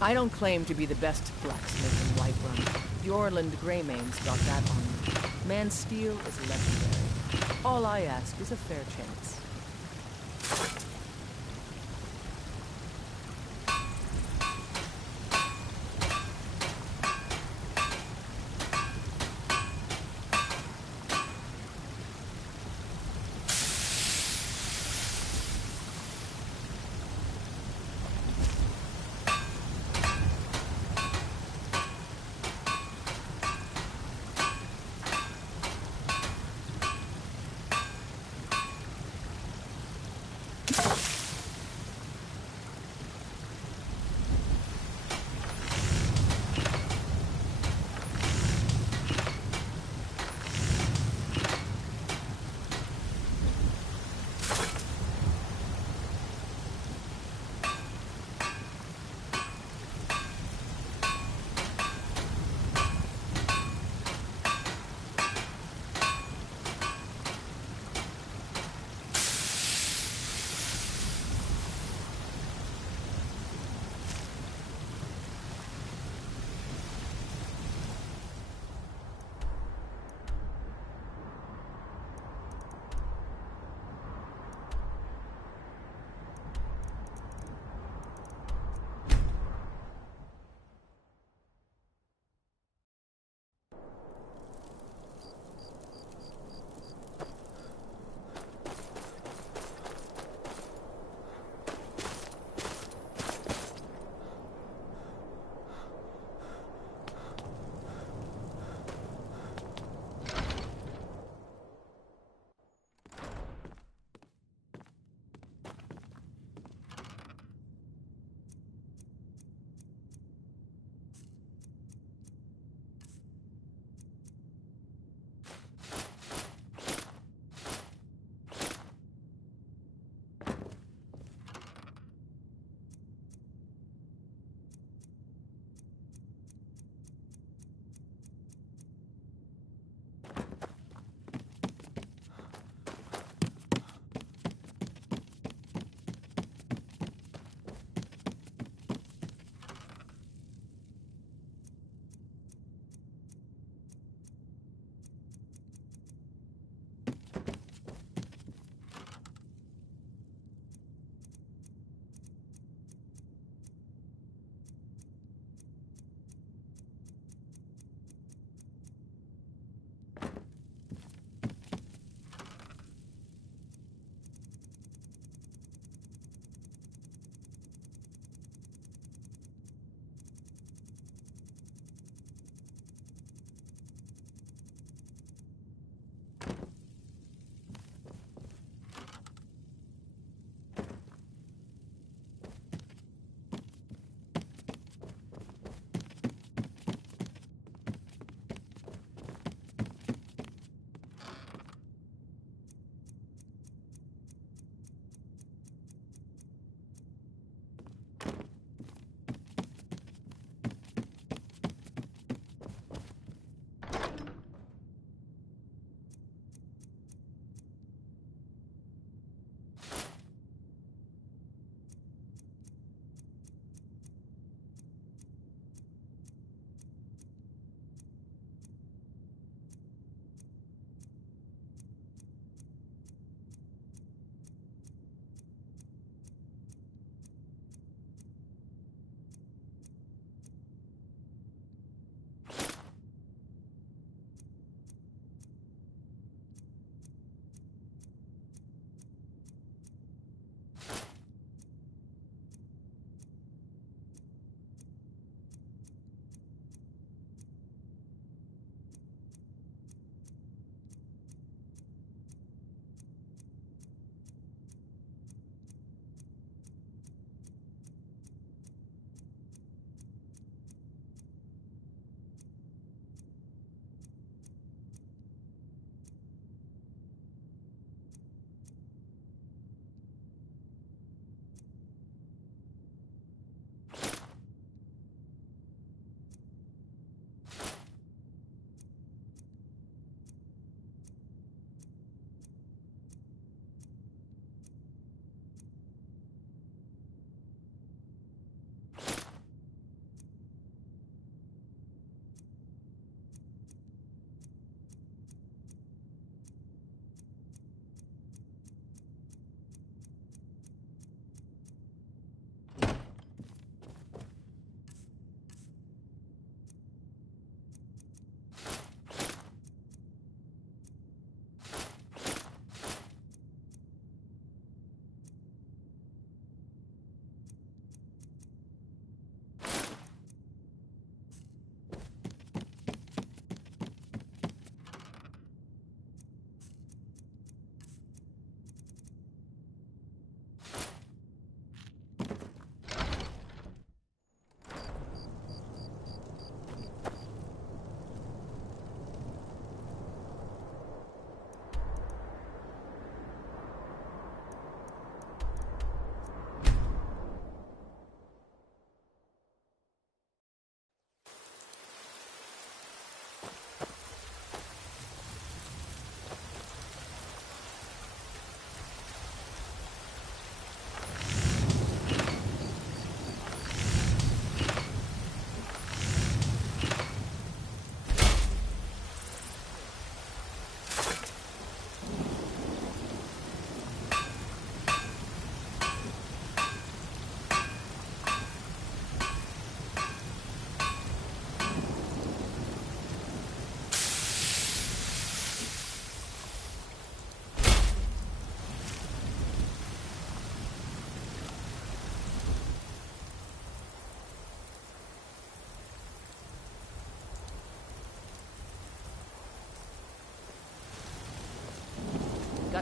I don't claim to be the best blacksmith in Whiterun. The Orland Greymane's got that on me. Man's steel is legendary. All I ask is a fair chance.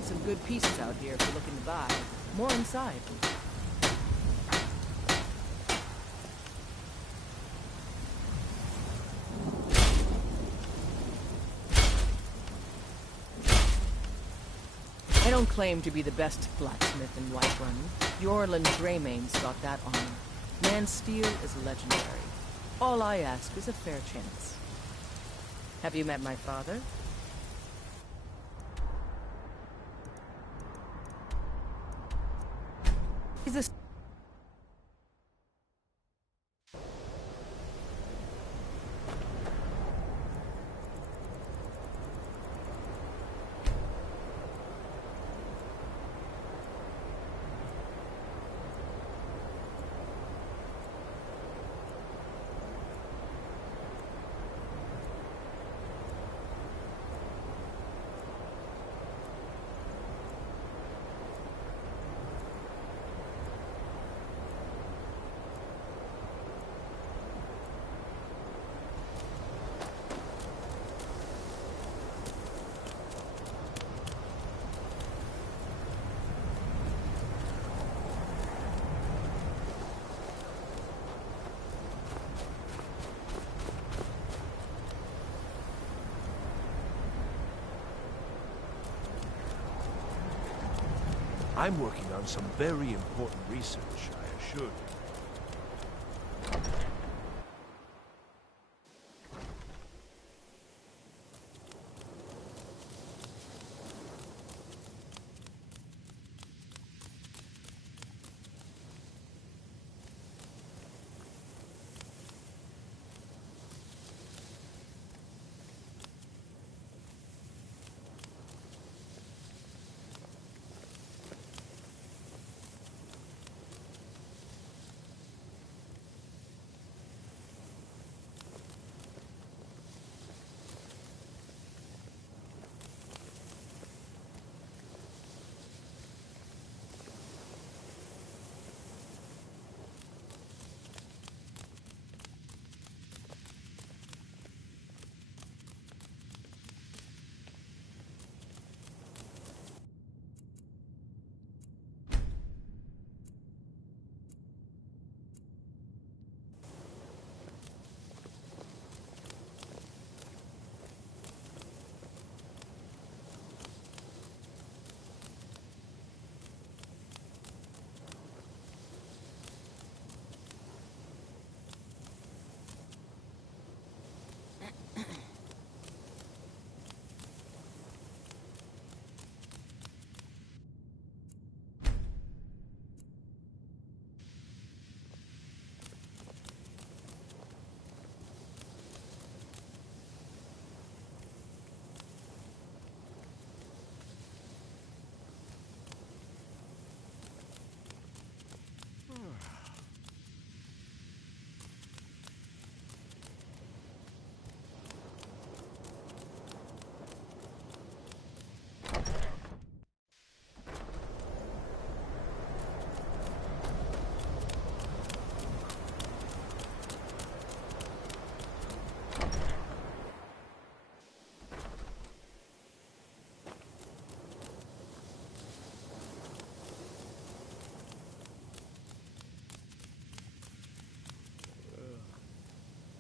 got some good pieces out here if you're looking to buy. More inside. I don't claim to be the best blacksmith in Whiterun. Bjorland Greymane's got that honor. Man's steel is legendary. All I ask is a fair chance. Have you met my father? He's a... I'm working on some very important research, I assure you.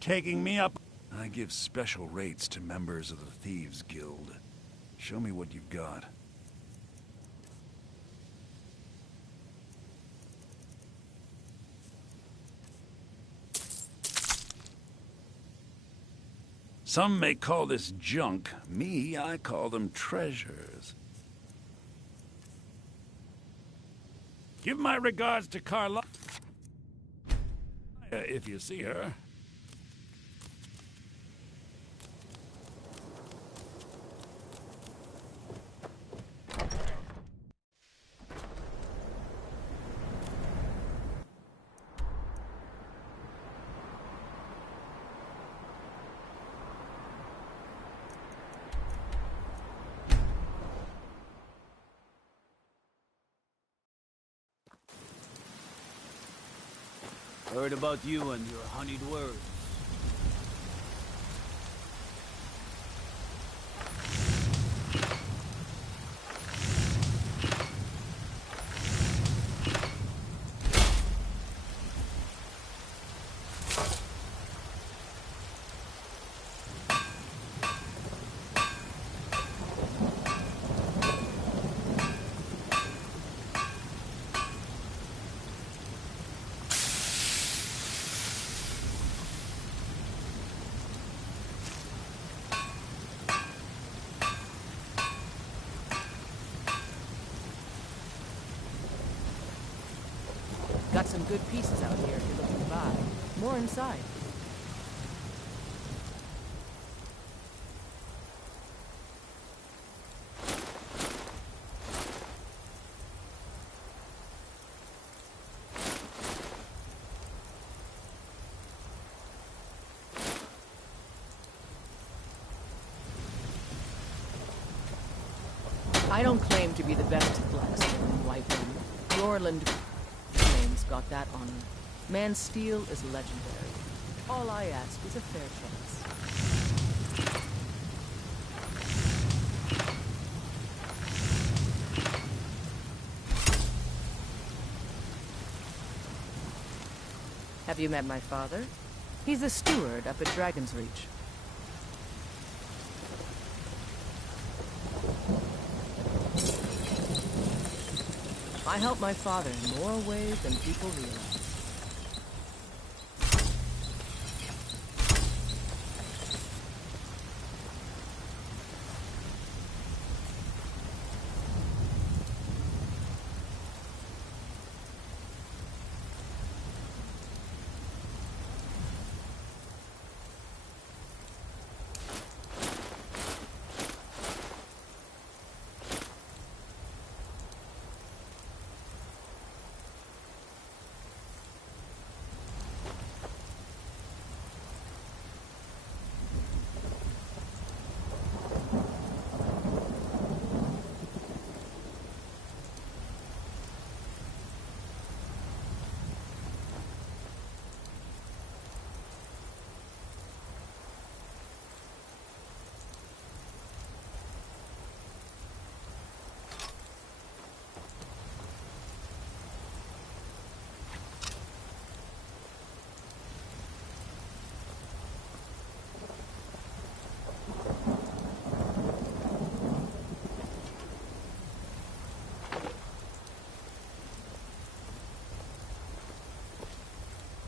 Taking me up. I give special rates to members of the Thieves Guild. Show me what you've got. Some may call this junk. Me, I call them treasures. Give my regards to Carla, if you see her. Heard about you and your honeyed words. got some good pieces out here if you're looking to buy. More inside. I don't claim to be the best blacksmith in Whiterun. Yorland name's got that honor. Man's steel is legendary. All I ask is a fair chance. Have you met my father? He's a steward up at Dragon's Reach. I help my father in more ways than people realize.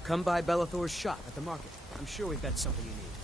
Come by Bellathor's shop at the market. I'm sure we've got something you need.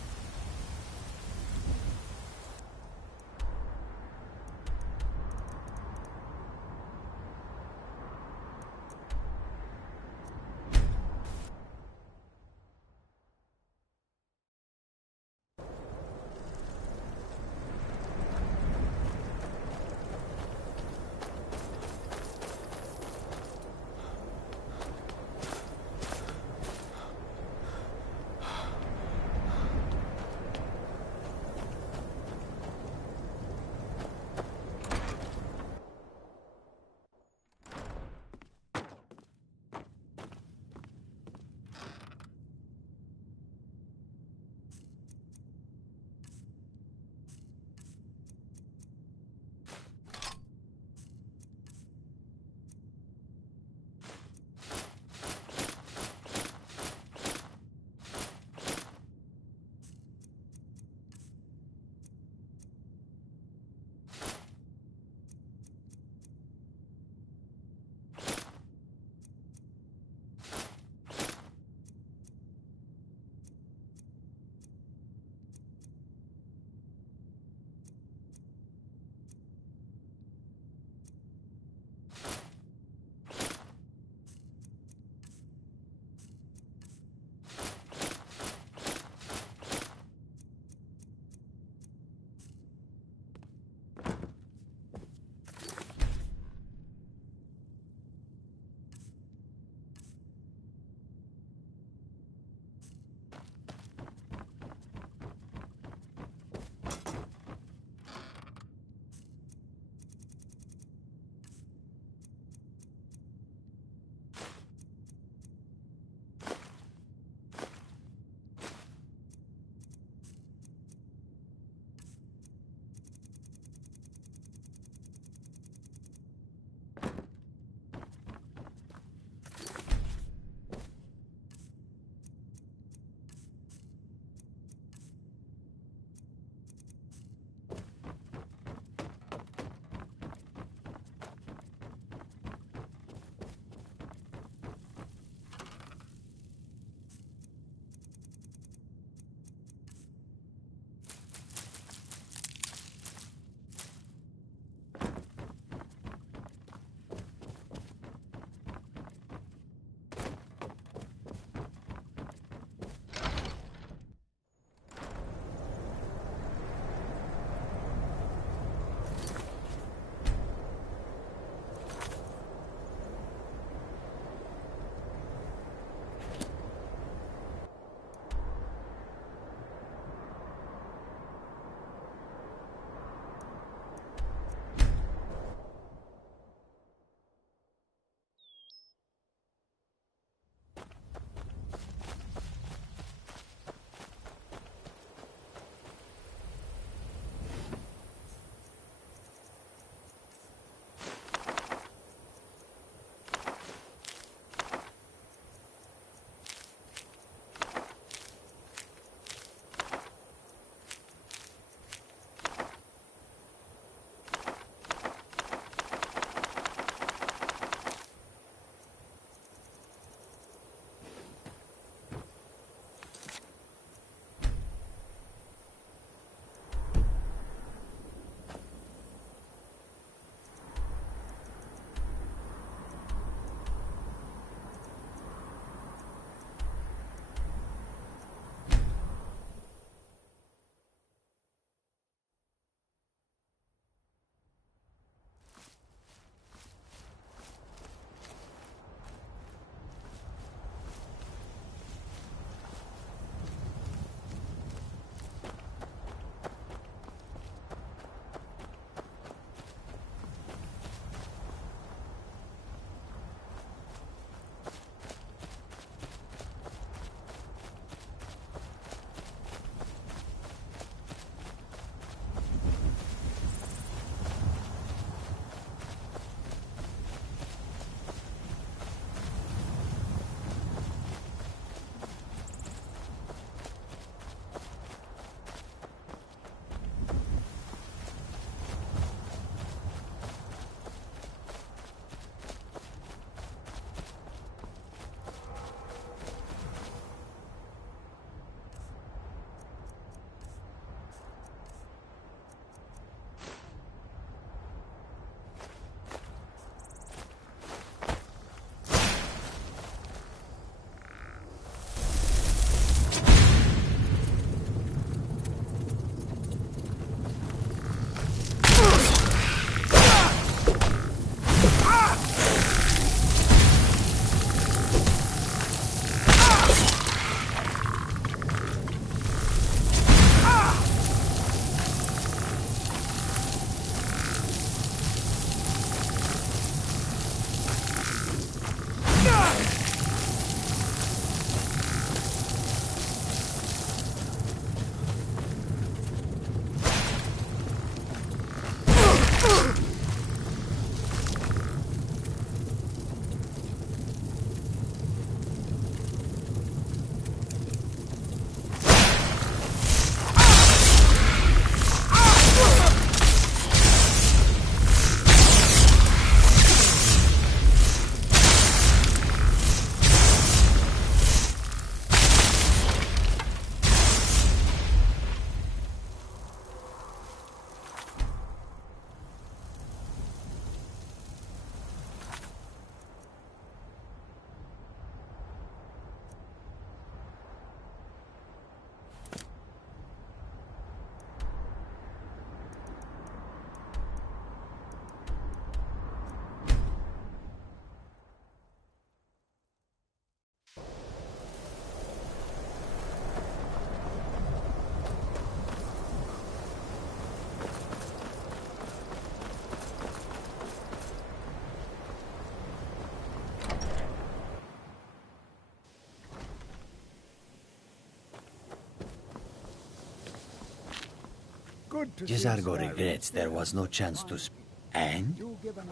Jezargo regrets there was no chance to speak. And?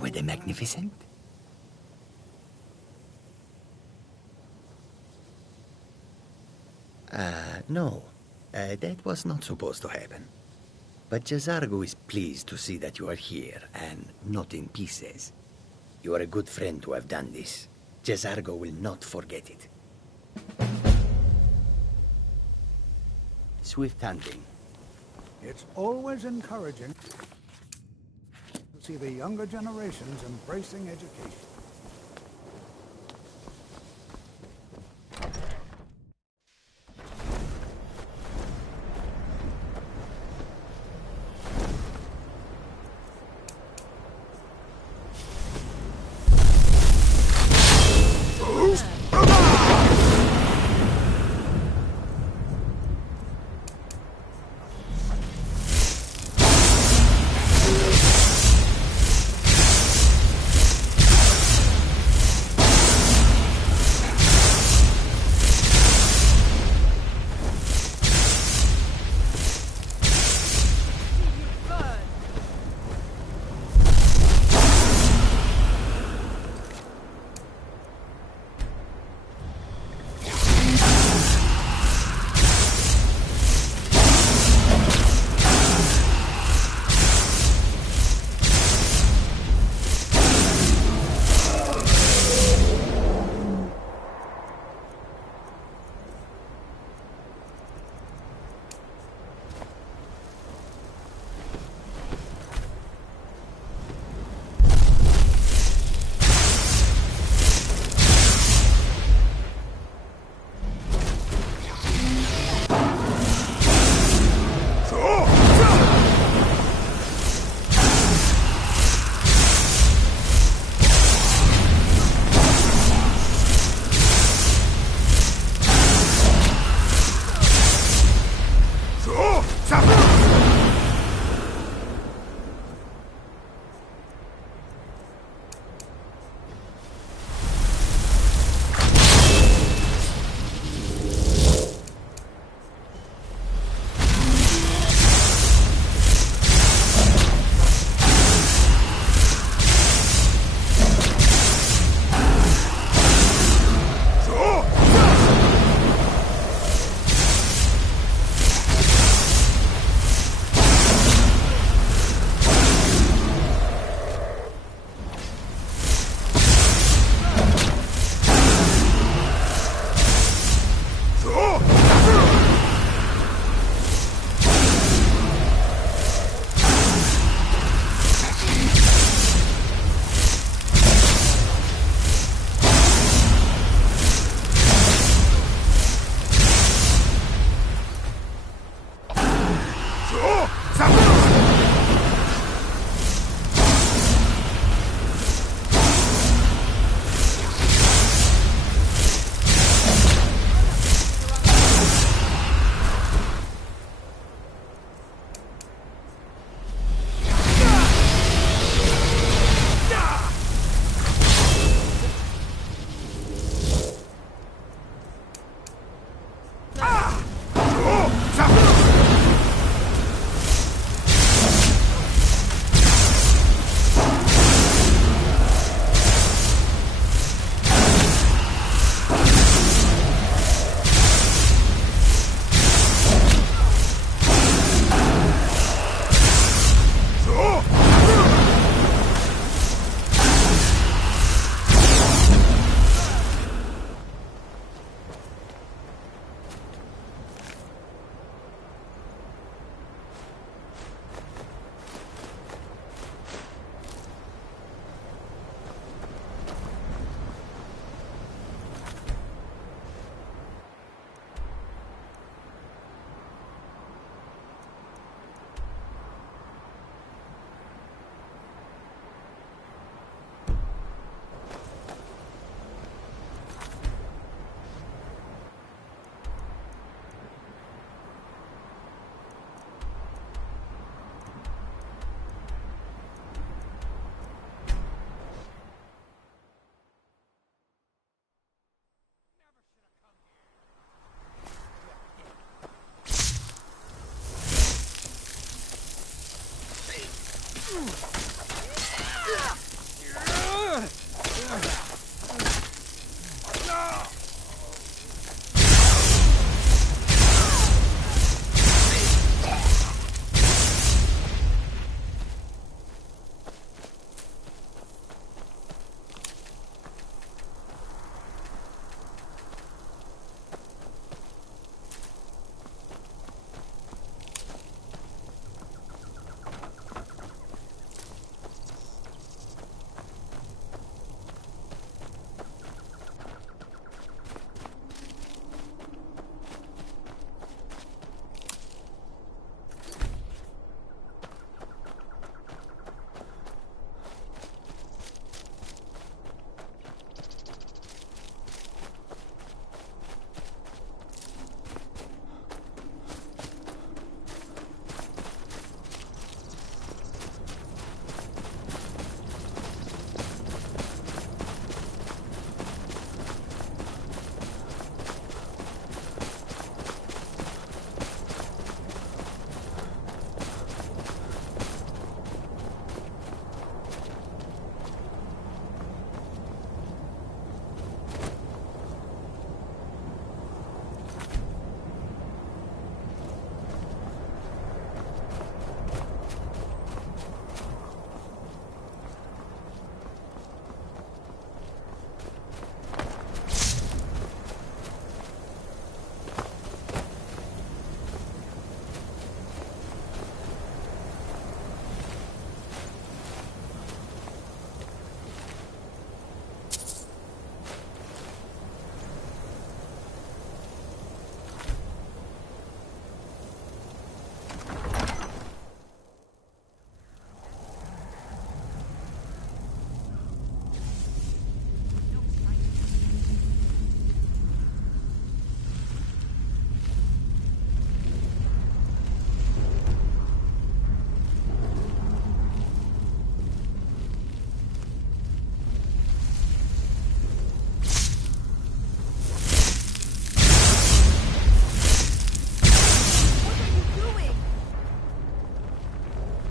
Were they magnificent? No. That was not supposed to happen. But Jezargo is pleased to see that you are here, and not in pieces. You are a good friend to have done this. Jezargo will not forget it. Swift hunting. It's always encouraging to see the younger generations embracing education.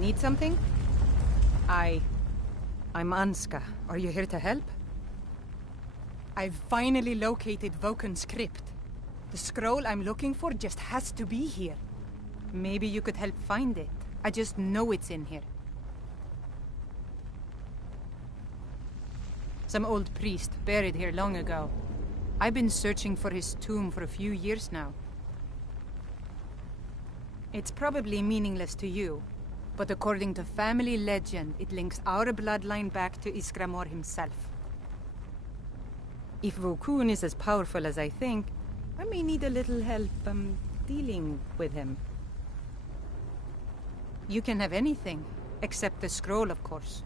Need something? I'm Anska. Are you here to help? I've finally located Voken's crypt. The scroll I'm looking for just has to be here. Maybe you could help find it. I just know it's in here. Some old priest buried here long ago. I've been searching for his tomb for a few years now. It's probably meaningless to you, but according to family legend, it links our bloodline back to Iskramor himself. If Vokun is as powerful as I think, I may need a little help, dealing with him. You can have anything, except the scroll, of course.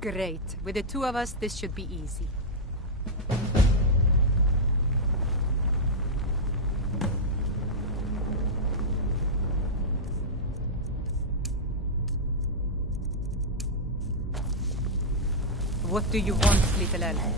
Great. With the two of us, this should be easy. What do you want, little elf?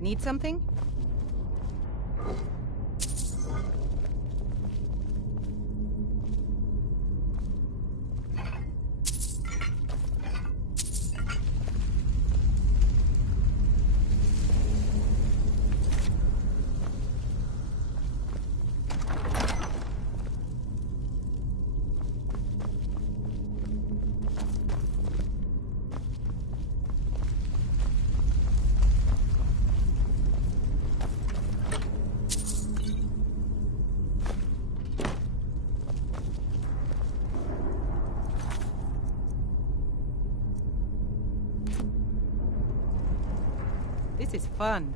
Need something? This is fun.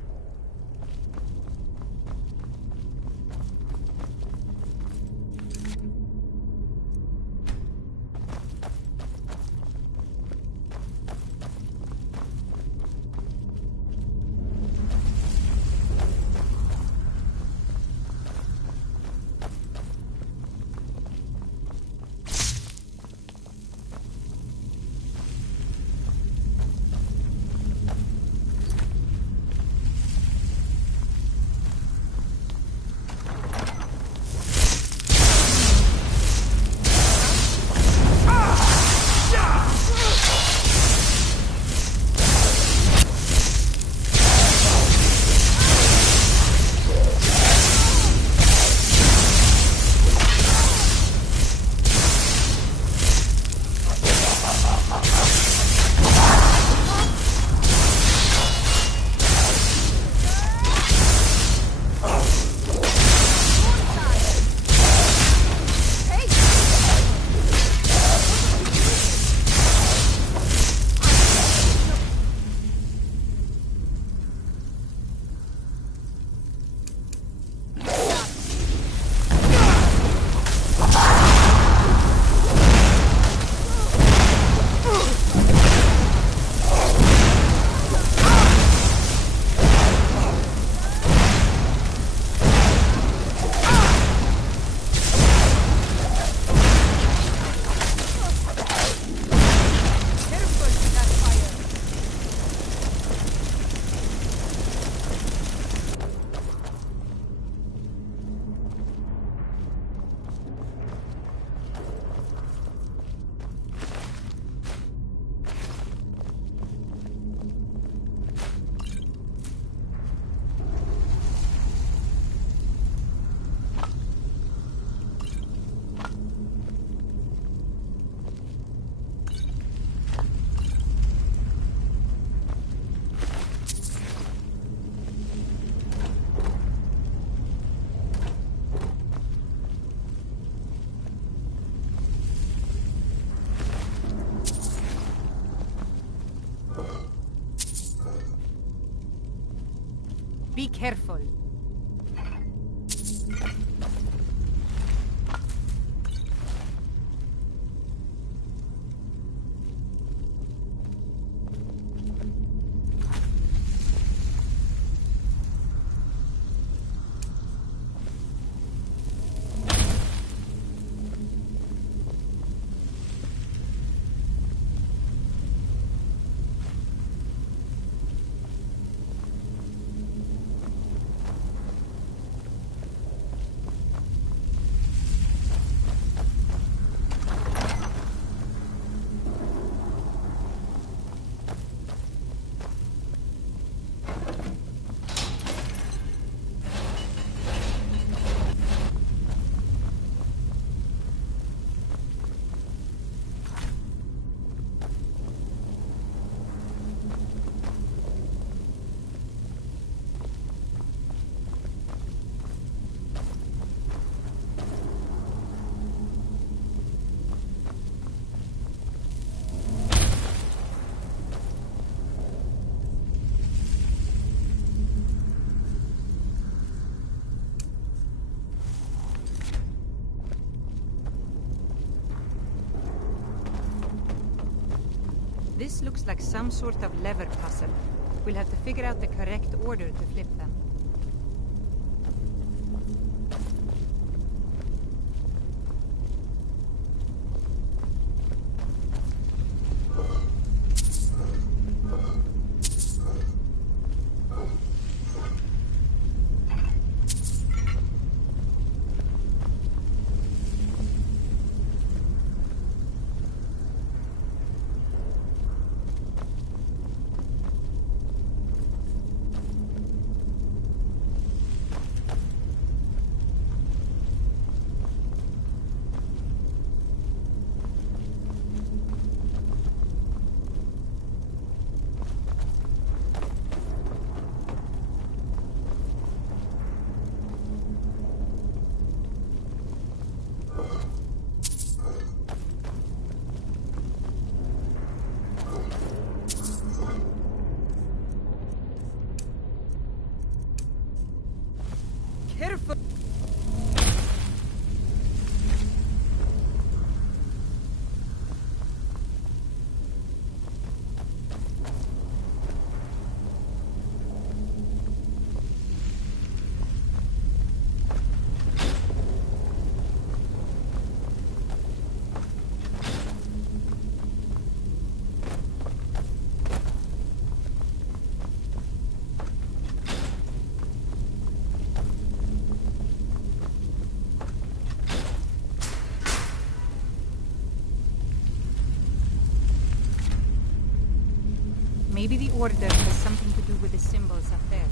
Be careful. This looks like some sort of lever puzzle. We'll have to figure out the correct order to flip them. Careful! Maybe the order has something to do with the symbols up there.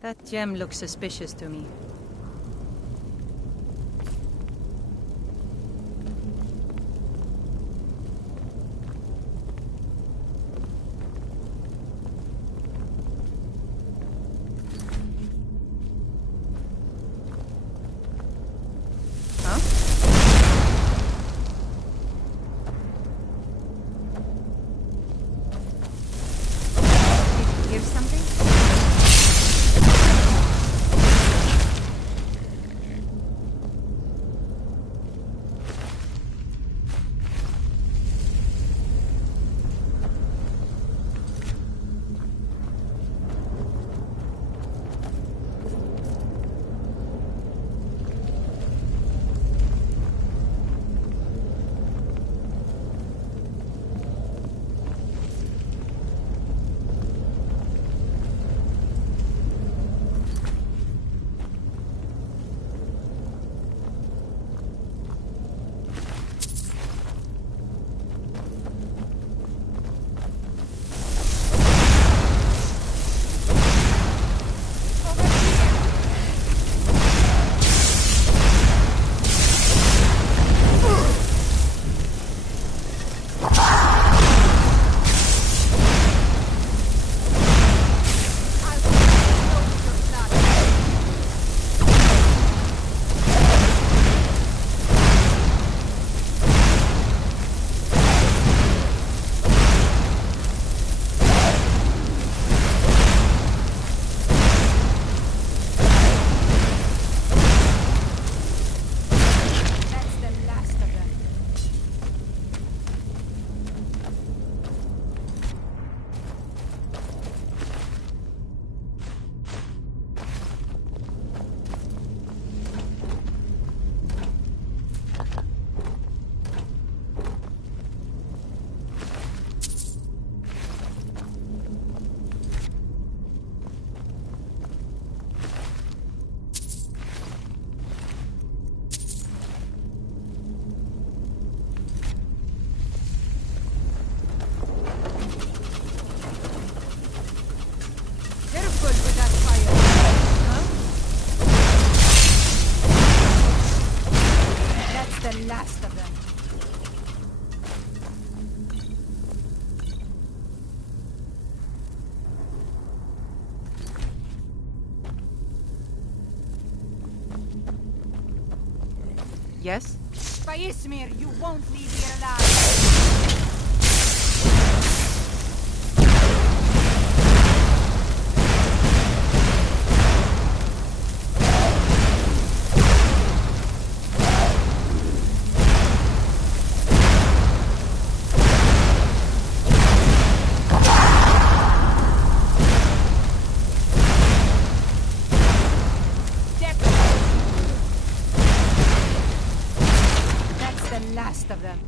That gem looks suspicious to me. Yes? By Ismir, you won't leave here alive! Of them.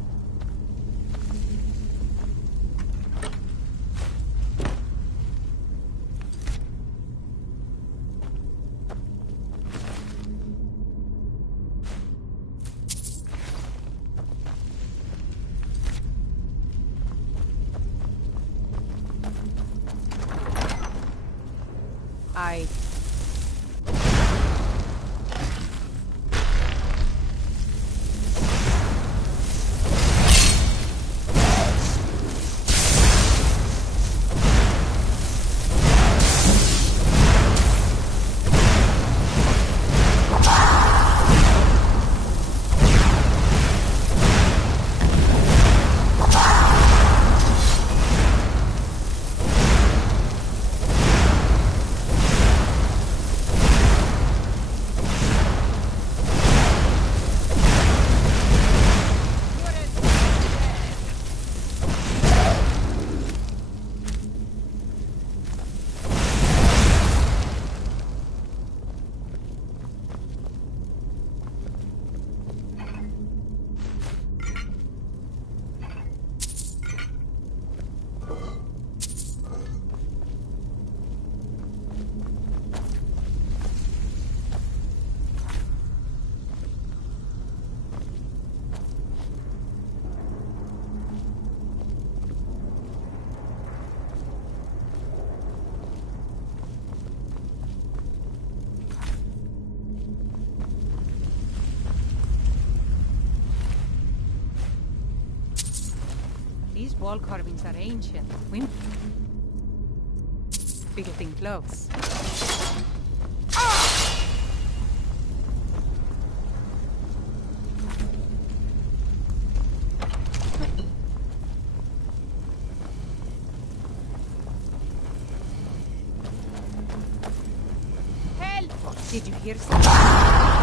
These wall carvings are ancient. We be getting close. Help! Did you hear something?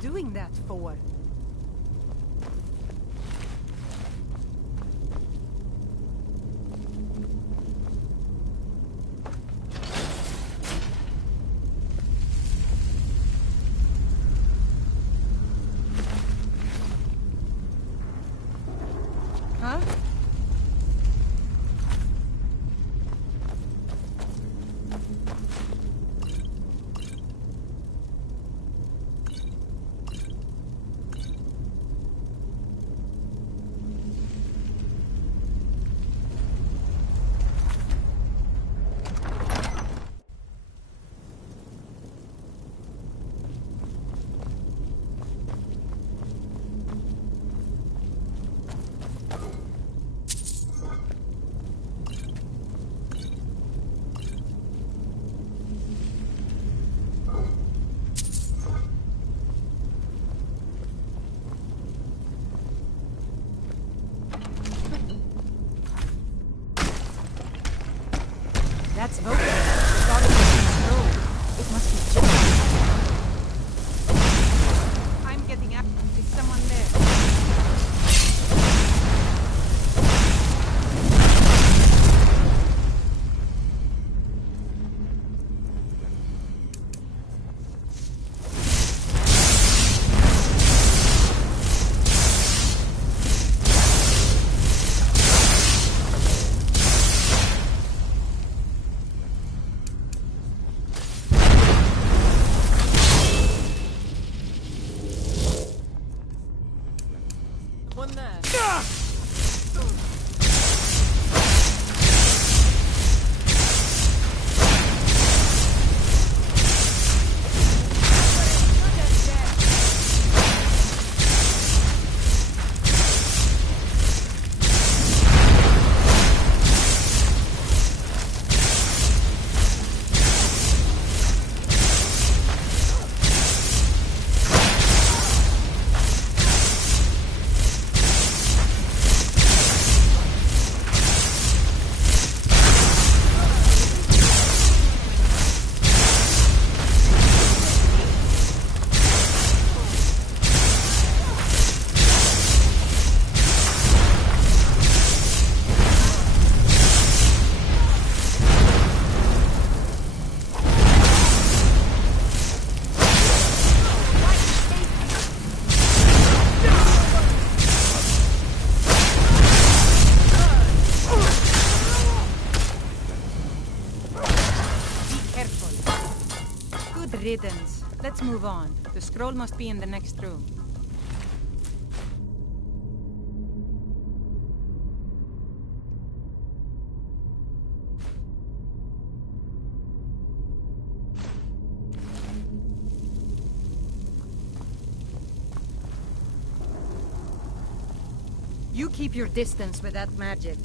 Doing that for? Huh? That's Vulcan. Guarding the scroll. It must be just. I'm getting up. Is someone there? Riddance. Let's move on. The scroll must be in the next room. You keep your distance with that magic.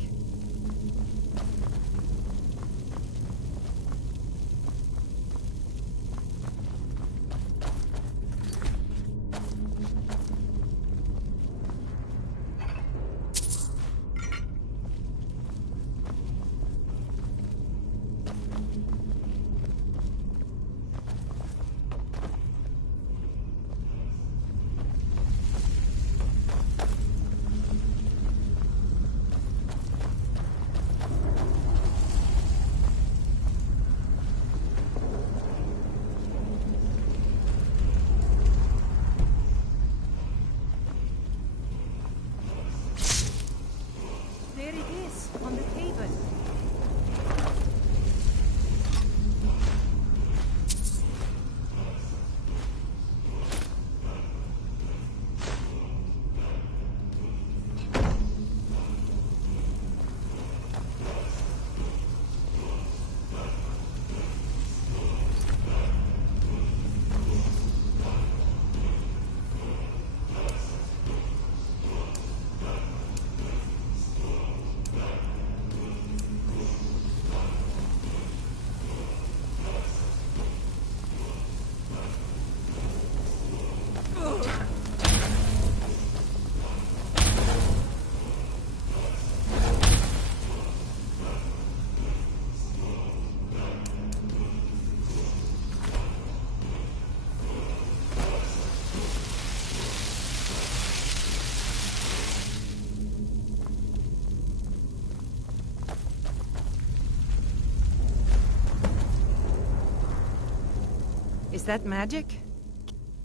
Is that magic?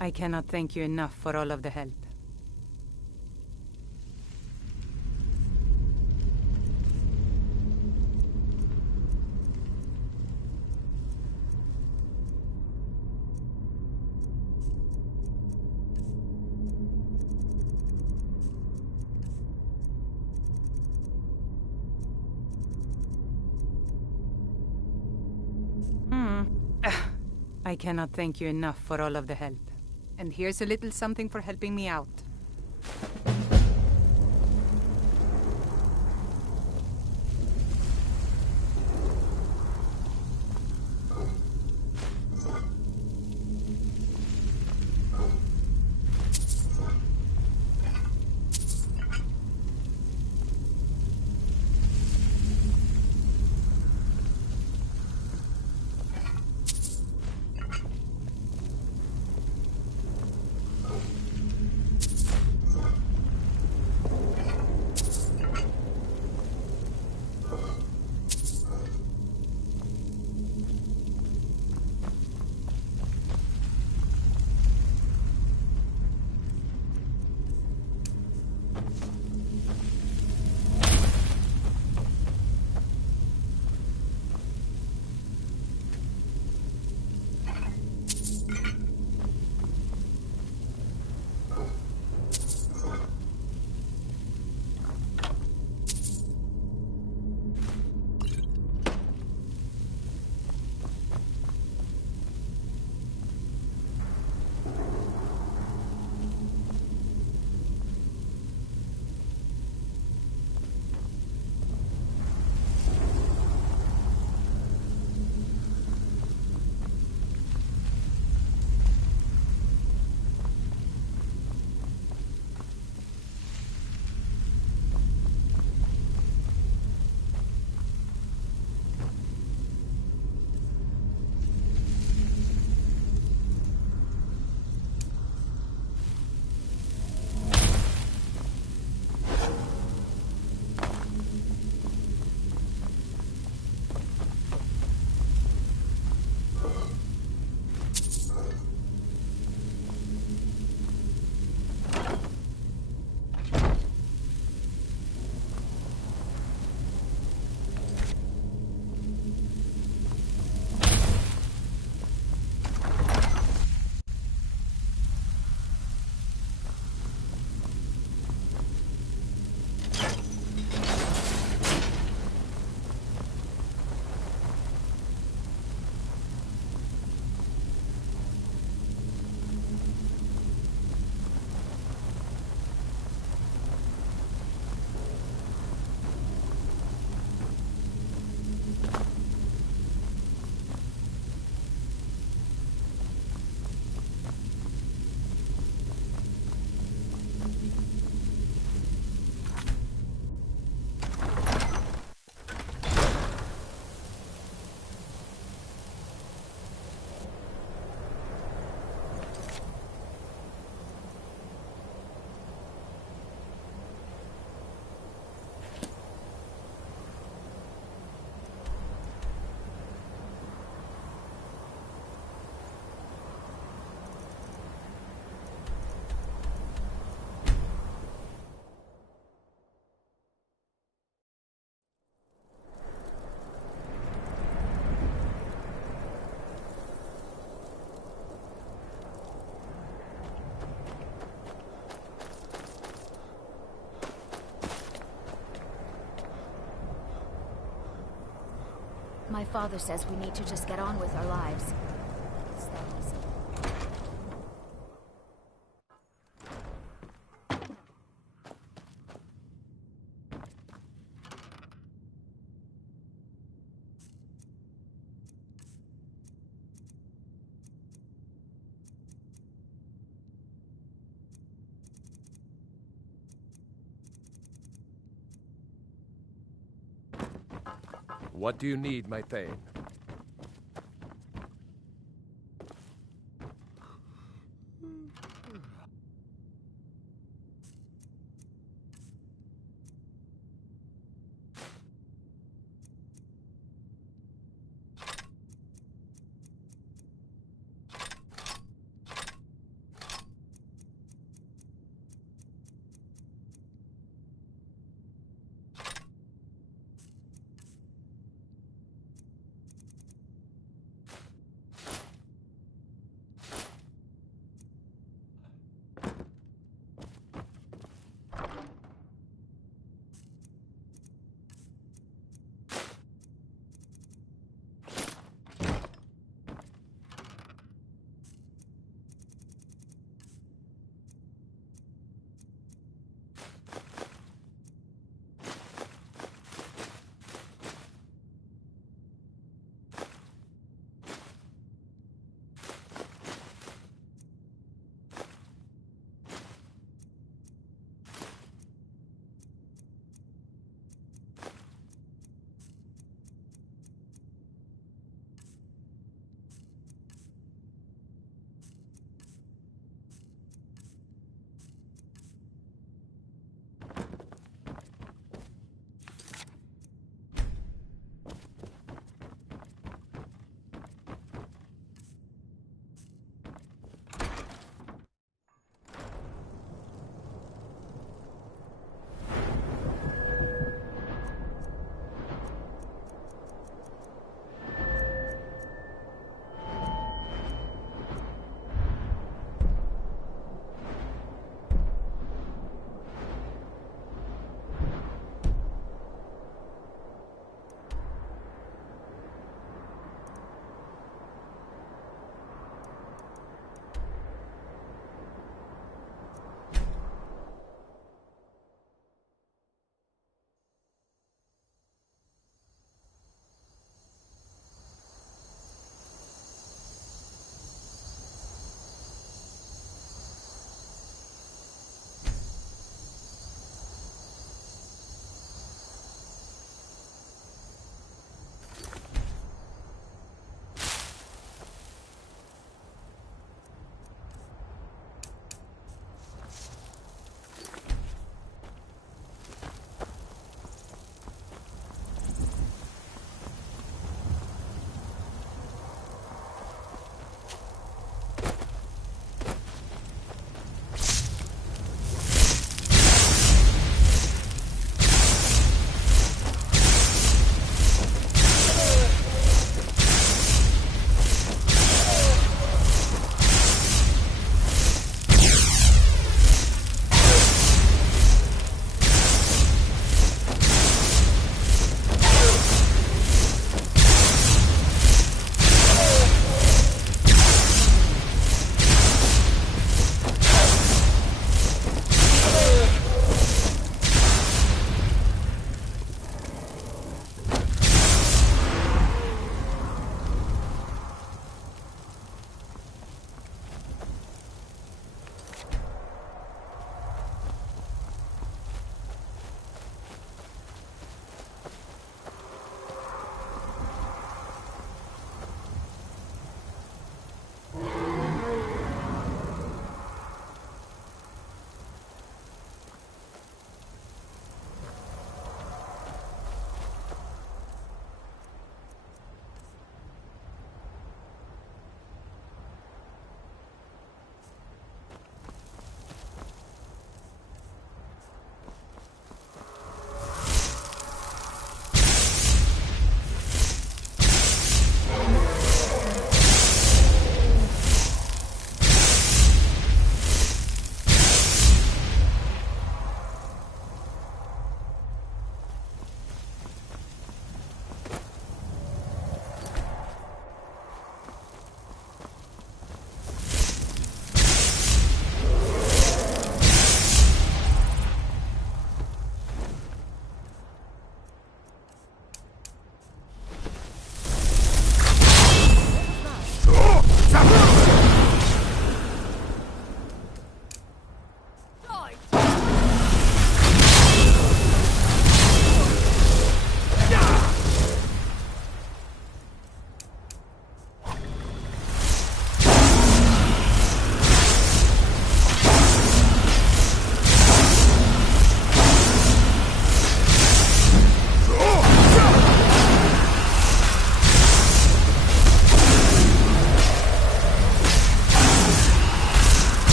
I cannot thank you enough for all of the help. I cannot thank you enough for all of the help. And here's a little something for helping me out. My father says we need to just get on with our lives. It's that easy. What do you need, my Thane?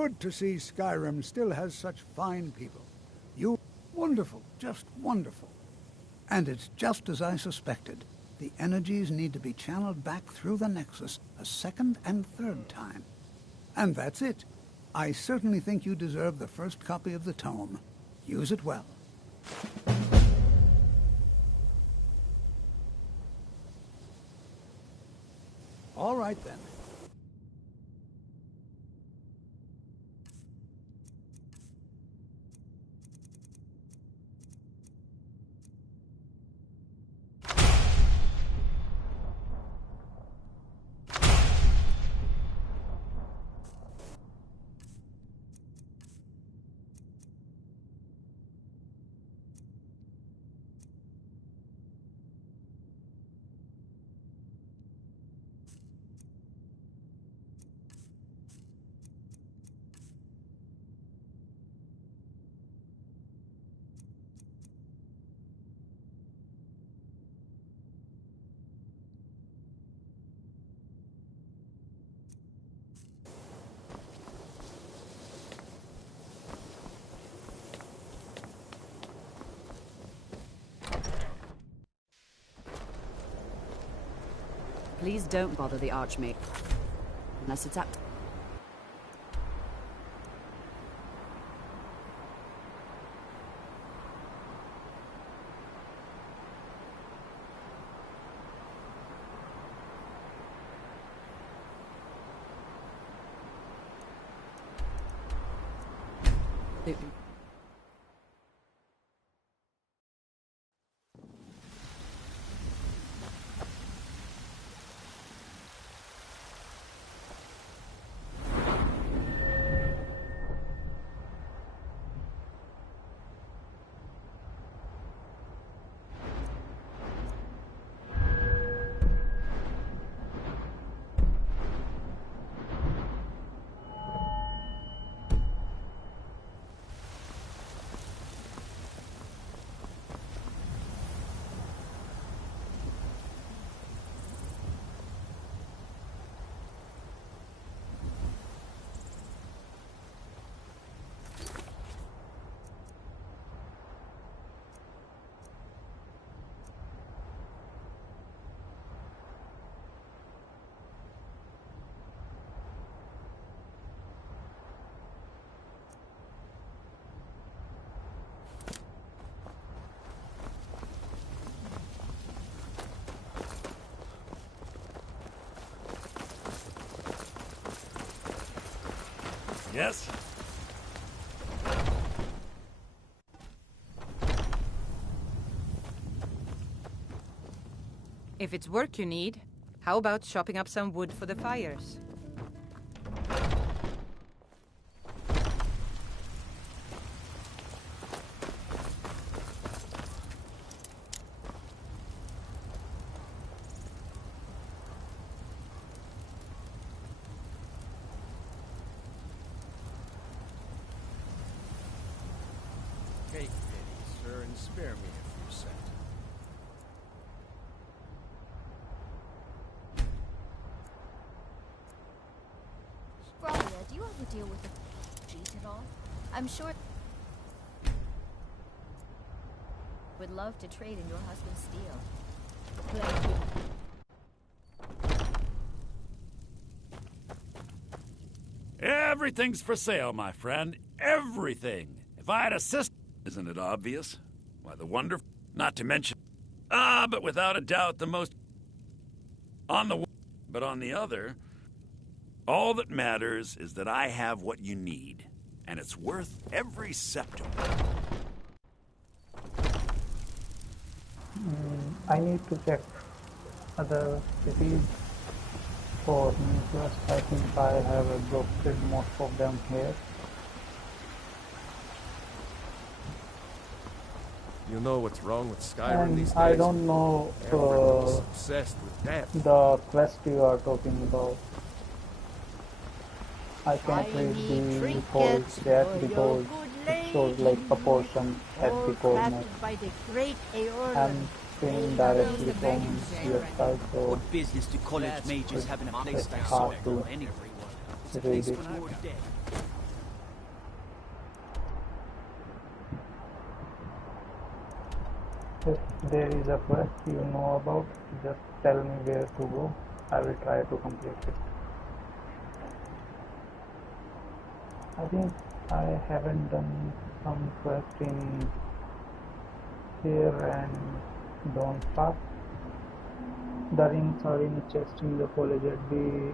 good to see Skyrim still has such fine people. You wonderful, just wonderful. And it's just as I suspected. The energies need to be channeled back through the Nexus a second and third time. And that's it. I certainly think you deserve the first copy of the tome. Use it well. All right, then. Please don't bother the Archmage. Unless it's up. Yes? If it's work you need, how about chopping up some wood for the fires? Take pity, sir, and spare me a few seconds. Bralia, do you ever deal with the cheat at all? I'm sure... Would love to trade in your husband's steel. Thank you. Everything's for sale, my friend. Everything. If I had a sister... Isn't it obvious? Why, the wonderful... Not to mention... but without a doubt, the most... On the... But on the other... All that matters is that I have what you need. And it's worth every septum. I need to check other cities for nucleus. I think I have adopted most of them here. You know what's wrong with Skyrim And these days? I don't know Everyone's obsessed with death. the quest you are talking about. I can't read the reports yet because it shows like a portion at the corner. I'm streaming directly from the website, so What business do college majors have in a place it's like hard Skyrim? to read it. there is a quest you know about, just tell me where to go. I will try to complete it. I think I haven't done some quest in here and Dawn Park. The rings are in a chest in the college at the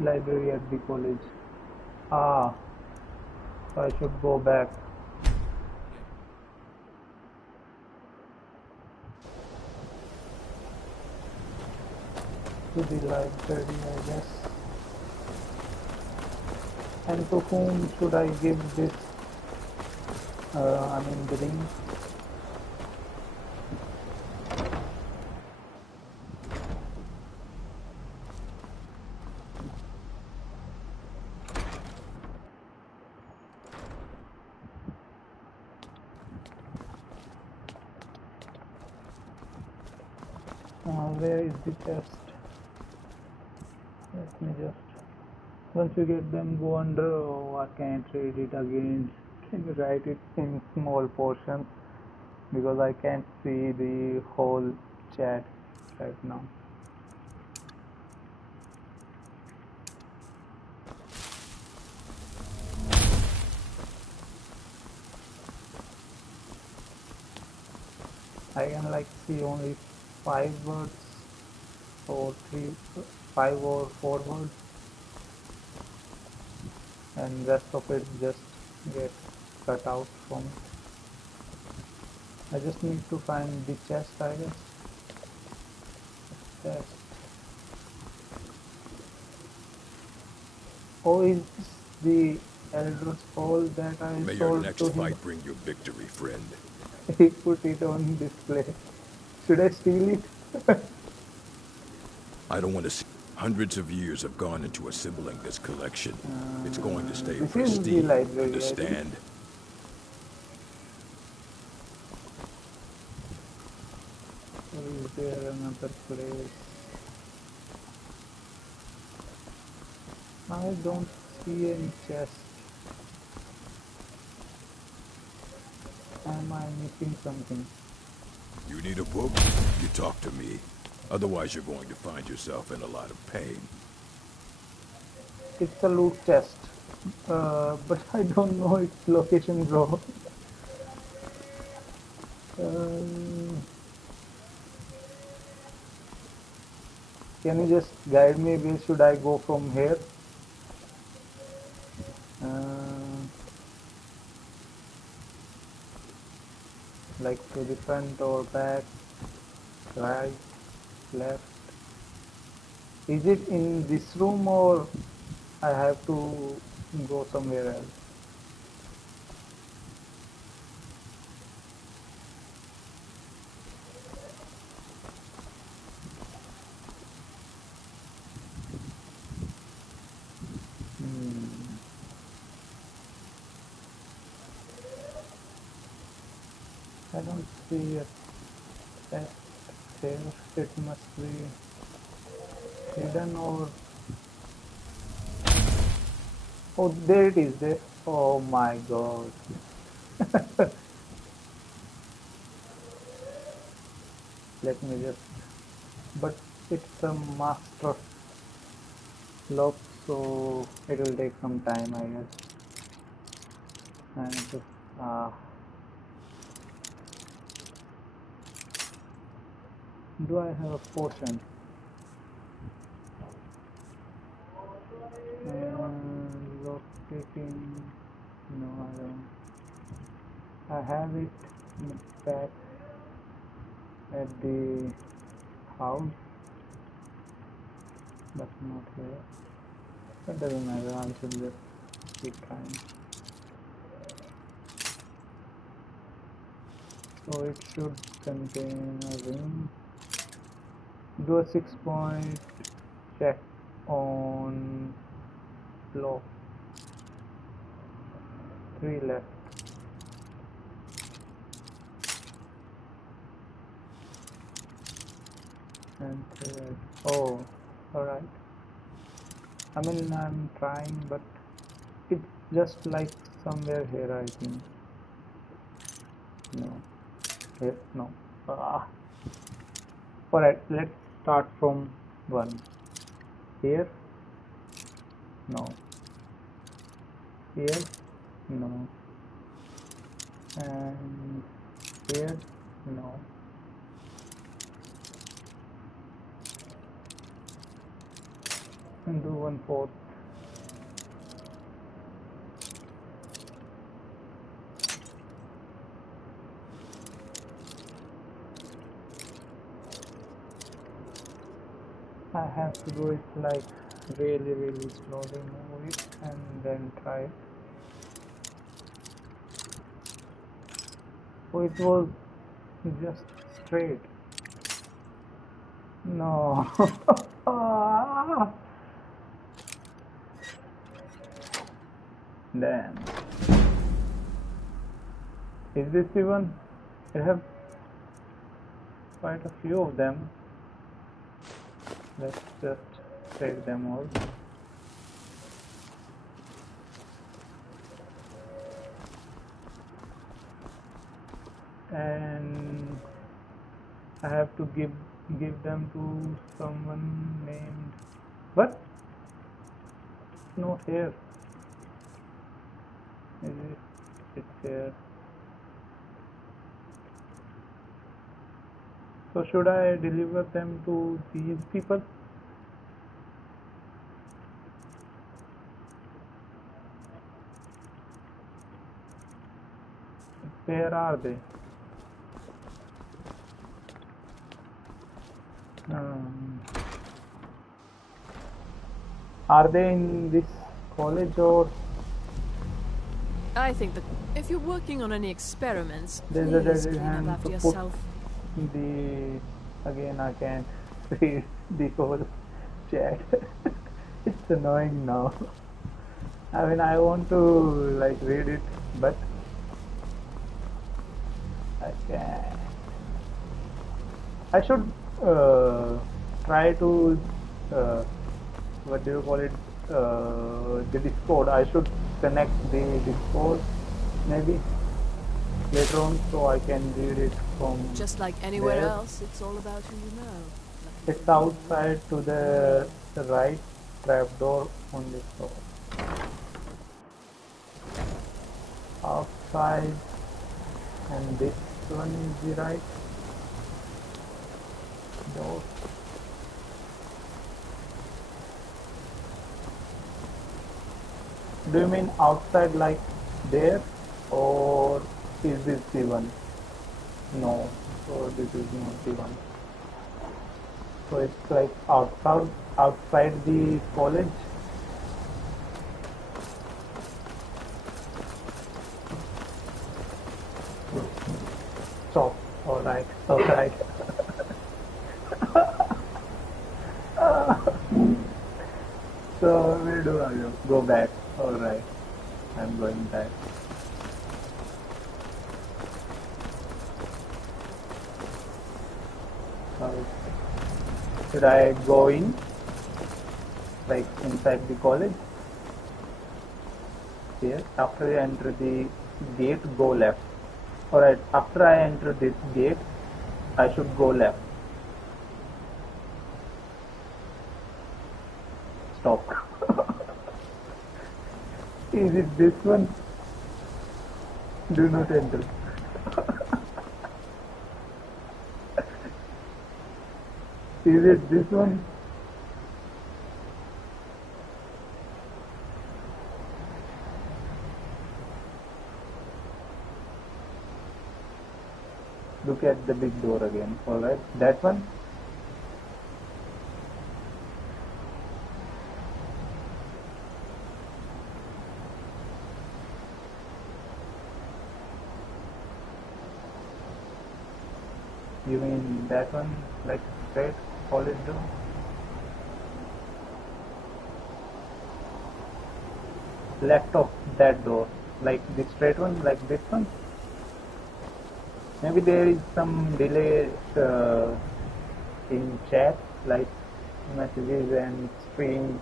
library at the college. Ah, so I should go back. To the library, I guess. And to whom should I give this? The ring? Where is the chest? Let me just... Once you get them, go under. Oh, I can't read it again. Can you write it in small portions? Because I can't see the whole chat right now. I can see only 5 words or 5 or 4 words, and rest of it just get cut out from. I just need to find the chest, I guess. Chest. Oh, is this the Elder Scroll that I May your sold next to him? fight bring you victory, friend. He put it on display. Should I steal it? I don't want to see. Hundreds of years have gone into assembling this collection. It's going to stay This is the pristine, library, understand? Or is there another place? I don't see any chest. Am I missing something? You need a book? You talk to me. Otherwise, you're going to find yourself in a lot of pain. It's a loot chest. But I don't know its location, bro. Can you just guide me? Where should I go from here? Like to the front or back, right, left? Is it in this room or I have to go somewhere else? I don't see a chest here. It must be hidden or... Oh, there it is. There. Oh my god. Let me just... But it's a master lock, so it will take some time, I guess. And just... do I have a potion? Locating... No, I don't. I have it back at the house, but not here. That doesn't matter, I should just keep trying. So it should contain a ring. Do a 6-point check on lock. 3 left. And 3 right. Oh, alright. I mean, I'm trying, but it's just somewhere here, I think. No. Here, no. Ah. Alright, let's start from 1. Here, no. Here, no. And here, no. And do 1/4. I have to do it like really slowly, move it and then try it. Oh, it was just straight. No. Ah. Damn. Is this even? I have quite a few of them. Let's just take them all. And I have to give them to someone named. What? It's not here. Is it? It's here. So should I deliver them to these people? Where are they? Are they in this college or? I think that if you're working on any experiments, There's a please dead clean hand up after to put yourself. again I can't read the whole chat. It's annoying now. I mean, I want to like read it, but I can't. I should try to what do you call it? The Discord. I should connect the Discord maybe later on, so I can read it from Just like anywhere there. else, it's all about who you know. It's outside to the right, trapdoor on this door. Outside, and this one is the right door. Do you mean outside like there, or is this the one? No, so this is not the one. So it's like outside the college. Stop. Alright. So where do I go? Go back. Alright. I'm going back. Should I go in? Like inside the college? Here. After I enter the gate, go left. Alright, after I enter this gate, I should go left. Stop. Is it this one? Do not enter. Is it this one? Look at the big door again. Alright, that one? You mean that one? Like straight college door? Left of that door. Like the straight one? Like this one? Maybe there is some delay in chat, like messages and stream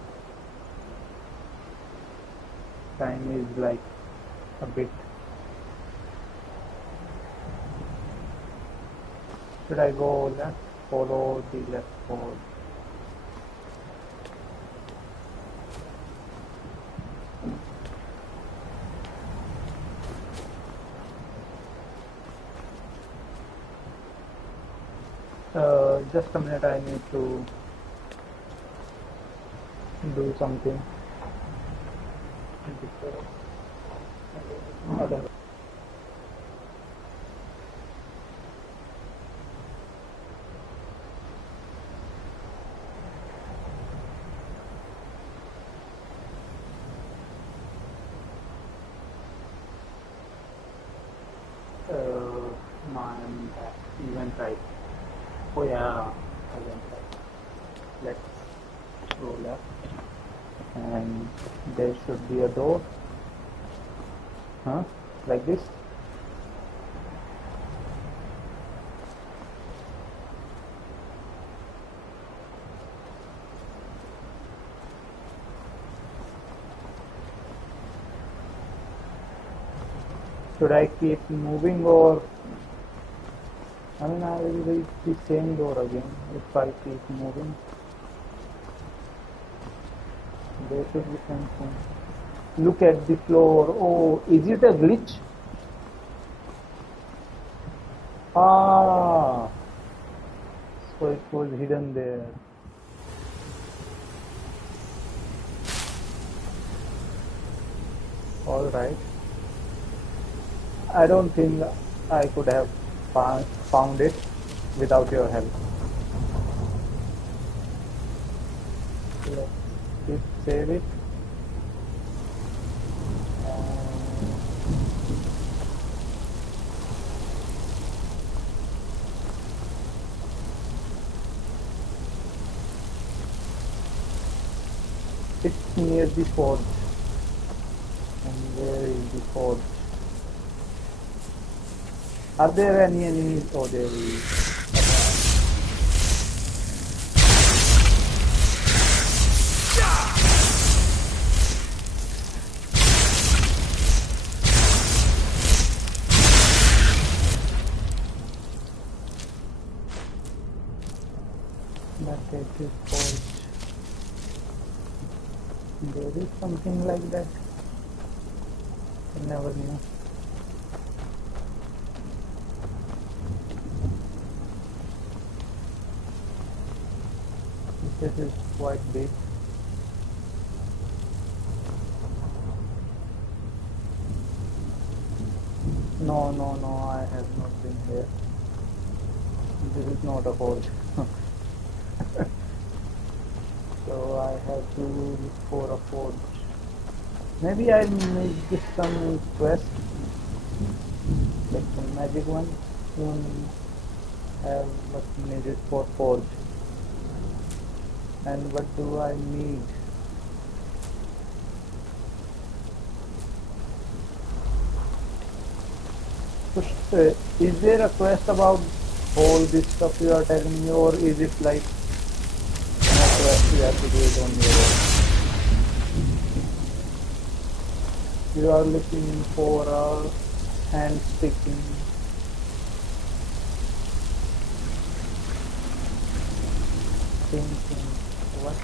time is like a bit Should I go left? Follow the left road. Just a minute, I need to do something. No, I'm back. You went right. Oh yeah, I went right. Let's go left. And there should be a door. Huh? Like this? Should I keep moving, or I mean I will reach the same door again if I keep moving. There should be something. Look at the floor. Oh, is it a glitch? Ah, so it was hidden there. All right. I don't think I could have found it without your help. Let's save it. It's near the forge. And where is the forge? Are there any enemies? Oh, there is. That gate is forged. There is something like that. I never knew. This is quite big. No, I have not been here. This is not a forge. So I have to look for a forge. Maybe I missed some quest, like some magic one. Don't have what needed for forge. And what do I need? Is there a quest about all this stuff you are telling me, or is it like no quest, you have to do it on your own? You are looking for a hand sticking. Thinking. What?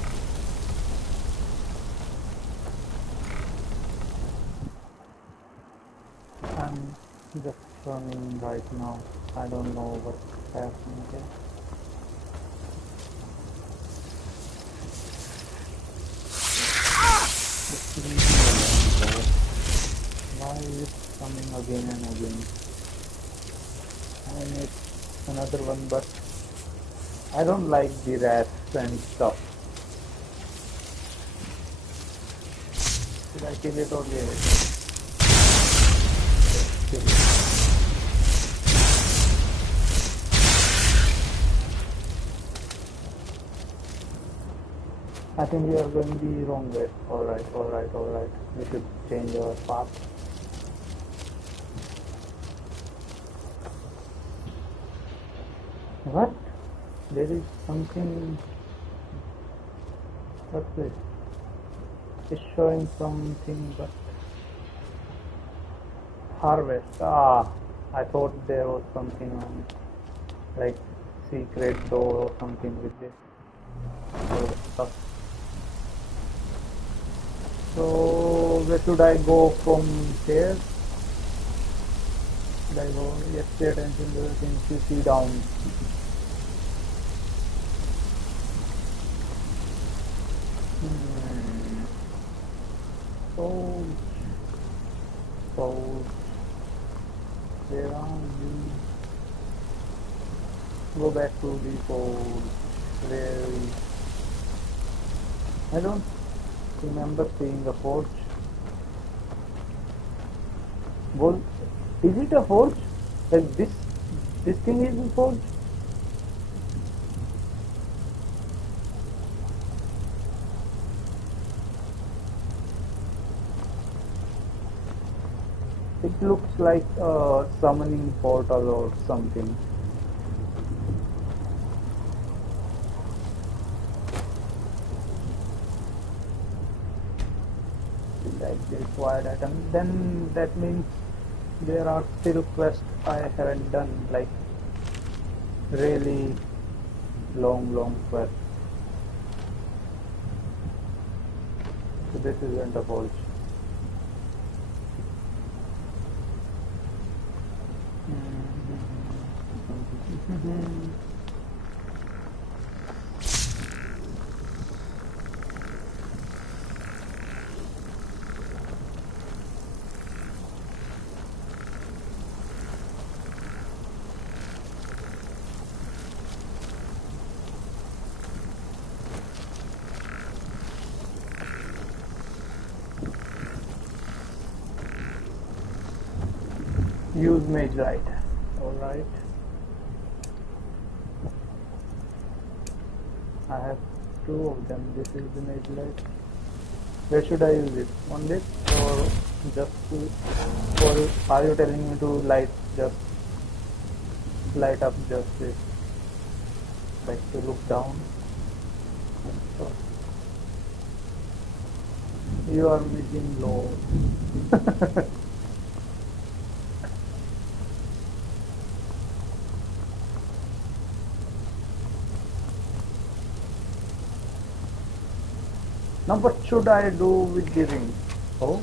I'm just running right now. I don't know what's happening here. Why is it coming again and again? I need another one, but I don't like the rats and stuff. Should I kill it or leave it? Kill it. I think we are going the wrong way. Alright. We should change our path. What? There is something. What's this? It's showing something, but harvest. Ah, I thought there was something on, like secret door or something with this stuff. So where should I go from here? Should I go? Yes, pay attention to the things you see down. So where are you? Go back to the pole. Where I don't remember seeing a forge. Well, is it a forge? Like this thing is a forge? It looks like a summoning portal or something. Like the required item. Then that means there are still quests I haven't done, like really long quests. So this isn't a forge. Use mage light. Alright. I have two of them. This is the mage light. Where should I use it? On this or just to, or are you telling me to light up just this? Like to look down? So, you are missing low. Now what should I do with the ring? Oh?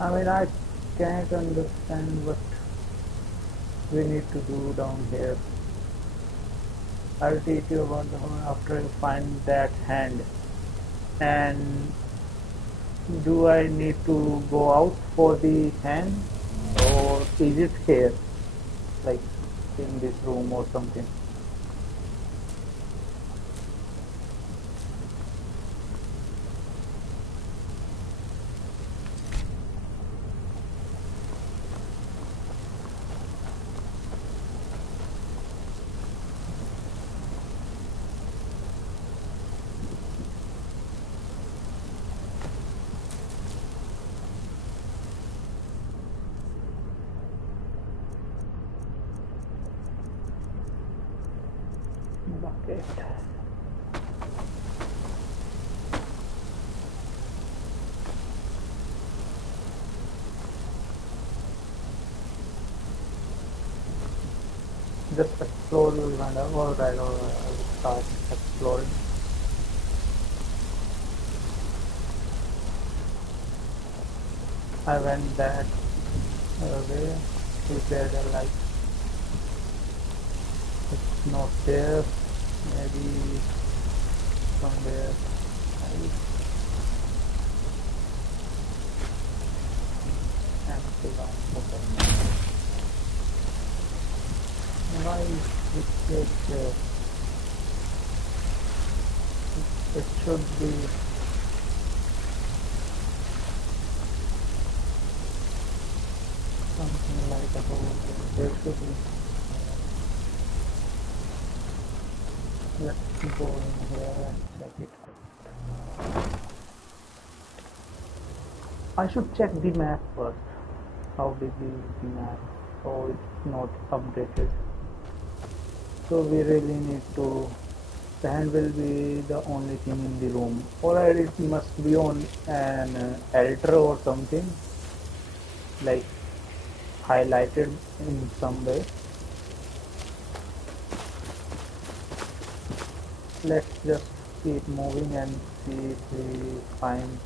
I mean, I can't understand what we need to do down here. I'll teach you about the one after you find that hand. And do I need to go out for the hand, or is it here, like in this room or something? Bucket. Just explore will find out. Alright, I'll start exploring. I went that way, prepared a light. It's not there. Maybe somewhere. Why is it there? It should be something like a hole. There should be. Let's go in here and check it out. I should check the map first. How did the map? Oh, it's not updated. So we really need to. The hand will be the only thing in the room. Alright, it must be on an altar or something, like highlighted in some way. Let's just keep moving and see if we find.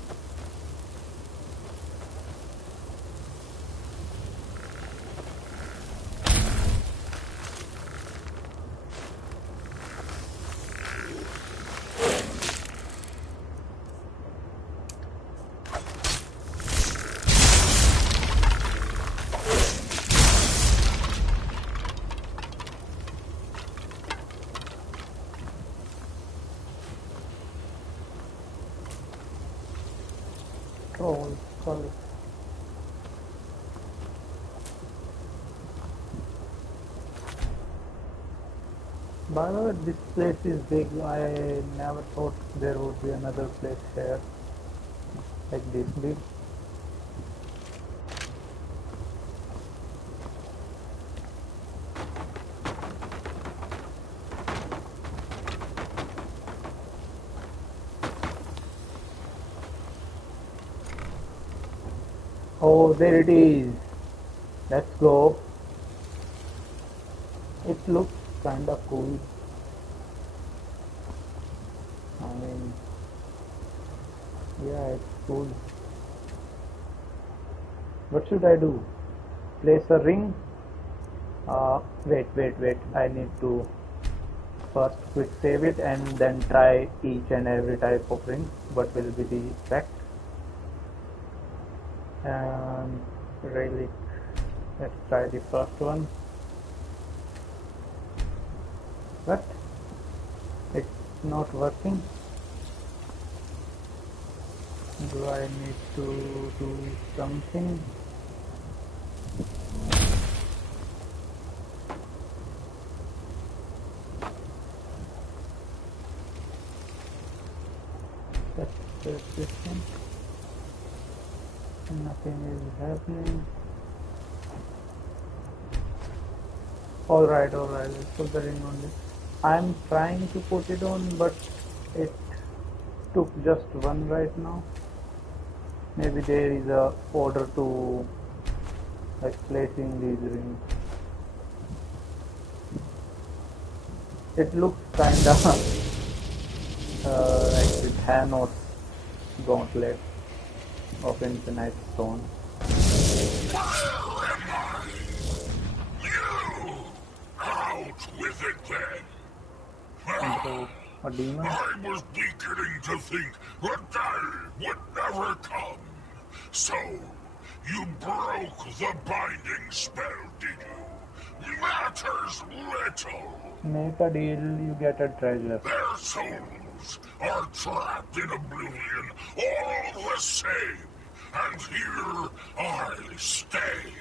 Oh, sorry. By the way, this place is big. I never thought there would be another place here like this big. Oh, there it is. Let's go. It looks kind of cool. I mean, yeah, it's cool. What should I do? Place a ring? Wait. I need to first quick save it and then try each and every type of ring. What will be the effect? And really, let's try the first one. But it's not working. Do I need to do something? Let's press this one. Nothing is happening. Alright, let's put the ring on this. I'm trying to put it on, but it took just one right now. Maybe there is a order to like placing these rings. It looks kinda like the Thanos gauntlet of infinite stone. Out with it then! A demon? I was beginning to think that day would never come. So, you broke the binding spell, did you? Matters little. Make a deal, you get a treasure. Their souls are trapped in oblivion all the same. And here I stay.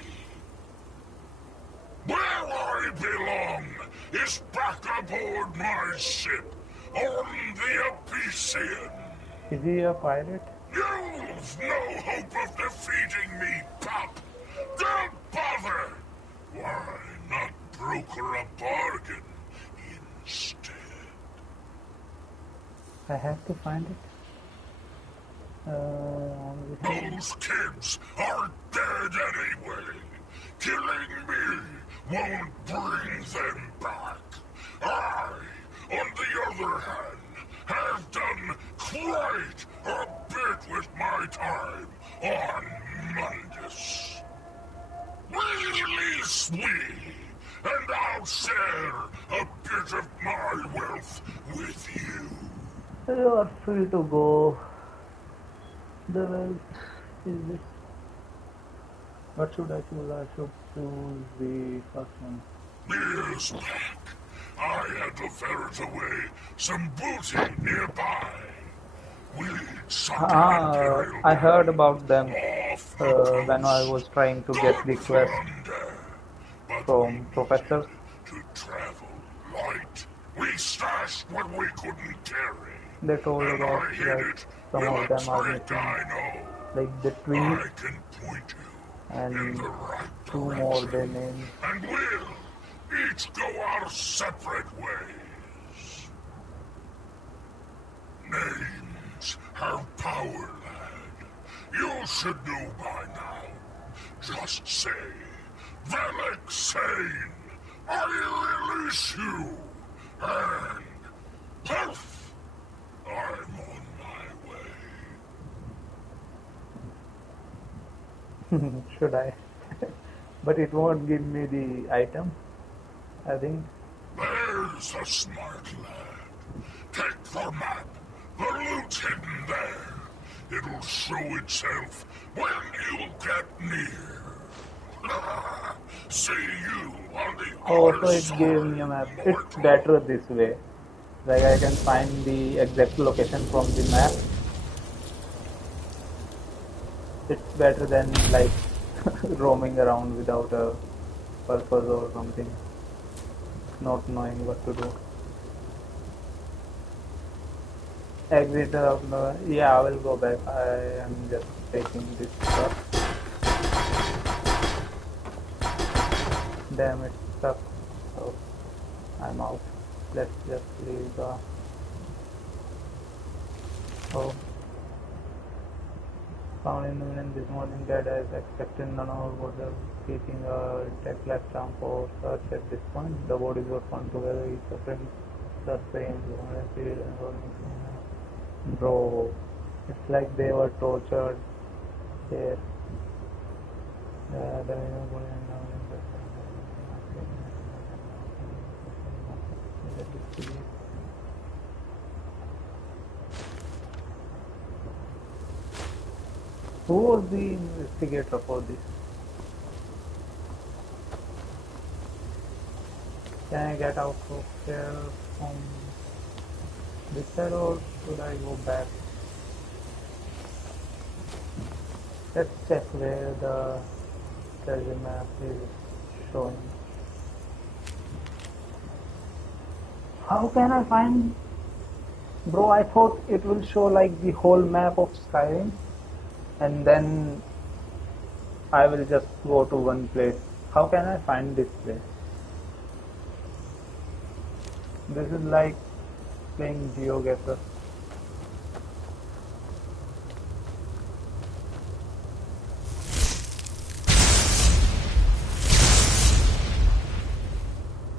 Where I belong is back aboard my ship on the Abyssian. Is he a pirate? You've no hope of defeating me, pup. Don't bother. Why not broker a bargain instead? I have to find it. Those kids are dead anyway. Killing me won't bring them back. I, on the other hand, have done quite a bit with my time on Mundus. Release me, and I'll share a bit of my wealth with you. You are free to go. The wealth is this. What should I choose? I should choose the first one. Years back, I had to ferret away some booty nearby. I heard about them when I was trying to get the quest from professors. To travel light, we stashed what we couldn't carry. They told about like some of them are missing. like the trees, I can point you in and the right 2 more they direction, named. and we'll each go our separate ways. Names have power, lad. You should know by now. Just say, Velik Sane, I release you, and poof, I'm on my way. Should I? But it won't give me the item, I think. There's a smart lad. Take the map. The loot's hidden there. It'll show itself when you get near. See you on the Oh, other so it side. gave me a map. It's better this way. Like I can find the exact location from the map. It's better than like roaming around without a purpose or something. Not knowing what to do. Exit of the... Yeah, I will go back. I am just taking this stuff. Damn, it's stuck. So I'm out. Let's just leave the... Oh. Found in the villain this morning that as expected none of was keeping a tech lifetime for search at this point. The bodies were found together, each suffering the same. Bro, it's like they were tortured here. Who was the investigator for this? Can I get out of here from this side or should I go back? Let's check where the treasure map is showing. How can I find? Bro, I thought it will show like the whole map of Skyrim and then I will just go to one place. How can I find this place? This is like playing GeoGuessr.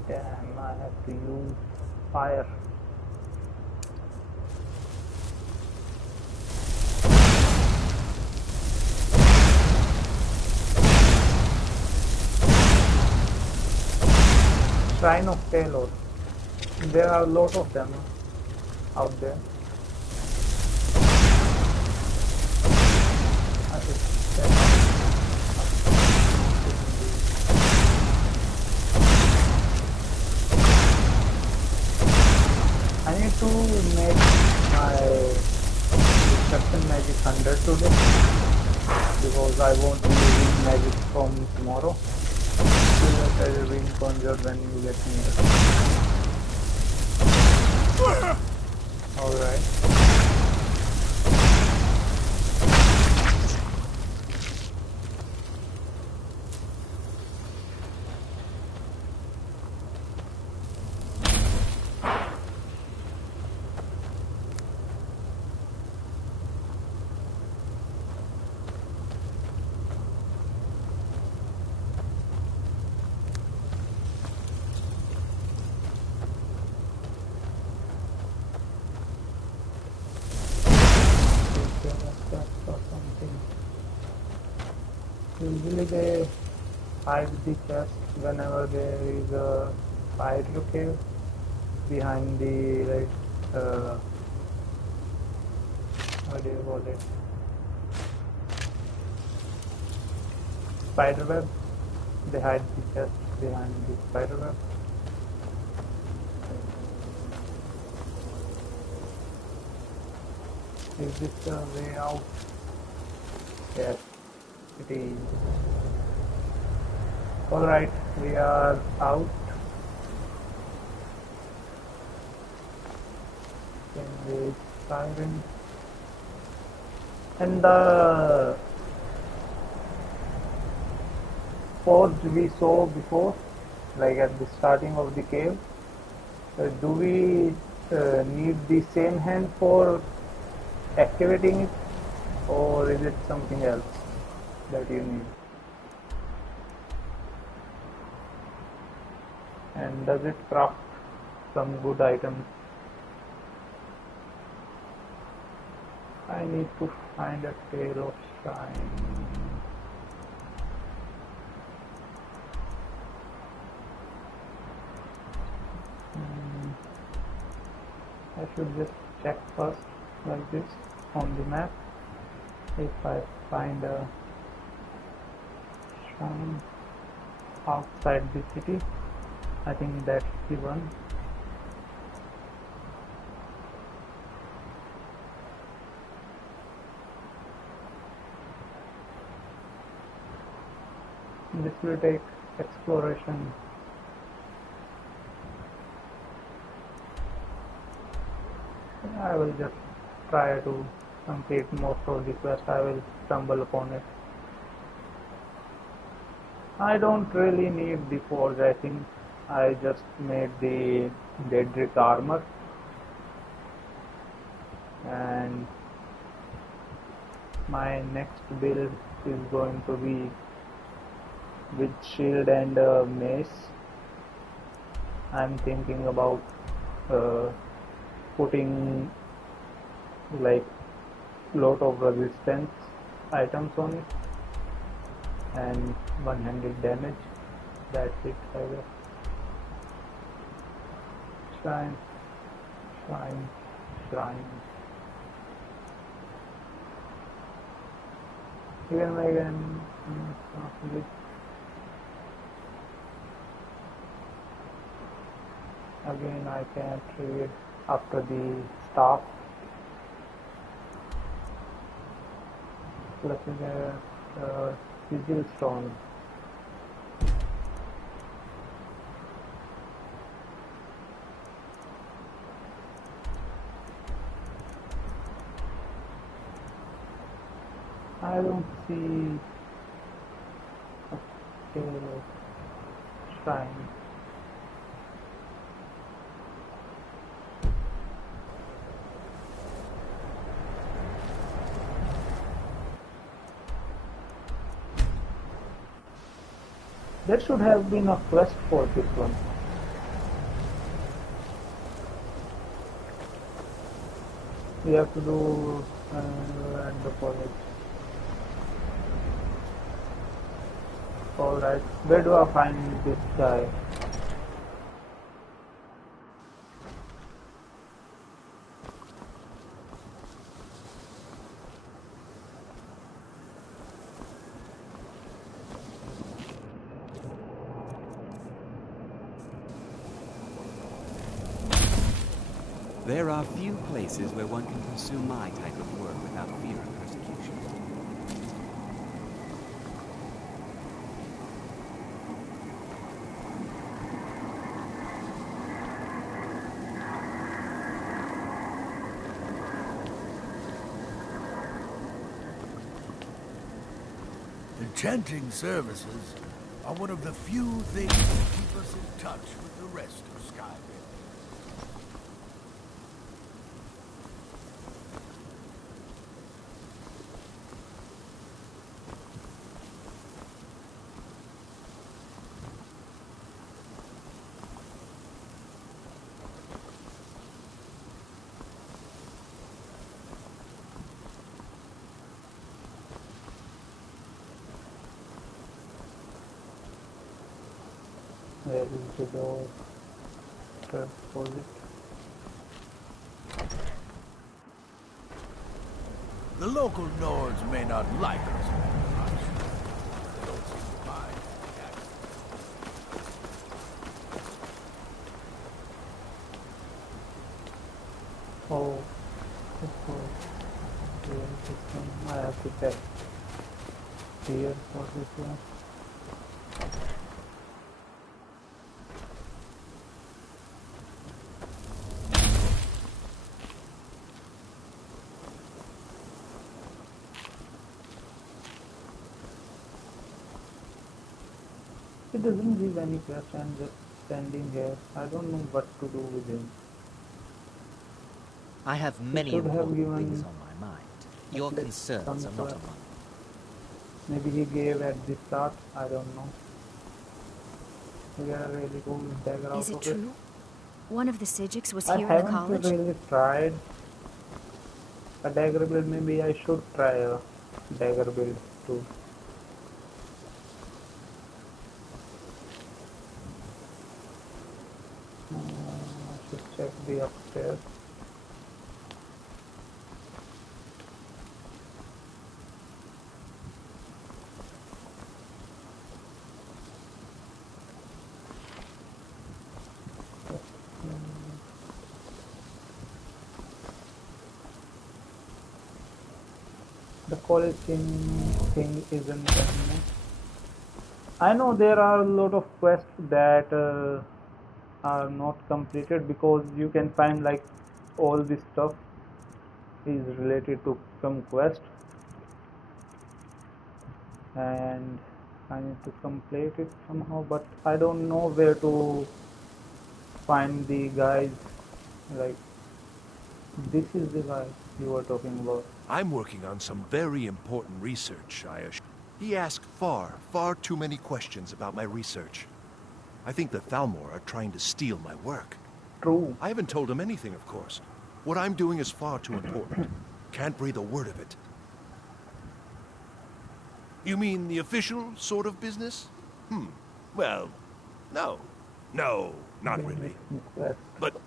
Damn, I have to use fire. Shrine of Taylor. There are a lot of them out there. I need to make my destruction magic 100 today because I won't be using magic from tomorrow. So that I will be conjured when you get near. Alright. Usually they hide the chest whenever there is a spider cave behind the what do you call it? Spider web. They hide the chest behind the spider web. Is this the way out? Yes. It is. Alright, we are out. In the Skyrim. And the forge we saw before, like at the starting of the cave, do we need the same hand for activating it, or is it something else that you need? And does it craft some good items? I need to find a Tale of Shrine. I should just check first like this on the map. If I find a shrine outside the city, I think that's the one. This will take exploration. I will just try to complete most of the quest. I will stumble upon it. I don't really need the forge. I think I just made the Daedric armor, and my next build is going to be with shield and mace. I'm thinking about putting like lot of resistance items on it and one-handed damage. That's it, I guess. Shrine, shrine, shrine. Even again, again I can trade after the staff. Plus the sigil stone. I don't see a shrine. There should have been a quest for this one. We have to do and the college. Alright, where do I find this guy? There are few places where one can pursue my type of work without fear of persecution. Enchanting services are one of the few things that keep us in touch with the rest of Skyrim. Where is the door? Deposit. The local Nords may not like us very much. They don't seem to mind. Oh, this one. I have to check here for this one. It doesn't give any quest. I'm just standing here. I don't know what to do with him. I have He many should have important things given on my mind. Your at least concerns some are not quest. among them. Maybe he gave at the start. I don't know. We get a really cool dagger Is out it of it. true? One of the Sijiks was I here in the haven't college? really tried a dagger build. Maybe I should try a dagger build too. I should check the upstairs. The college thing isn't done. I know there are a lot of quests that are not completed because you can find like all this stuff is related to some quest, and I need to complete it somehow, but I don't know where to find the guys. Like, this is the guy you were talking about. I'm working on some very important research, I assure. He asked far too many questions about my research. I think the Thalmor are trying to steal my work. True. I haven't told him anything, of course. What I'm doing is far too important. Can't breathe a word of it. You mean the official sort of business? Well, no. No, not really. But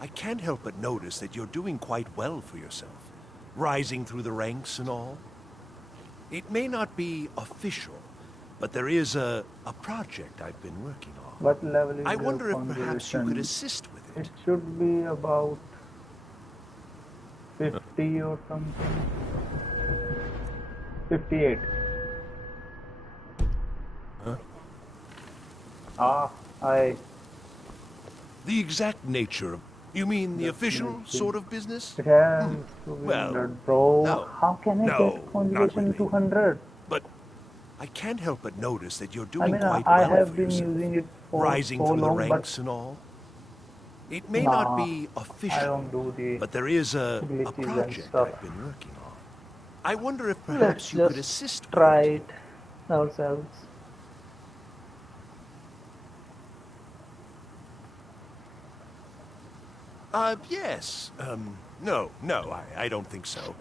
I can't help but notice that you're doing quite well for yourself. Rising through the ranks and all. It may not be official, but there is a project I've been working on. What level is I your wonder if perhaps you could conjuration? assist with it. It should be about 50 or something. 58. Huh? I... The exact nature of... You mean the official sort of business? It has to be Well, 100, bro. no. How can I No, get conjugation not really. 200? But I can't help but notice that you're I doing mean, quite I well have for been yourself. using it for Rising so through the long, ranks but and all. It may nah, not be official, I don't do the but there is a glitches and project stuff. I've been working on. I wonder if Let's perhaps you could just assist with try it. it ourselves. Yes. No, I don't think so.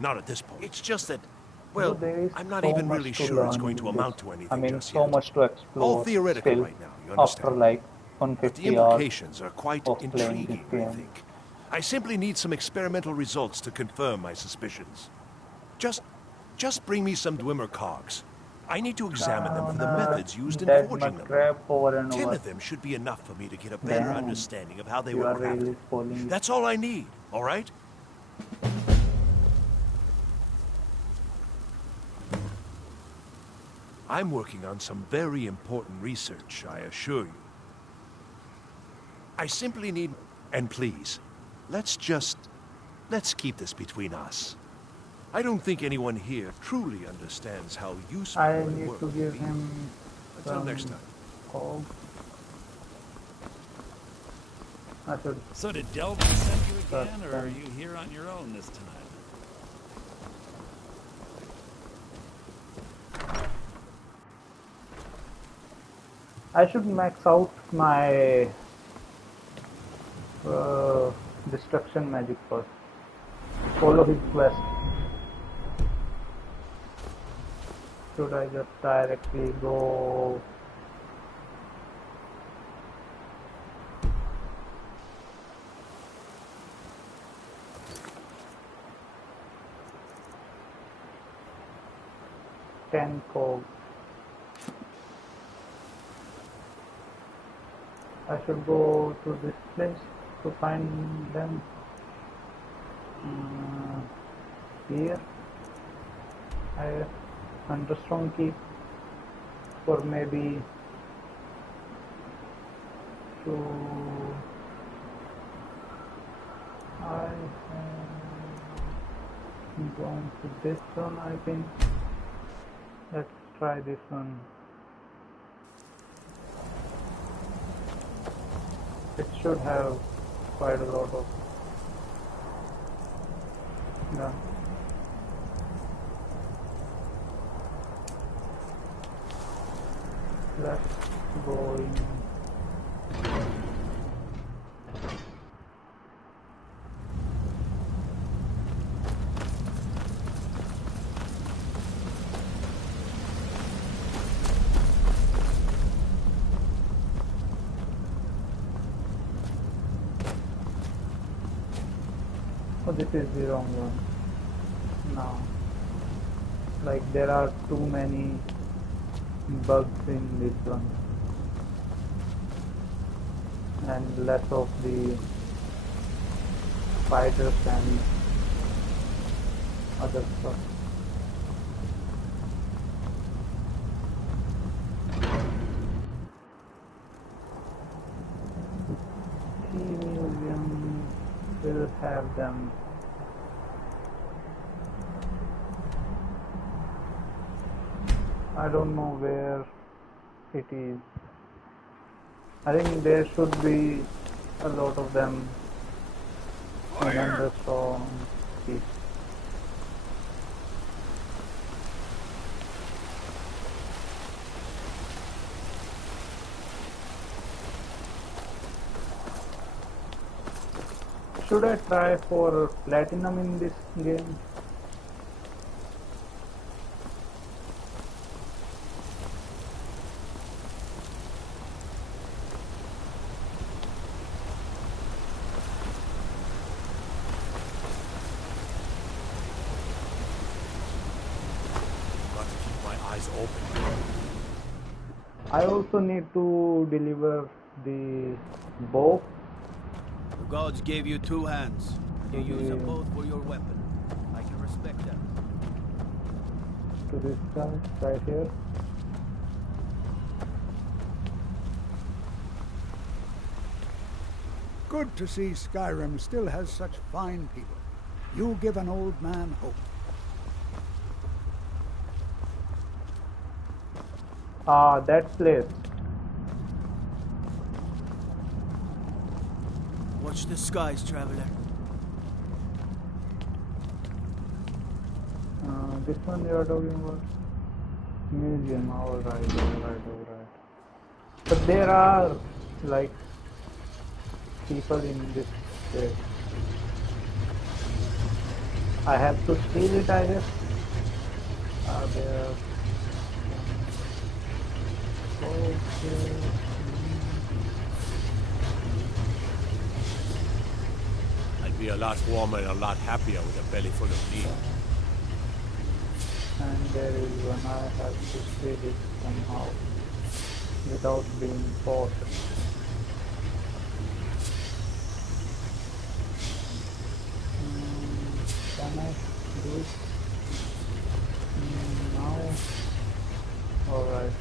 Not at this point. It's just that, well, There is I'm not so even much really to sure it's learn going in to this. amount to anything I mean, just so yet. much to explore. All theoretical still, right now, you understand? After like But the 150 hours implications are quite of playing this intriguing, I game. think. I simply need some experimental results to confirm my suspicions. Just bring me some Dwemer cogs. I need to examine them for the methods used in That forging much them. crap over and 10 over. of them should be enough for me to get a better Damn. understanding of how they You were are crafted. really spoiling it. That's all I need, all right? I'm working on some very important research, I assure you. I simply need... And please, let's keep this between us. I don't think anyone here truly understands how useful I my need work to will give be. him Until some next time. cog. I should... So did Delvin send you again, or are you here on your own this time? I should max out my destruction magic first. Follow his quest. Should I just directly go? Ten cogs. I should go to this place to find them. Here, I understrong key, or maybe to I am going to this one. I think let's try this one. It should have quite a lot of guns. Let's go in. Oh, this is the wrong one. No. Like there are too many bugs in this one and less of the spiders and other stuff. The museum will have them. I don't know where it is. I think there should be a lot of them in the song. Should I try for platinum in this game? I also need to deliver the bow. The gods gave you two hands. You use them both for your weapon. I can respect that. To this guy right here. Good to see Skyrim still has such fine people. You give an old man hope. Ah, that place. Watch the skies, traveler. This one you are talking about? Museum, alright. But there are, like, people in this place. I have to steal it, I guess. Are there... Okay. I'd be a lot warmer and a lot happier with a belly full of meat. And there is one I have to steal it somehow without being caught. Can I do it now? Alright.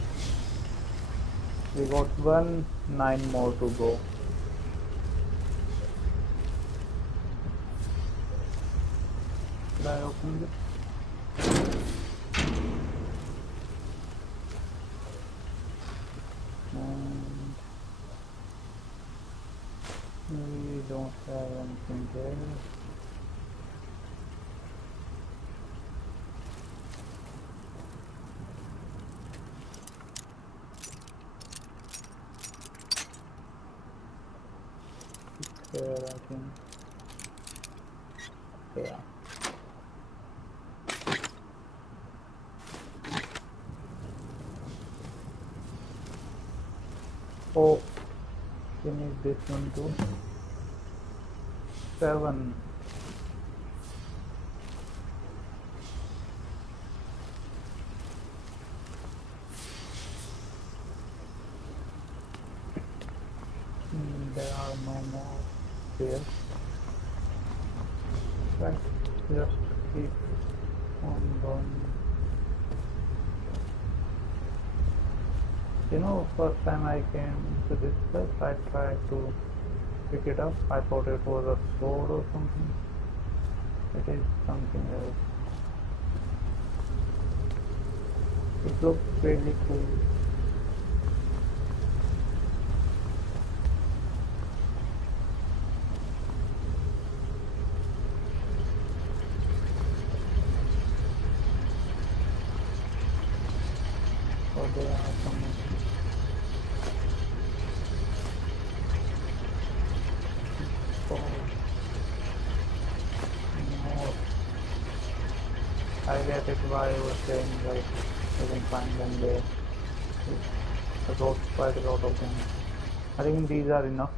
We got 9 more to go. Should I open this? We don't have anything there. There, I think. Yeah. Oh, we need this one too. 7. There are no more here. Right, just keep on going. You know, first time I came to this place, I tried to pick it up. I thought it was a sword or something. It is something else. It looks really cool. I get it why I was saying like you can find them there. I got quite a lot of them. I think these are enough.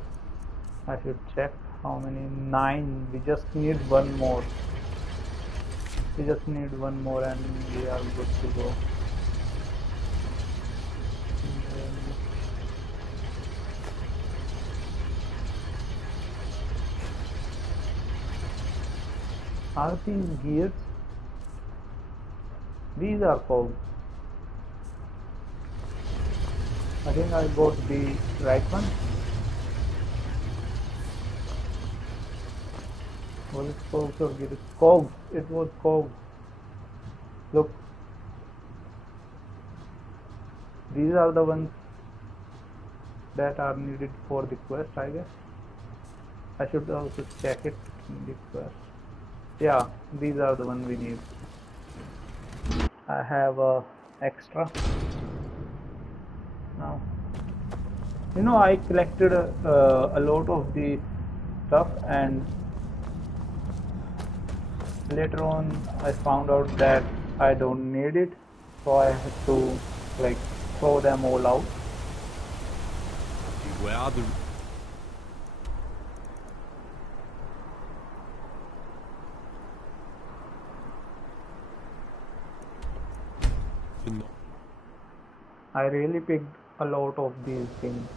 I should check how many. 9. We just need one more. We just need one more and we are good to go. Are these gears? These are cogs. I think I got the right one. Was it cogs or gears? Cogs. It was cogs. Look. These are the ones that are needed for the quest, I guess. I should also check it in the quest. Yeah, these are the ones we need. I have a extra now. You know, I collected a lot of the stuff, and later on I found out that I don't need it, so I had to like throw them all out. Where are the... I really picked a lot of these things.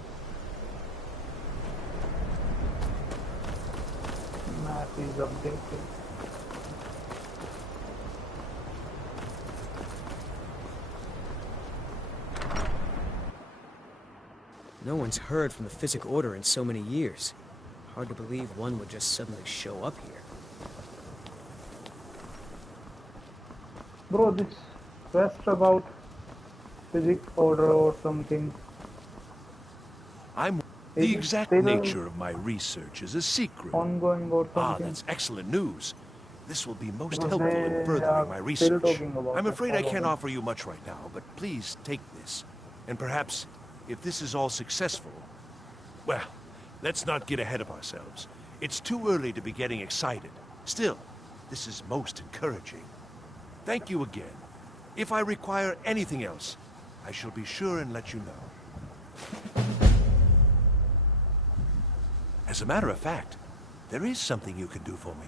Map is updated. No one's heard from the Physic Order in so many years. Hard to believe one would just suddenly show up here. Bro, this quest about Physic Order or something. The exact nature of my research is a secret. Ongoing or something. Ah, that's excellent news. This will be most Because helpful in they furthering are my still research. talking about I'm that, afraid I all of can't them. offer you much right now, but please take this. And perhaps, if this is all successful... Well, let's not get ahead of ourselves. It's too early to be getting excited. Still, this is most encouraging. Thank you again. If I require anything else, I shall be sure and let you know. As a matter of fact, there is something you can do for me.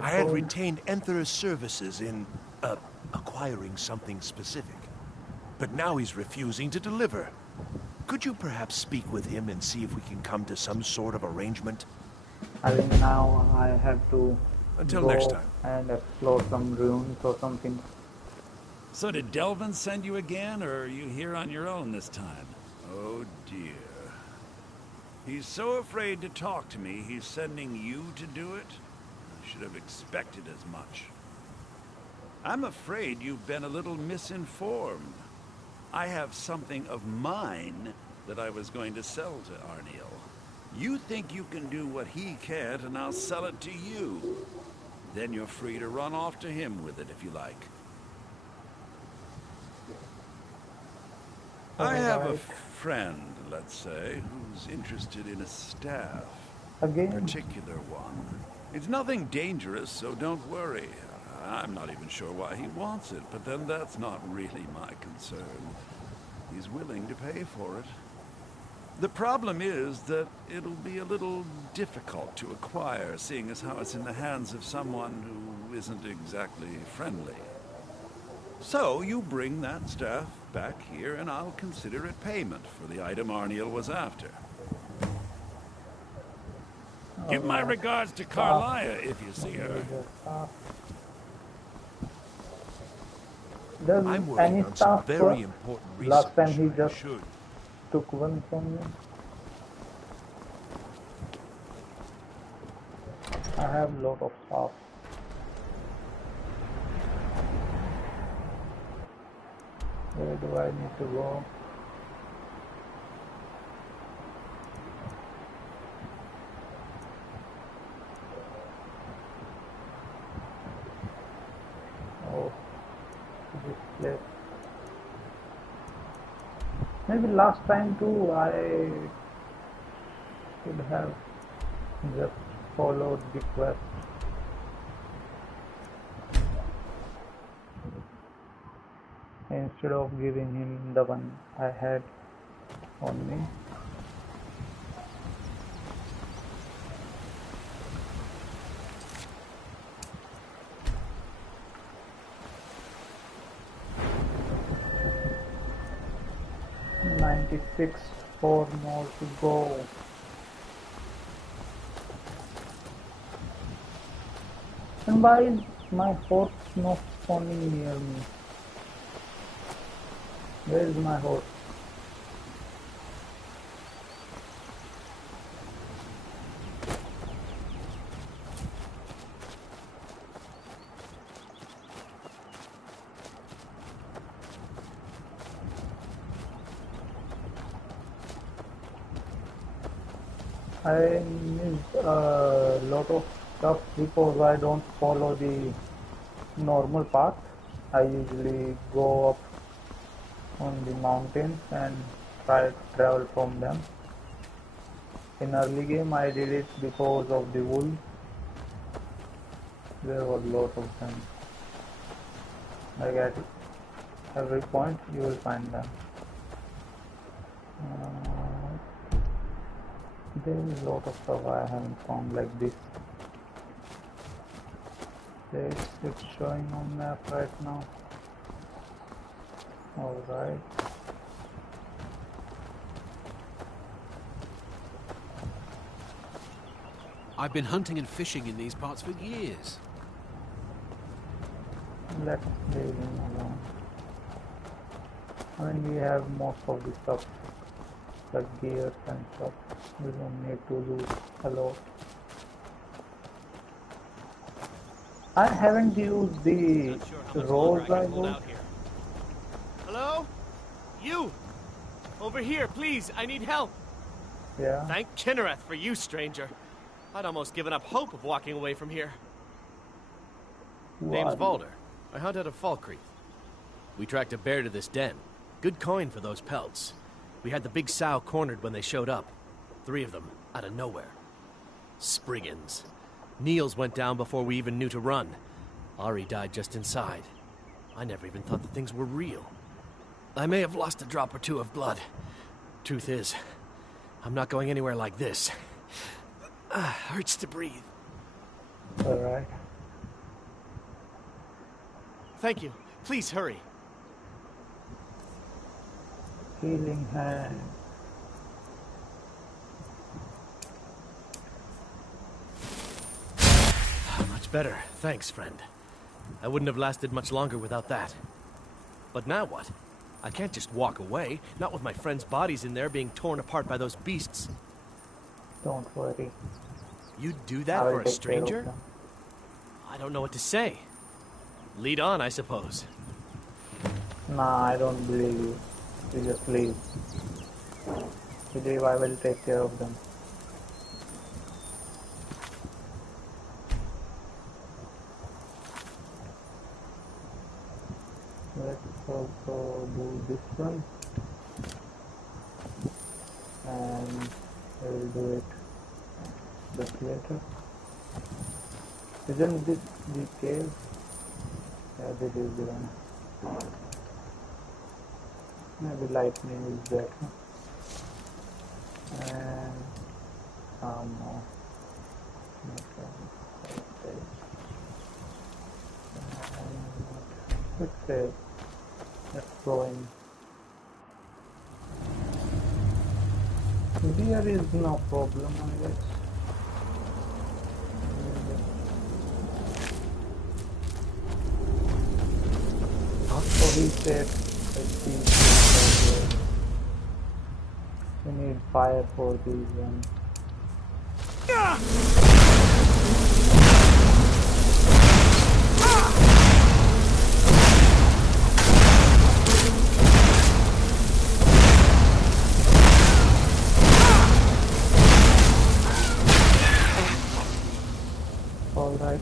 I had retained Enthera's services in, acquiring something specific. But now he's refusing to deliver. Could you perhaps speak with him and see if we can come to some sort of arrangement? I think now I have to Until go next time. and explore some ruins or something. So did Delvin send you again, or are you here on your own this time? Oh dear. He's so afraid to talk to me, he's sending you to do it? I should have expected as much. I'm afraid you've been a little misinformed. I have something of mine that I was going to sell to Arniel. You think you can do what he can't, and I'll sell it to you. Then you're free to run off to him with it if you like. I have a friend, let's say, who's interested in a staff. Again? A particular one. It's nothing dangerous, so don't worry. I'm not even sure why he wants it, but then that's not really my concern. He's willing to pay for it. The problem is that it'll be a little difficult to acquire, seeing as how it's in the hands of someone who isn't exactly friendly. So you bring that staff back here, and I'll consider it payment for the item Arniel was after. Give my regards to Carlia if you see her. Does I'm working any on some staff very work? important research. Last time he I just should. took one from me. I have a lot of stuff. Where do I need to go? Oh, this place. Maybe last time too I should have just followed the quest. Instead of giving him the one I had on me. "96, 4 more to go." And why is my horse not spawning near me? Where is my horse? I missed a lot of stuff because I don't follow the normal path. I usually go up on the mountains and try to travel from them. In early game I did it because of the wolves. There were a lot of them. Like at every point you will find them. There is a lot of stuff I haven't found like this. It's showing on map right now. Alright. I've been hunting and fishing in these parts for years. Let's leave him alone. I mean, we have most of the stuff, like gears and stuff. We don't need to loot a lot. I haven't used the rolls I got. Hello? You! Over here, please, I need help! Yeah? Thank Kinnereth for you, stranger. I'd almost given up hope of walking away from here. Name's Valder. I hunt out of Falkreath. We tracked a bear to this den. Good coin for those pelts. We had the big sow cornered when they showed up. 3 of them, out of nowhere. Spriggans. Niels went down before we even knew to run. Ari died just inside. I never even thought the things were real. I may have lost a drop or two of blood. Truth is, I'm not going anywhere like this. Hurts to breathe. Alright. Thank you. Please hurry. Healing hand. Much better. Thanks, friend. I wouldn't have lasted much longer without that. But now what? I can't just walk away, not with my friends' bodies in there being torn apart by those beasts. Don't worry. You'd do that for a stranger? I don't know what to say. Lead on, I suppose. Nah, I don't believe you. You just leave. Believe I will take care of them. Let's also do this one. And I will do it just later. Isn't this the cave? Yeah, this is the one. Maybe lightning is better. And some more. Let's go in. Here is no problem, I guess. So we said, let's see. We need fire for these ones. All right.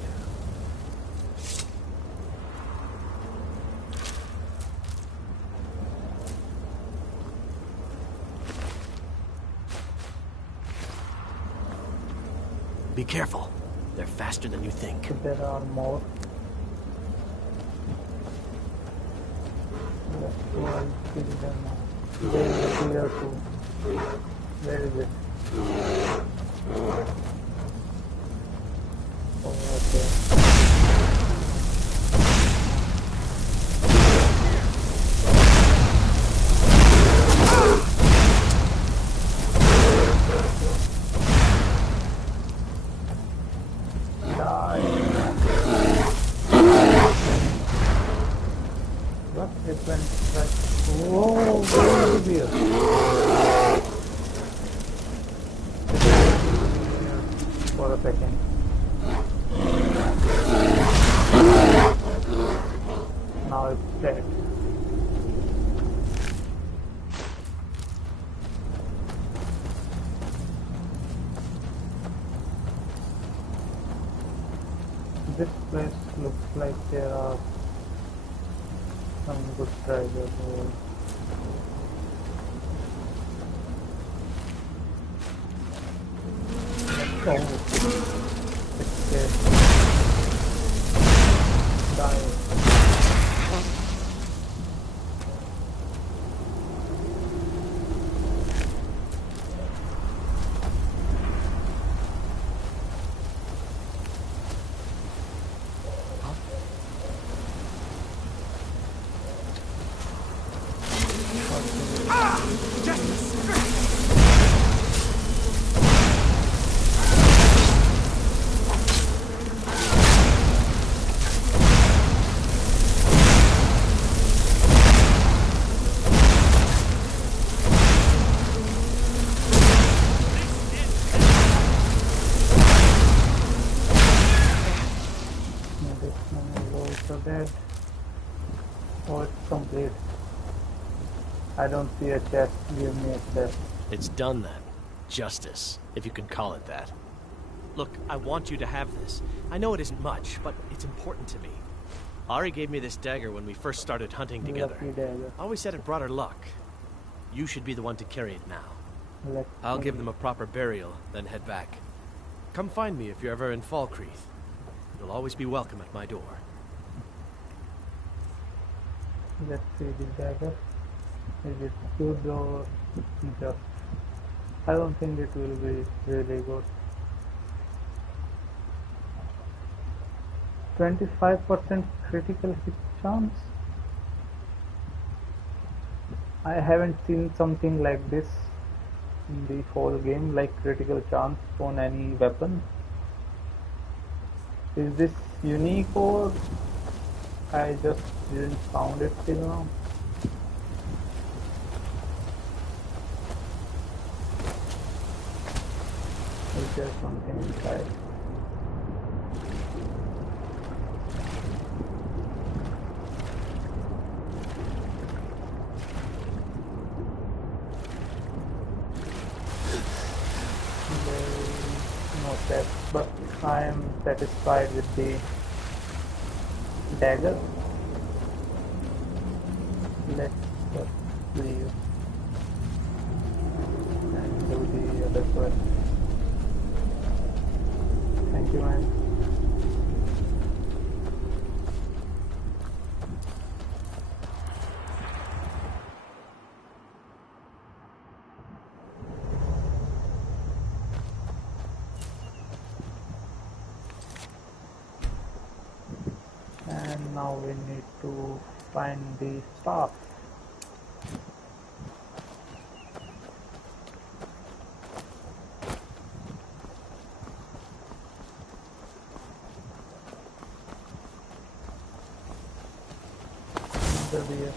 Be careful. They're faster than you think. There are more. Let's go and kill them now. There is a clear too. Where is it? Oh, okay. What happened? Oh, very weird. For a second. Now it's dead. This place looks like there are some good treasure here. Oh, it's dead. Die. Dead. Oh, it's complete. I don't see a chest. Give me a chest. It's done then. Justice, if you can call it that. Look, I want you to have this. I know it isn't much, but it's important to me. Ari gave me this dagger when we first started hunting together. Always said it brought her luck. You should be the one to carry it now. I'll give them a proper burial, then head back. Come find me if you're ever in Falkreath. You'll always be welcome at my door. Let's see the dagger. Is it good or just? I don't think it will be really good. 25% critical hit chance. I haven't seen something like this in the whole game, like critical chance on any weapon. Is this unique or I just didn't found it till now? Is there something inside? No test, but I am satisfied with the dagger. Let's just leave and do the other quest. Thank you, man. And now we need to find the staff. Another deer.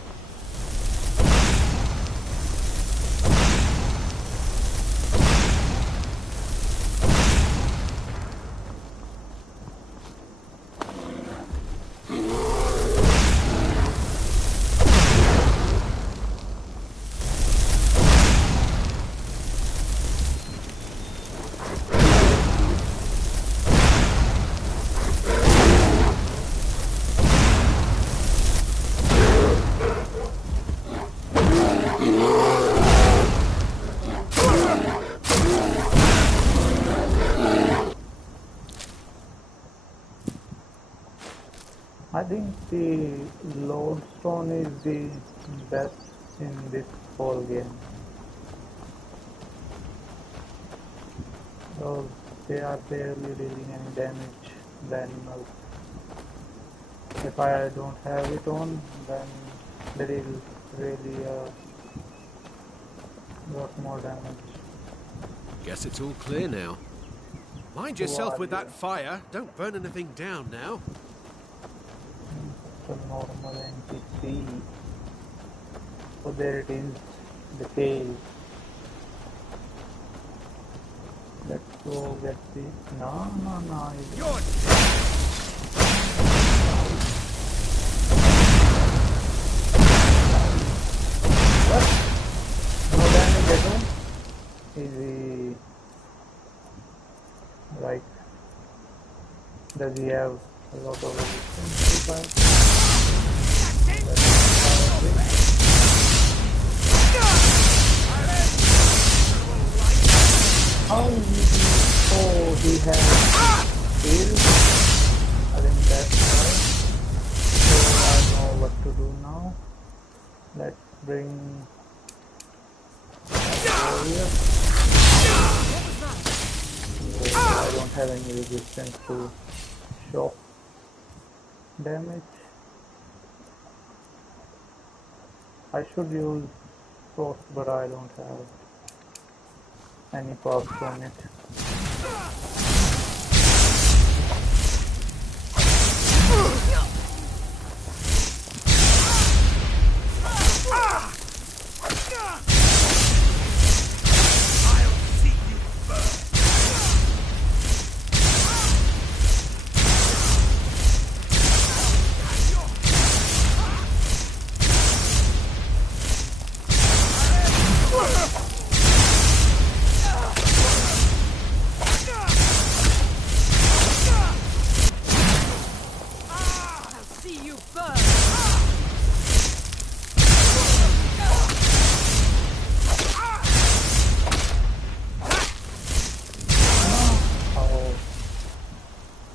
think the lodestone is the best in this whole game. So they are barely dealing any damage to the animals. If I don't have it on, then they will really lot more damage. Guess it's all clear now. Mind yourself with that fire. Don't burn anything down now. It's a normal NPC. So there it is, the cave. Let's go get the... No. You're what? No damage at all? Easy. Like, does he have a lot of resistance to fire? How is he? Oh, he has shield. I think that's right. So I know what to do now. Let's bring that here. I don't have any resistance to shock damage. I should use frost, but I don't have any perks on it.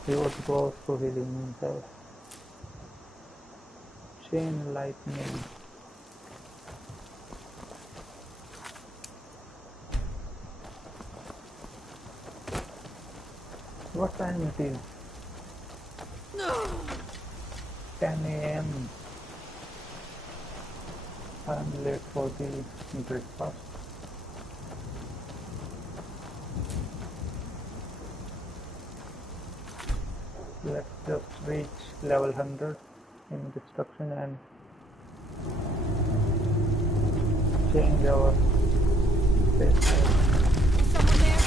He was close to healing himself. Chain lightning. What time it is? 10 AM. I'm late for the breakfast. Let's just reach level 100 in destruction and change our face. Someone there?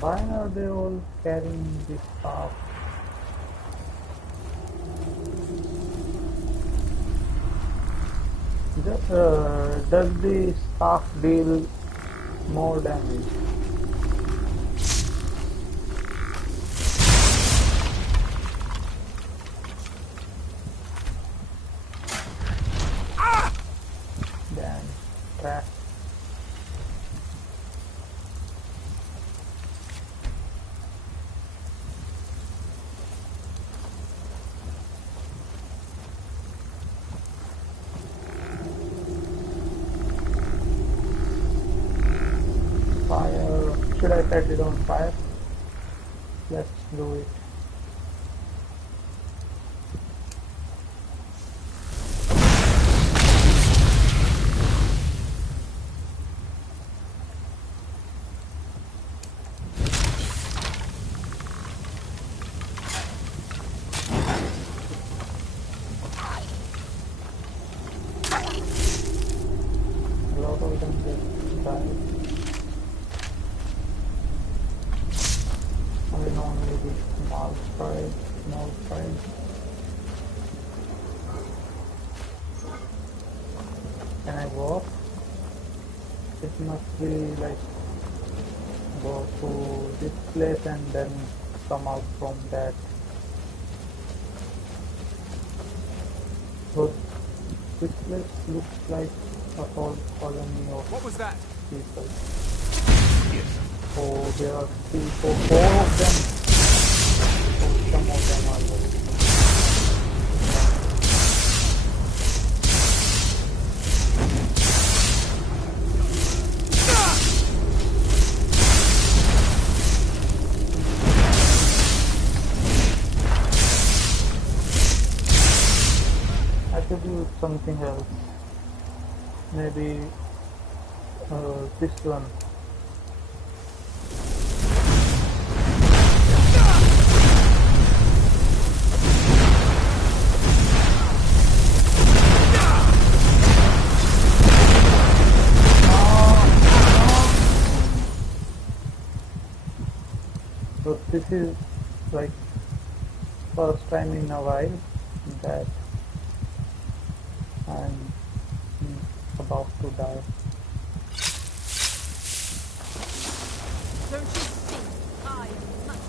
Why are they all carrying this staff? Does the staff deal more damage? Damn, trap. Fire. Should I set it on fire? Let's do it. A lot of them just die. I mean, only the small fry. Can I walk? It must be like go to this place and then come out from that. So this place looks like a whole colony of What was that? people. Yes. Oh, there are 3, 4 of them. Oh, some of them are very I could use something else. Maybe this one. So this is like first time in a while that I'm about to die. Don't you see? I am much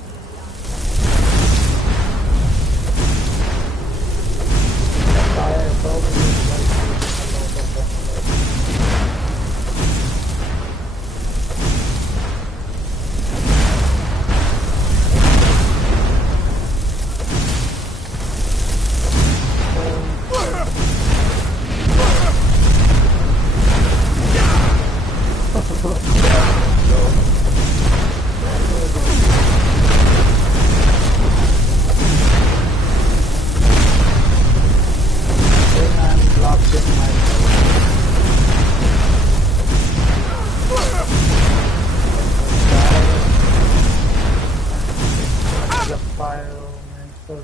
I probably like a lot of them.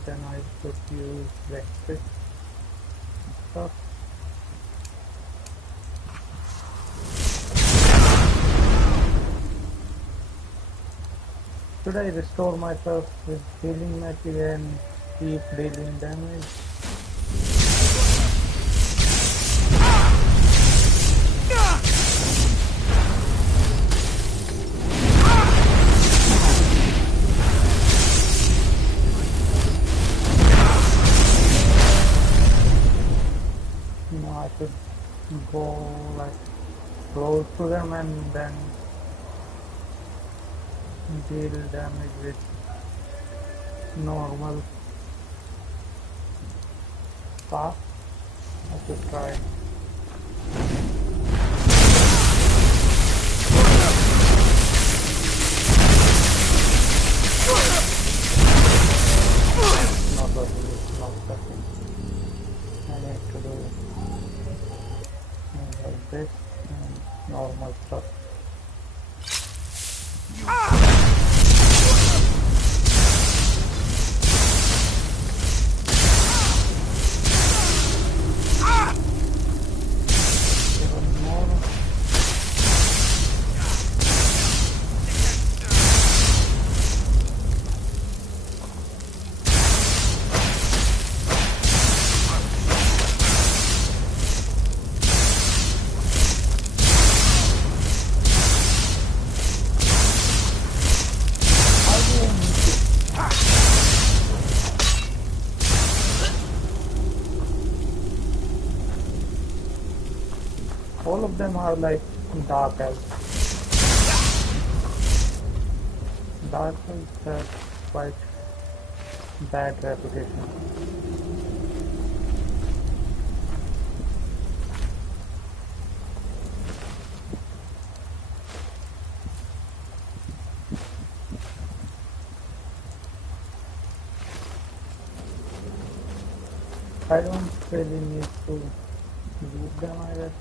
Then I could use electric stuff. Should I restore myself with healing magic and keep dealing damage? I should go like close to them and then deal damage with normal path. I should try. Not working. I need to do like this and normal stuff. Even more. All of them are like dark elves. Dark elves have quite bad reputation. I don't really need to use them, I guess.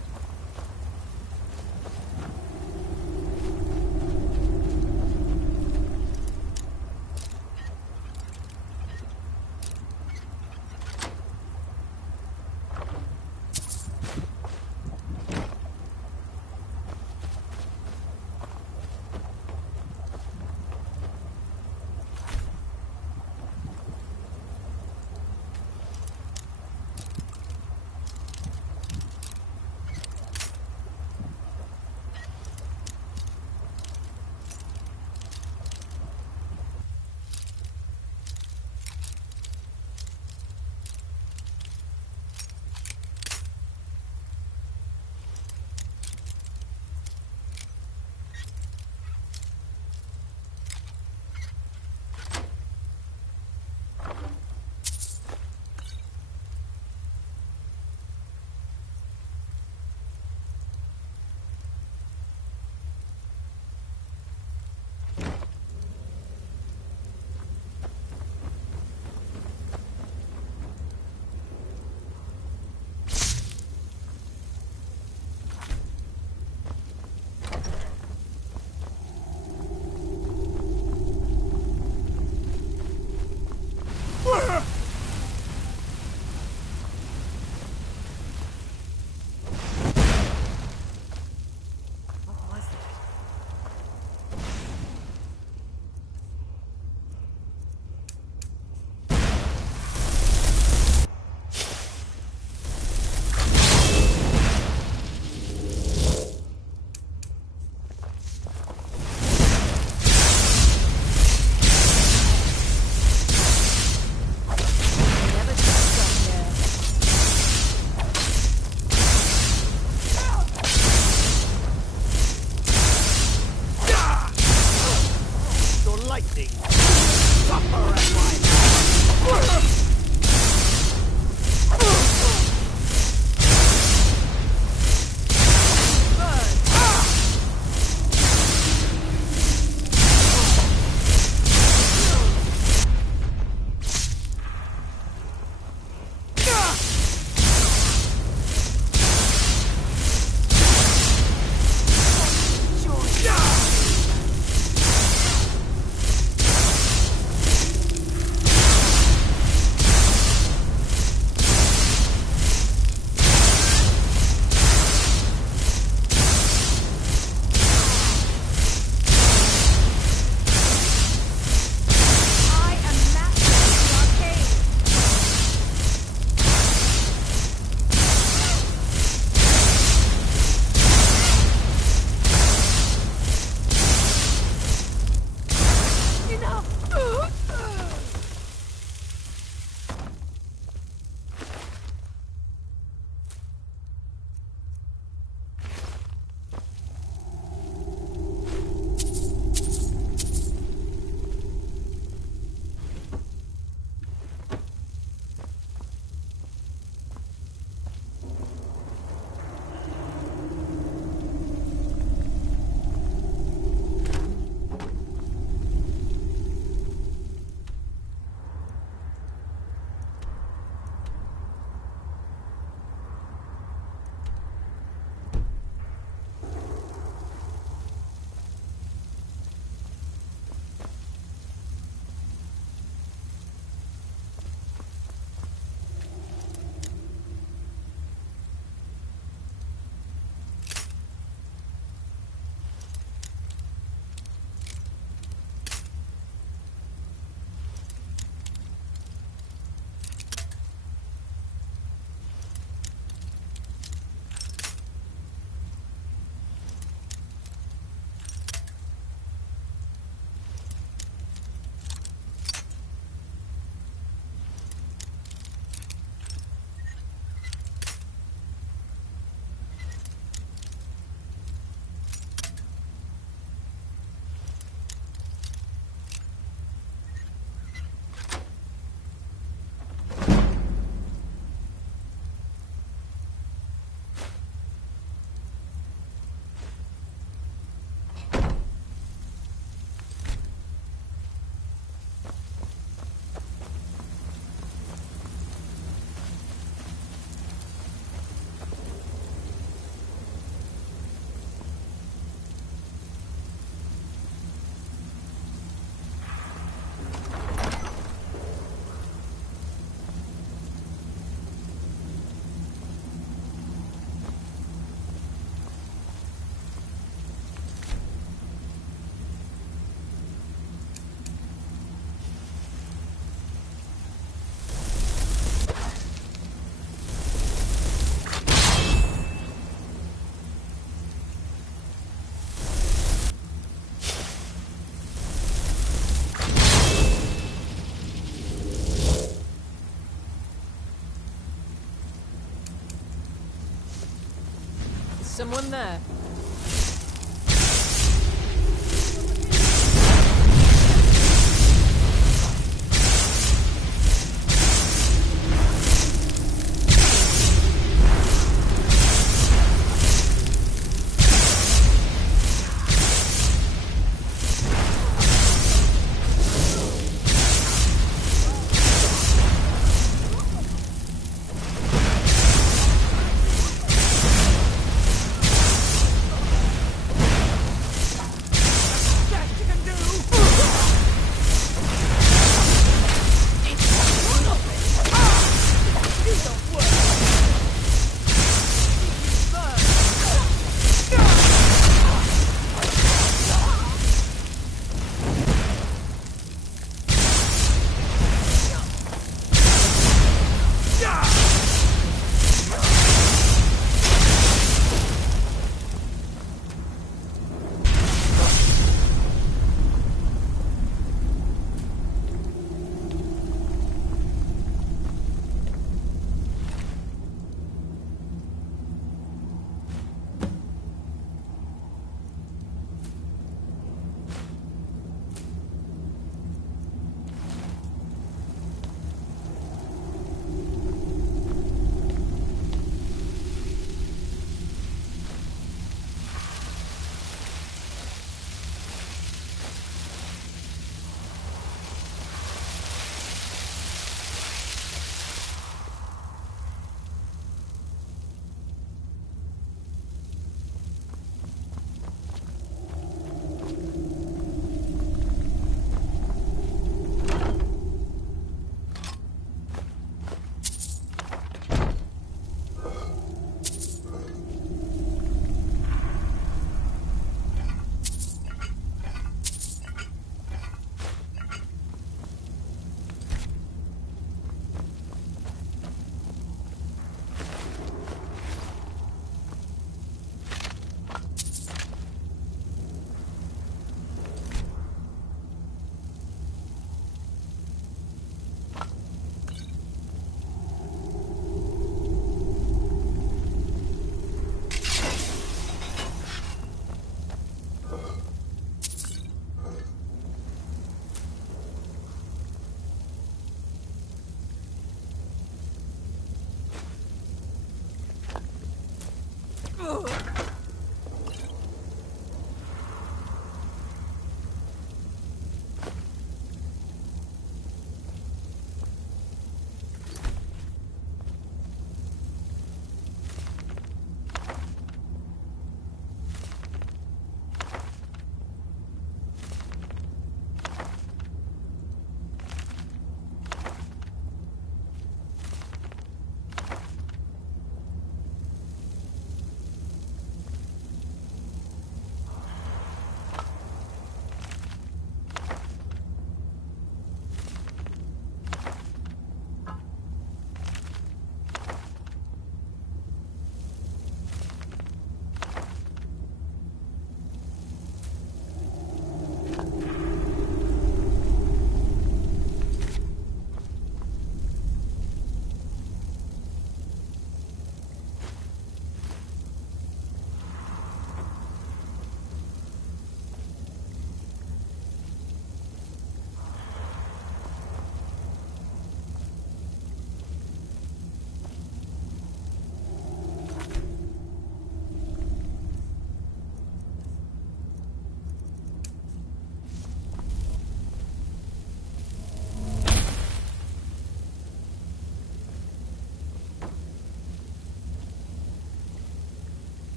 someone there.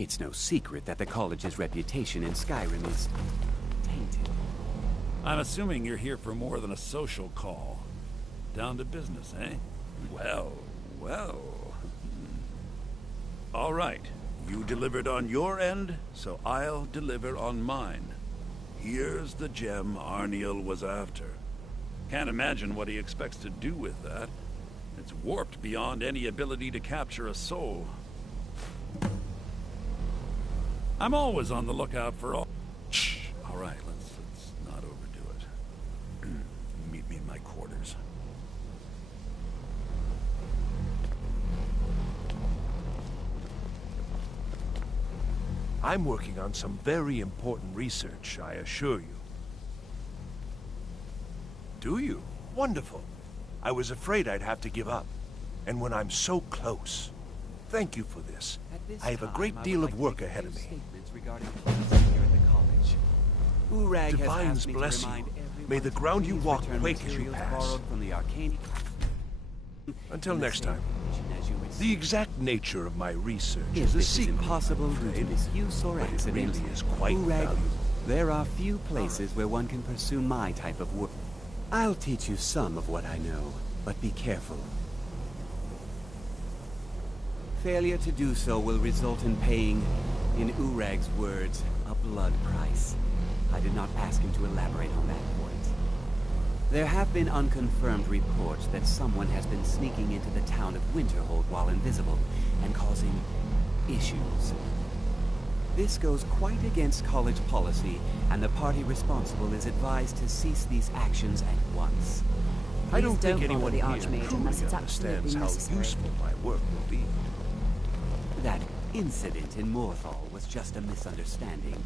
It's no secret that the college's reputation in Skyrim is tainted. I'm assuming you're here for more than a social call. Down to business, eh? Well, well. All right. You delivered on your end, so I'll deliver on mine. Here's the gem Arniel was after. Can't imagine what he expects to do with that. It's warped beyond any ability to capture a soul. I'm always on the lookout for all... Shh! All right, let's not overdo it. Meet me in my quarters. I'm working on some very important research, I assure you. Do you? Wonderful. I was afraid I'd have to give up. And when I'm so close. Thank you for this. I have a great deal of work ahead of me. Urag Divines bless you. May the ground you walk quake as you pass. From the arcane... Until next time. The exact nature of my research If is a this secret, is impossible I'm due to afraid, misuse or but it accident, really is quite Urag, valuable. there are few places where one can pursue my type of work. I'll teach you some of what I know, but be careful. Failure to do so will result in paying, in Urag's words, a blood price. I did not ask him to elaborate on that point. There have been unconfirmed reports that someone has been sneaking into the town of Winterhold while invisible, and causing issues. This goes quite against college policy, and the party responsible is advised to cease these actions at once. I Please don't think don't anyone bother the here Archmage truly unless it's understands absolutely how necessary. useful my work will be. That incident in Morthal was just a misunderstanding,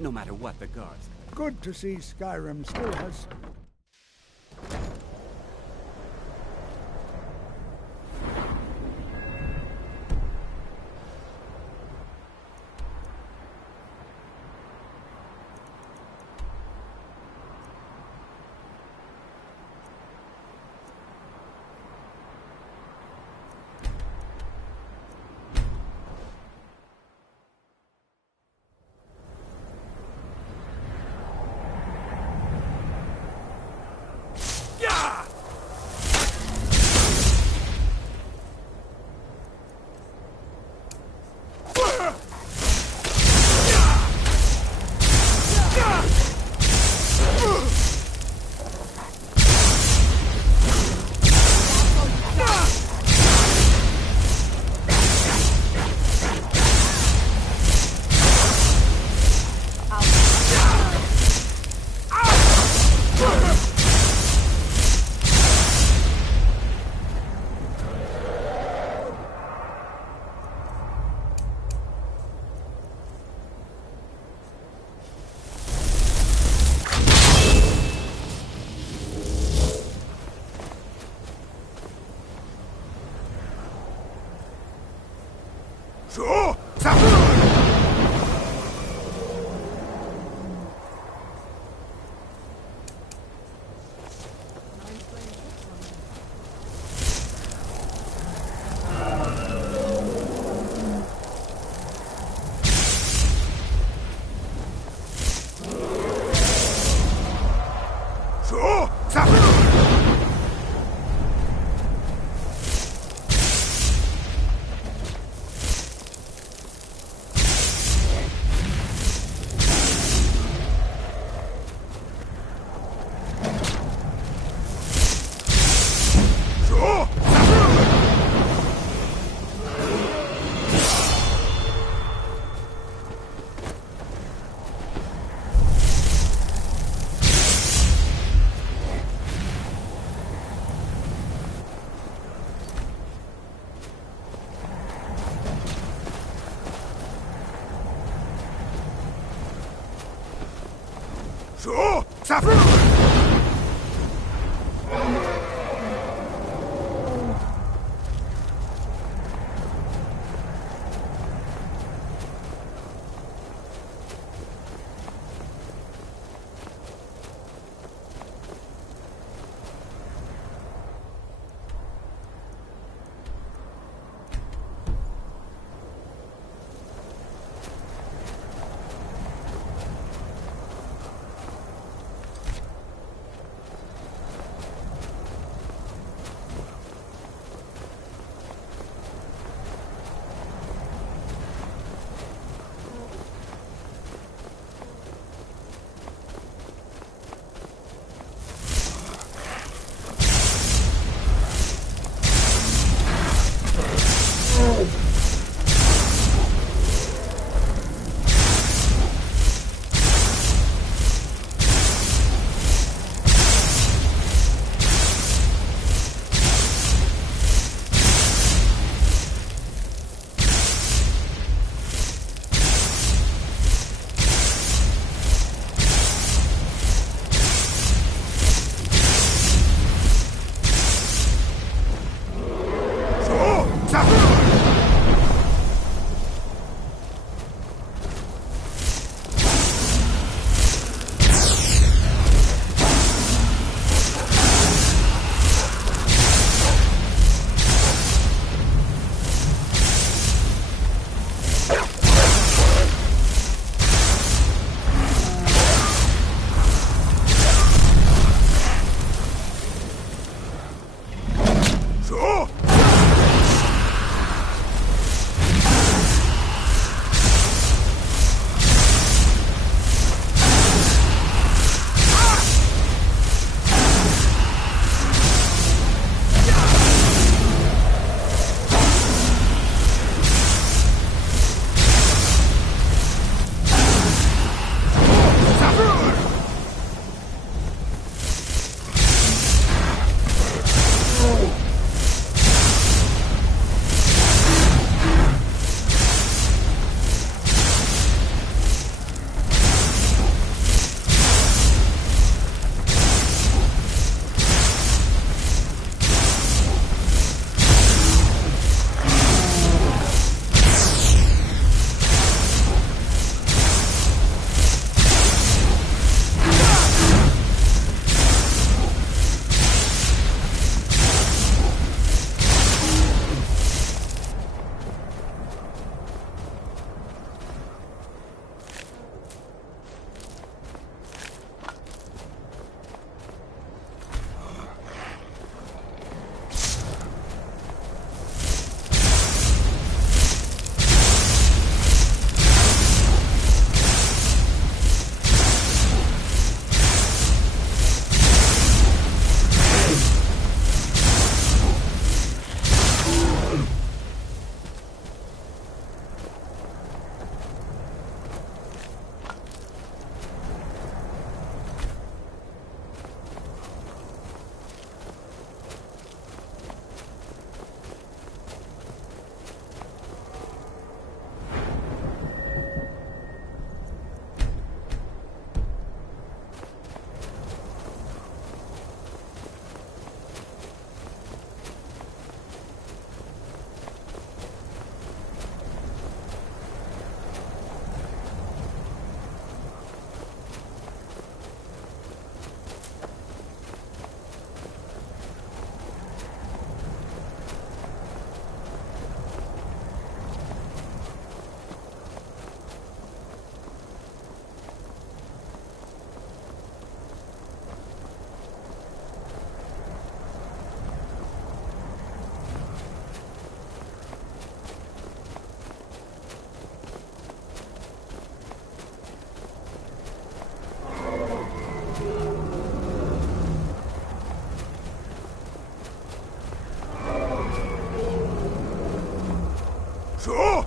no matter what the guards. Good to see Skyrim still has... So,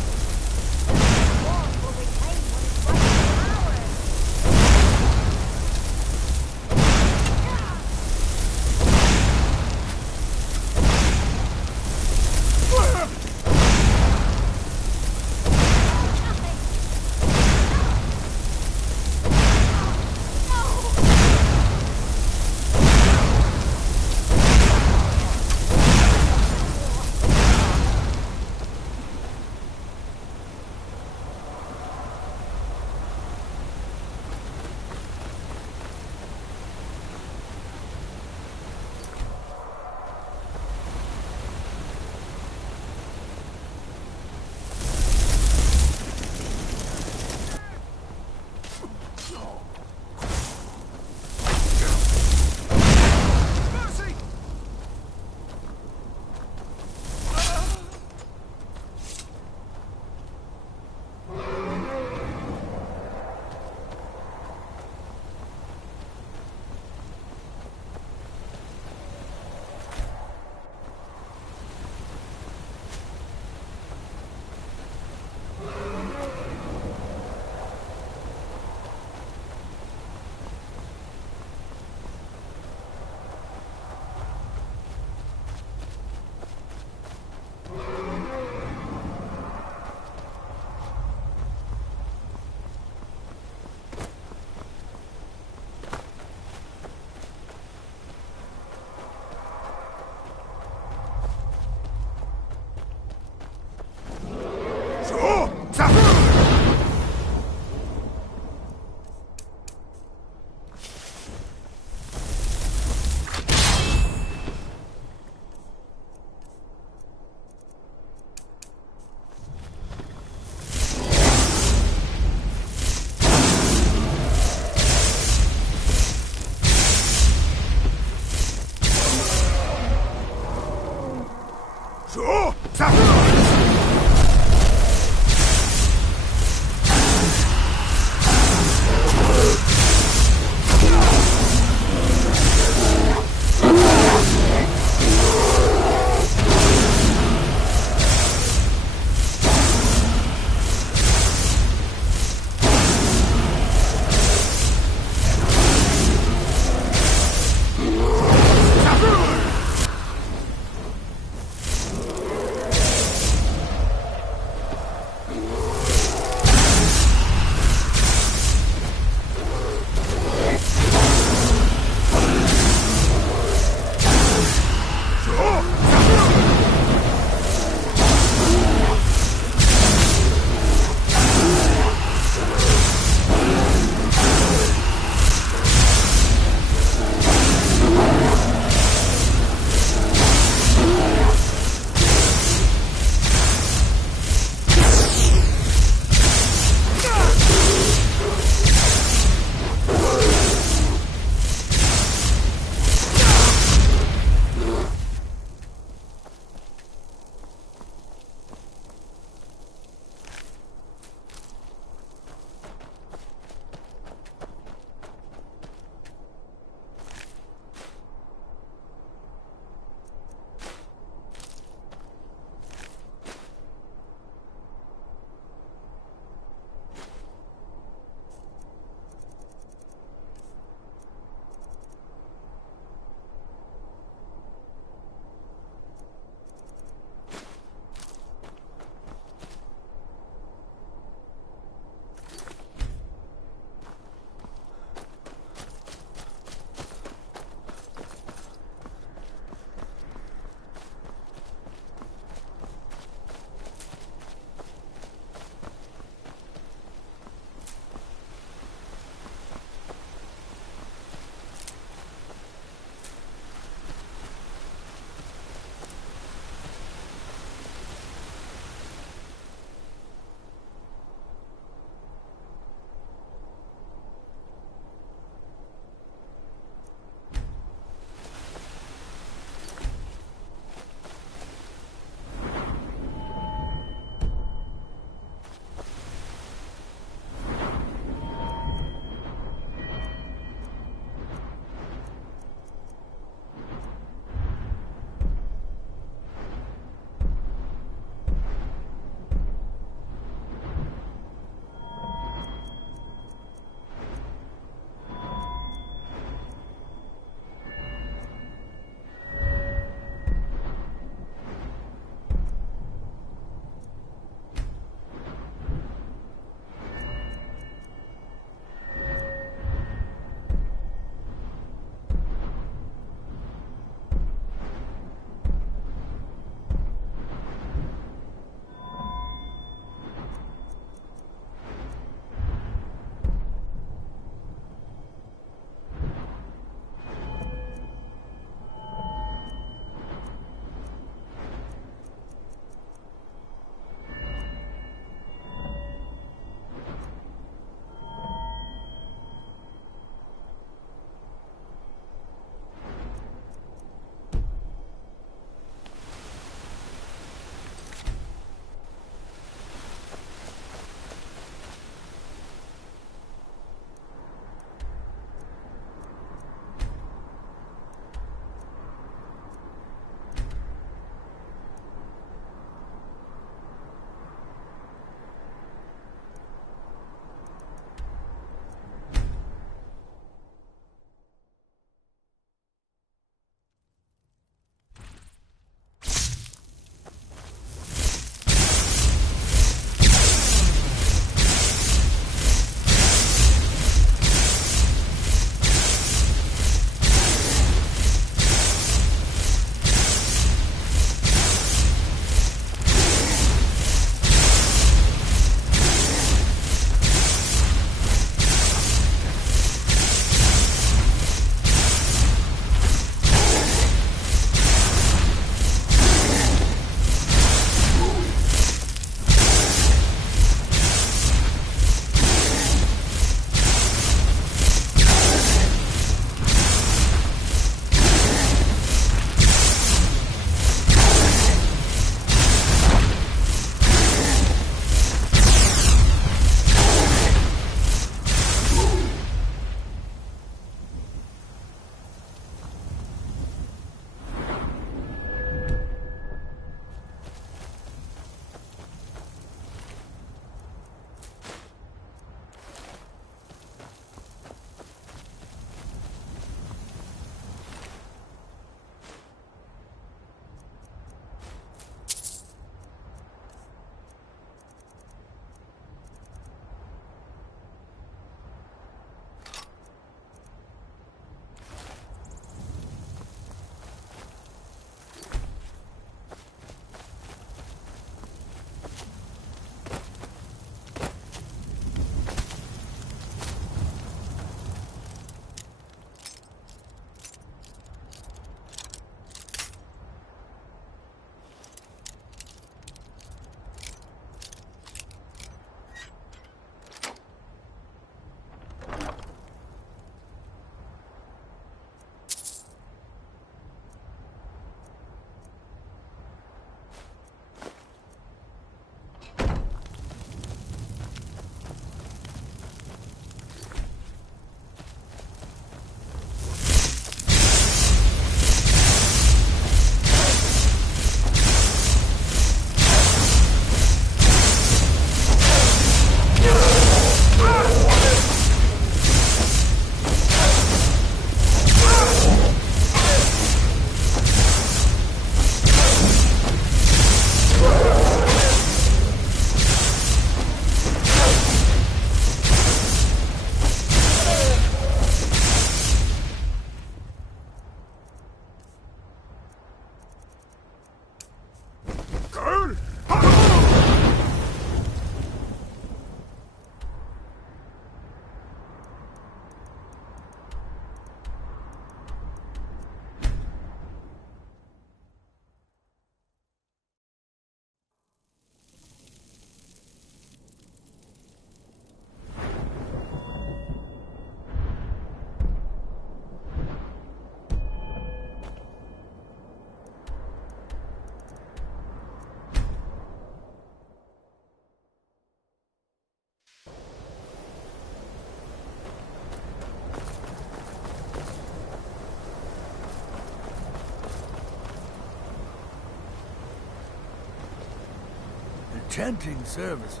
Chanting services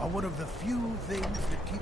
are one of the few things that keep...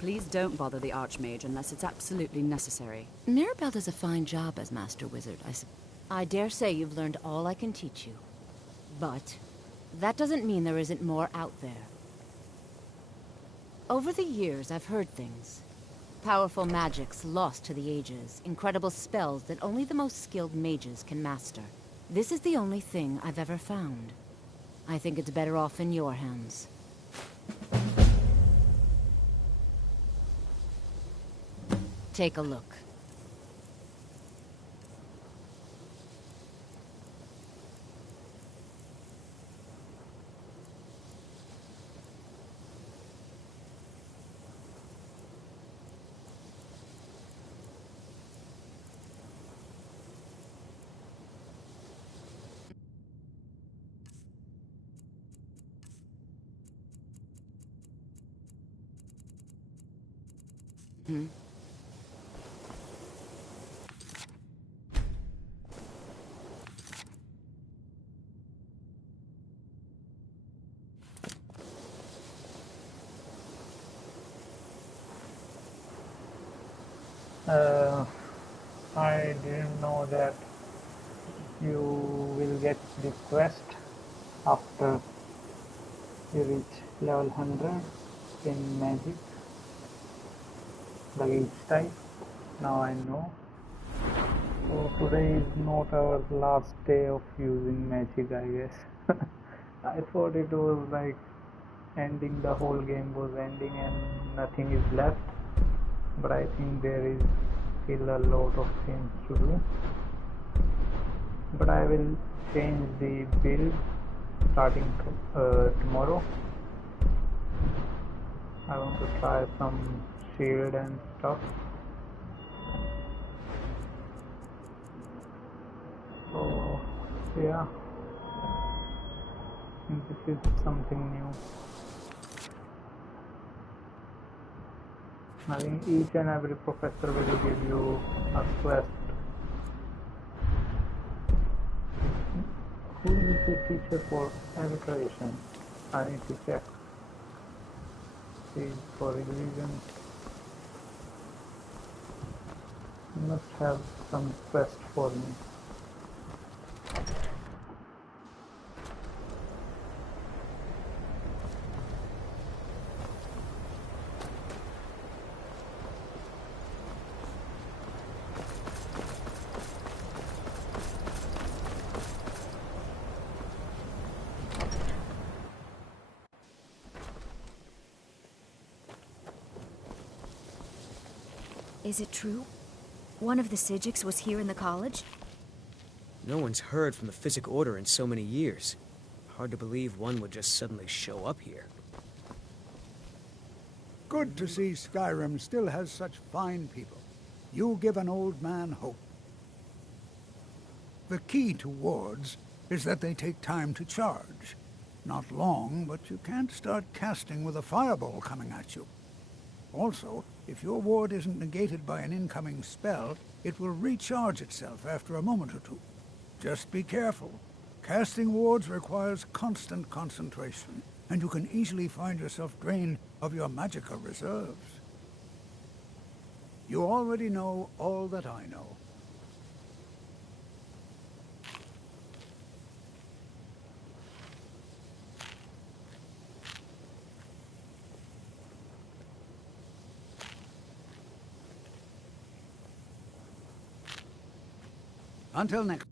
Please don't bother the Archmage unless it's absolutely necessary. Mirabelle does a fine job as Master Wizard, I dare say you've learned all I can teach you. But that doesn't mean there isn't more out there. Over the years, I've heard things. Powerful magics lost to the ages, incredible spells that only the most skilled mages can master. This is the only thing I've ever found. I think it's better off in your hands. Take a look. Hmm? I didn't know that you will get the quest after you reach level 100 in magic, like each type. Now I know. So today is not our last day of using magic, I guess. I thought it was like ending, the whole game was ending and nothing is left. But I think there is still a lot of things to do. But I will change the build starting tomorrow. I want to try some shield and stuff. So yeah, I think this is something new. I think each and every professor will give you a quest. Who is the teacher for arbitration? I need to check. See, for religion. You must have some quest for me. Is it true? One of the Psijics was here in the college? No one's heard from the Physic Order in so many years. Hard to believe one would just suddenly show up here. Good to see Skyrim still has such fine people. You give an old man hope. The key to wards is that they take time to charge. Not long, but you can't start casting with a fireball coming at you. Also, if your ward isn't negated by an incoming spell, it will recharge itself after a moment or two. Just be careful. Casting wards requires constant concentration, and you can easily find yourself drained of your magica reserves. You already know all that I know. Until next.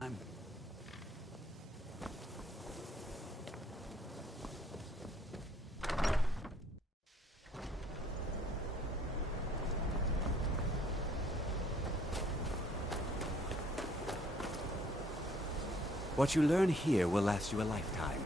I'm... What you learn here will last you a lifetime.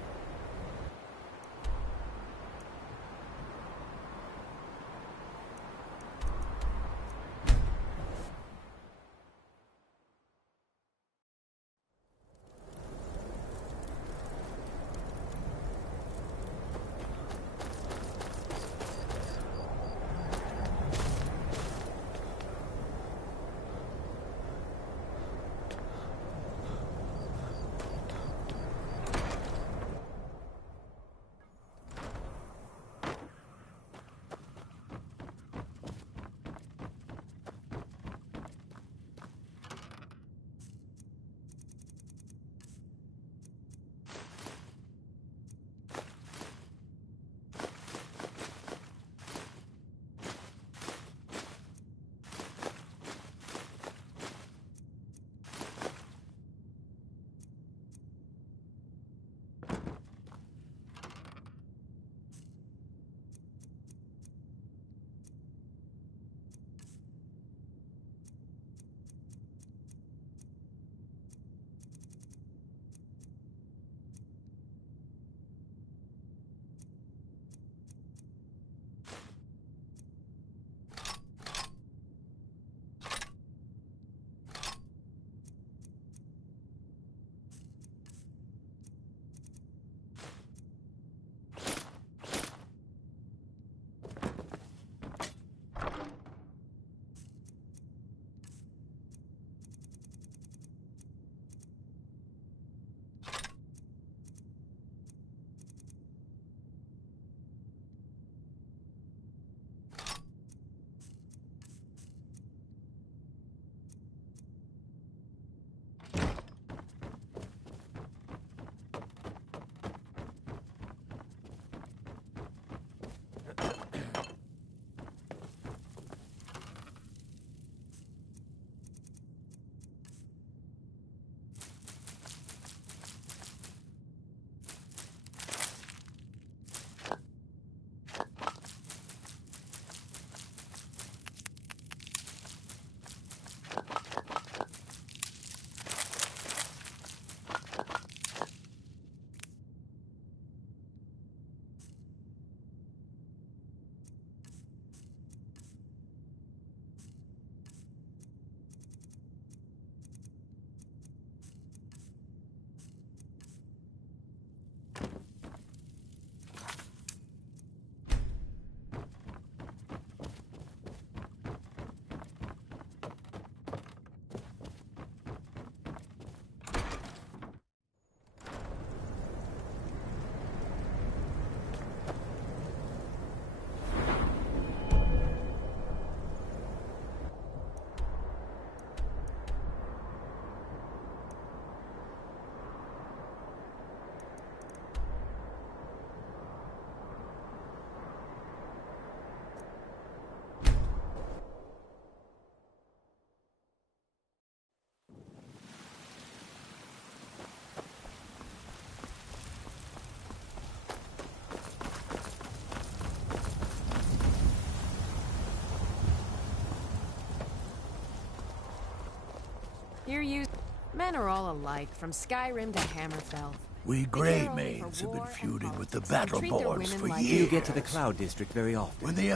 Here you... Men are all alike, from Skyrim to Hammerfell. We Greymanes have been feuding with the Battleborns for years. You get to the Cloud District very often. When the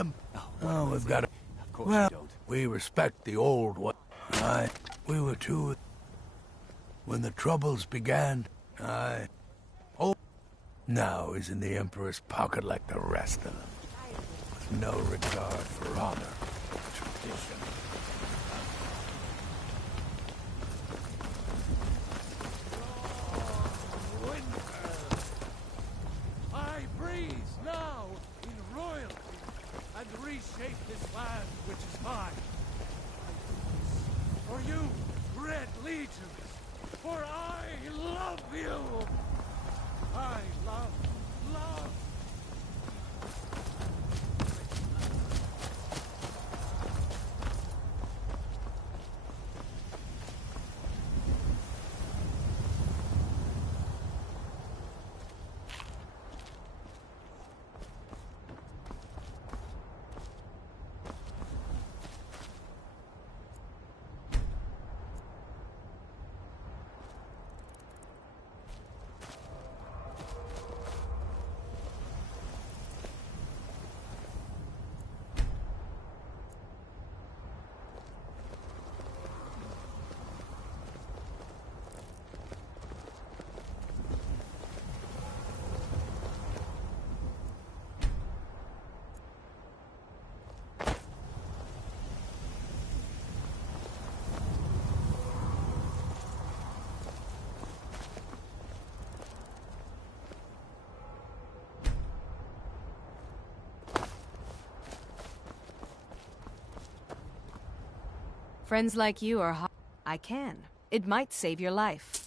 Oh, we've got a... Of course Well, you don't. we respect the old one. Aye, we were too... When the Troubles began, aye. Oh, now he's in the Emperor's pocket like the rest of them. With no regard for honor, tradition. I breathe now in royalty and reshape this land which is mine. I do this for you, Red Legions, for I love you. I love. Friends like you are I can. It might save your life.